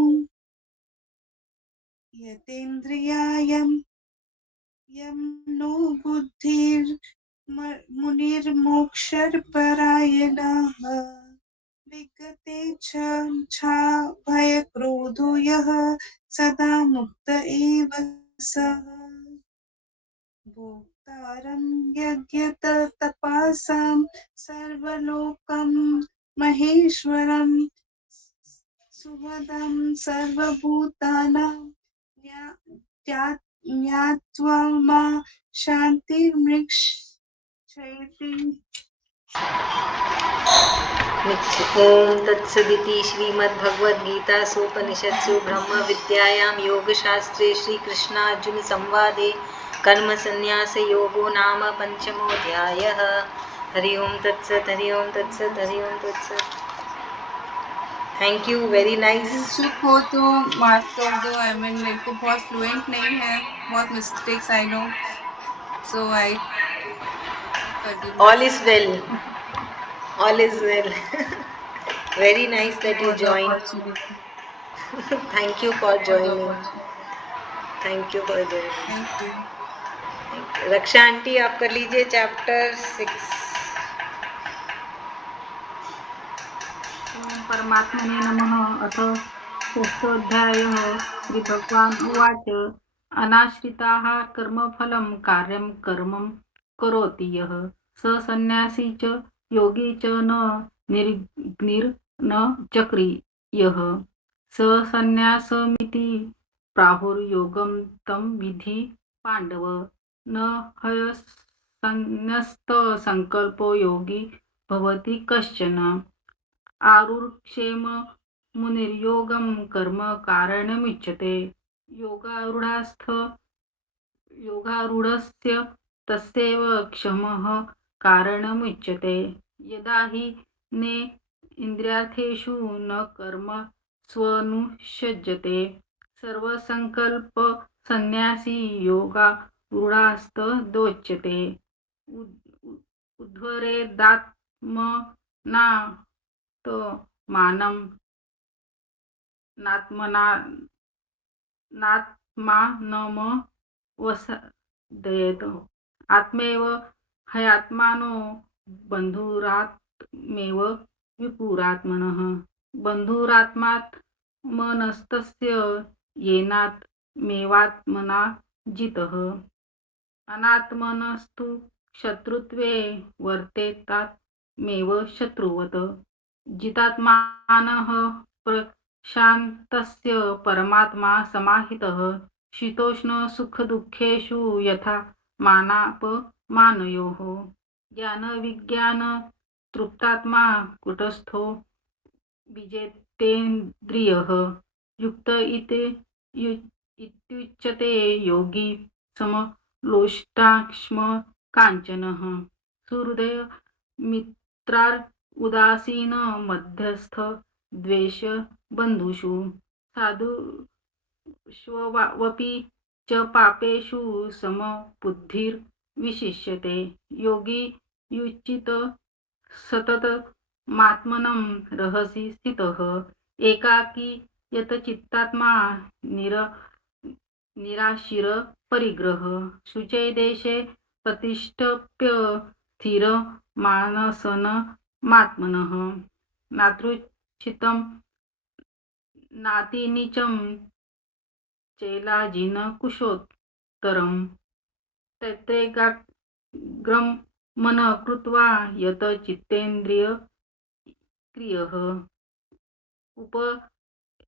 यतेन्द्रियायं यं नो बुद्धिर्मुनिर्मोक्षपरायणः विगते भयक्रोधो यः सदा मुक्त एव सः भोक्तारं यज्ञतपसां सर्वलोकं महेश्वरं सुहृदं सर्वभूतानां ज्ञात्वा मा शान्तिर्मृक्षयति। ओम तत्सदिति श्रीमद्भगवद्गीतासूपनिषत्सु ब्रह्मविद्यायां योगशास्त्रे श्रीकृष्णार्जुन संवादे कर्मसन्न्यासयोगो नाम पंचमोऽध्यायः। हरि ओम तत्सत्, हरि ओम तत्सत्, हरि ओम तत्सत्। Thank you, very nice. चुप हो तो माफ कर दो। आई मीन मेरे को बहुत फ्लुएंट नहीं है, बहुत mistakes I know, so I कर दी। All is well, all is well. Very nice that you joined. Thank you for joining. Thank you for joining. Thank you. Raksha aunty आप कर लीजिए चैप्टर 6। ओम परमात्मने नमः। अथ षष्ठोऽध्यायः। श्रीभगवान् उवाच अनाश्रिताः कर्मफलं कार्यं कर्मं करोति यः स सन्न्यासी च योगी च न निर्ग्निर्न चक्रियः स सन्न्यासमिति प्राहुर्योगं तं विधि पाण्डव न ह्यसन्न्यस्तसंकल्पो योगी भवति कश्चन आरुक्षेम मुनिर्योगं कर्म कारणमुच्यते योगारूढस्य तस्यैव क्षमः कारणमुच्यते यदा हि ने इन्द्रियार्थेषु न कर्म स्वनुषज्यते सर्वसंकल्प सन्न्यासी योगारूढास्तदोच्यते उद्धरेदात्मना तो मानं नात्मानमवसादयेत् आत्मैव ह्यात्मानो बन्धुरात्मेव विपुरात्मनः बन्धुरात्मात्मनस्तस्य येनात्मेवात्मना जितः अनात्मनस्तु शत्रुत्वे वर्तेतात्मेव शत्रुवत् जितात्मानः प्रशान्तस्य परमात्मा समाहितः शीतोष्ण सुखदुःखेषु यथा मानापमानयोः ज्ञानविज्ञान तृप्तात्मा कुटस्थो विजितेन्द्रियः युक्त इत्युच्यते योगी समलोष्टाक्ष्म काञ्चनः सुहृदय मित्रार् उदासीन मध्यस्थ द्वेष बन्धुषु साधुष्वपि च पापेषु समबुद्धिर्विशिष्यते योगी युचित सततमात्मनं रहसि स्थितः एकाकी यतचित्तात्मा निराशिर परिग्रह शुचे देशे प्रतिष्ठप्य स्थिर मानसनमात्मनः नातृच्छितं नातिनीचं चैलाजिन कुशोत्तरं तत्रैकाग्रं मन कृत्वा यत चित्तेन्द्रिय क्रियः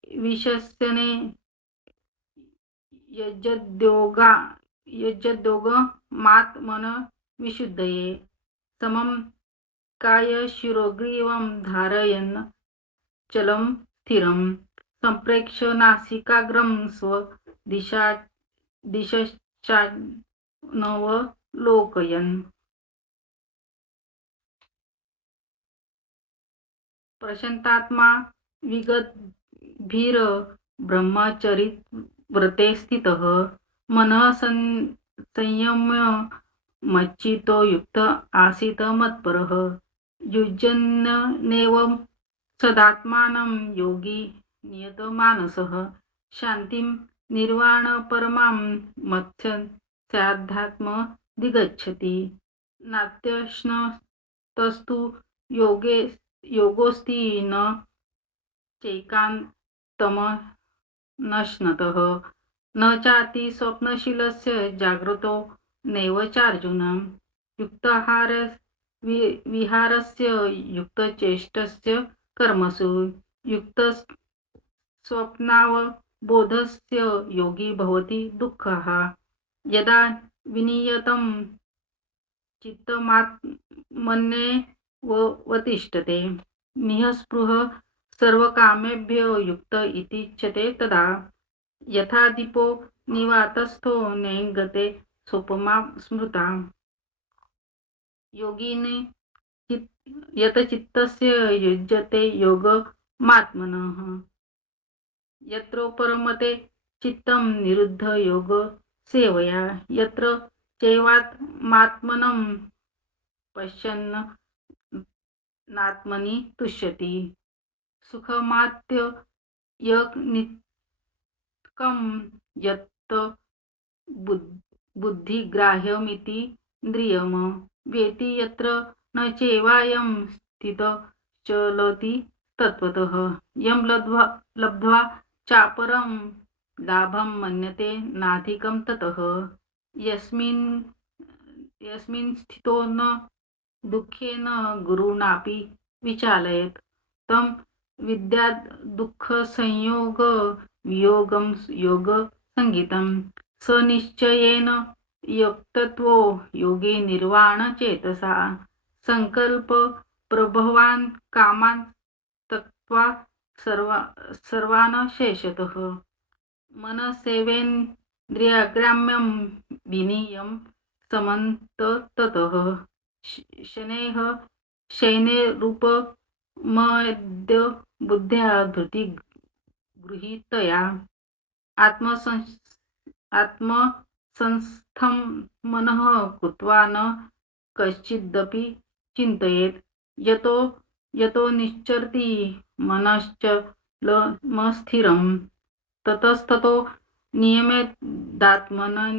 उपविशस्यने यज्जद्योग मात मन विशुद्धये समं काय शिरोग्रीवं धारयन् चलं स्थिरं संप्रेक्ष्य नासिकाग्रं स्व दिशश्चानवलोकयन् प्रशांतात्मा विगतभीर ब्रह्मचरित व्रते स्थितः मनः संयम्य मच्चितो युक्त आसीत मत्परः युज्यन्नेवं सदात्मानं योगी नियतमानसः शान्तिं निर्वाणपरमां मत्स्याध्यात्म दिगच्छति नात्यश्नतस्तु योगोऽस्ति न चैकान्तमनश्नतः न चाति स्वप्नशीलस्य जाग्रतो नैव चार्जुन युक्ताहार विहारस्य युक्तचेष्टस्य कर्मसु युक्तस्वप्नावबोधस्य योगी भवति दुःखः यदा विनियतं चित्तमात्मन्येवतिष्ठते निःस्पृह सर्वकामेभ्यो युक्त इति उच्यते तदा यथा दीपो निवातस्थो नैगते सोपमा स्मृता योगिने यत चित्तस्य युज्यते योगमात्मनः यत्र परमते चित्तं निरुद्ध योग सेवया यत्र चैवात्मात्मनं पश्यन् नात्मनि तुष्यति सुखमात्ययनित्यं यत् बुद्धिग्राह्यमिति इन्द्रियं वेति यत्र न चैवायं स्थितः चलति तत्त्वतः यं लब्ध्वा चापरं लाभं मन्यते नाधिकं ततः यस्मिन् स्थितो न दुःखेन गुरुणापि विचालयेत् तं विद्यात् दुःखसंयोग वियोगं योगसंगीतं स निश्चयेन युक्तत्वो योगे निर्वाणचेतसा संकल्प प्रभवान् कामान् त्यक्त्वा सर्वान् शेषतः मनसेवेन्द्रियग्राम्यं विनीयं समन्त ततः शनैः शयनेरूपमद्य बुद्ध्या धृति गृहीतया आत्मसंस्थं मनः कृत्वा न कश्चिदपि चिन्तयेत् यतो निश्चरति मनश्चलमस्थिरं ततस्ततो नियमेदात्मनः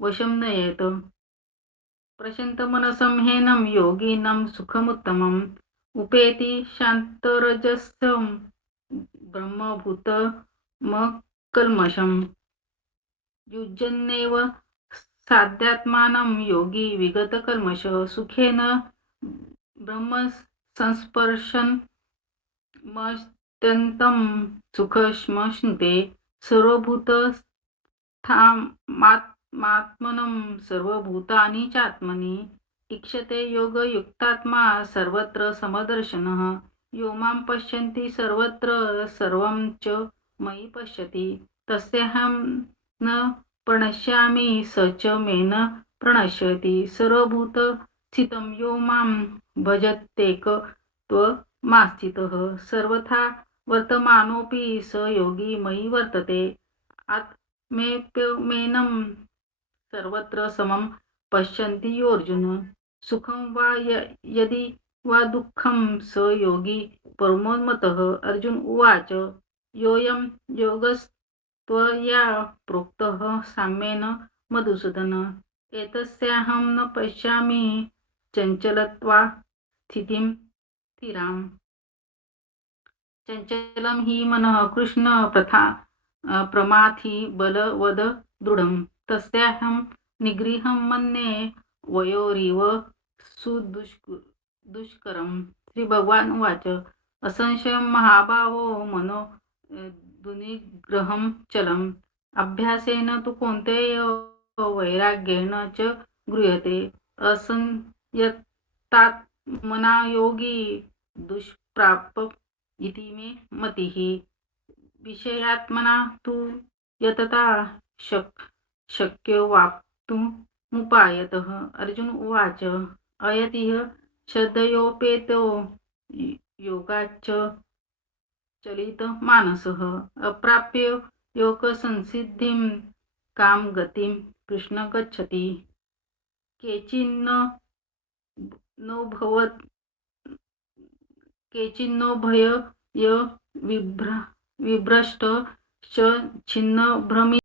वशं नयेत् प्रशान्तमनसं ह्येनं योगिनं सुखमुत्तमम् उपेति शान्तरजसं ब्रह्मभूतमकल्मषम् युज्यन्नेव साध्यात्मानं योगी विगतकल्मषः सुखेन ब्रह्मसंस्पर्शन् मत्यन्तं सुखमश्नुते सर्वभूतस्थामात्मनं सर्वभूतानि चात्मनि ईक्षते योगयुक्तात्मा सर्वत्र समदर्शनः यो मां पश्यन्ति सर्वत्र सर्वं च मयि पश्यति तस्याहं न प्रणश्यामि स च मे न प्रणश्यति सर्वभूतस्थितं यो मां भजत्येकत्वमास्थितः सर्वथा वर्तमानोऽपि स योगी मयि वर्तते आत्मेप्यमेनं सर्वत्र समं पश्यन्ति योऽर्जुन सुखं वा यदि वा दुःखं स योगी परमोन्मतः अर्जुन उवाच योऽयं योगस्त्वया प्रोक्तः साम्येन मधुसूदन एतस्याहं न पश्यामि चञ्चलत्वा स्थितिं स्थिराम् चञ्चलं हि मनः कृष्ण प्रमाथि बलवद दृढं तस्याहं निगृहं मन्ये वयोरिव दुष्करम. श्री भगवान उवाच असंशयं महाभावो मनो दुनिग्रहं चलम्. अभ्यासेन तु कौन्तेय वैराग्येण च गृह्यते. असंयतात्मना योगी दुष्प्राप इति मे मतिः. विषयात्मना तु यतता शक्यो वाप्तुमुपायतः. अर्जुन उवाच अयतिह श्रद्धयोपेतो योगाच्च चलित मानसः. अप्राप्य योगसंसिद्धिं काम गतिं कृष्ण गच्छति. केचिन्नो भय विभ्रष्ट च छिन्न भ्रमी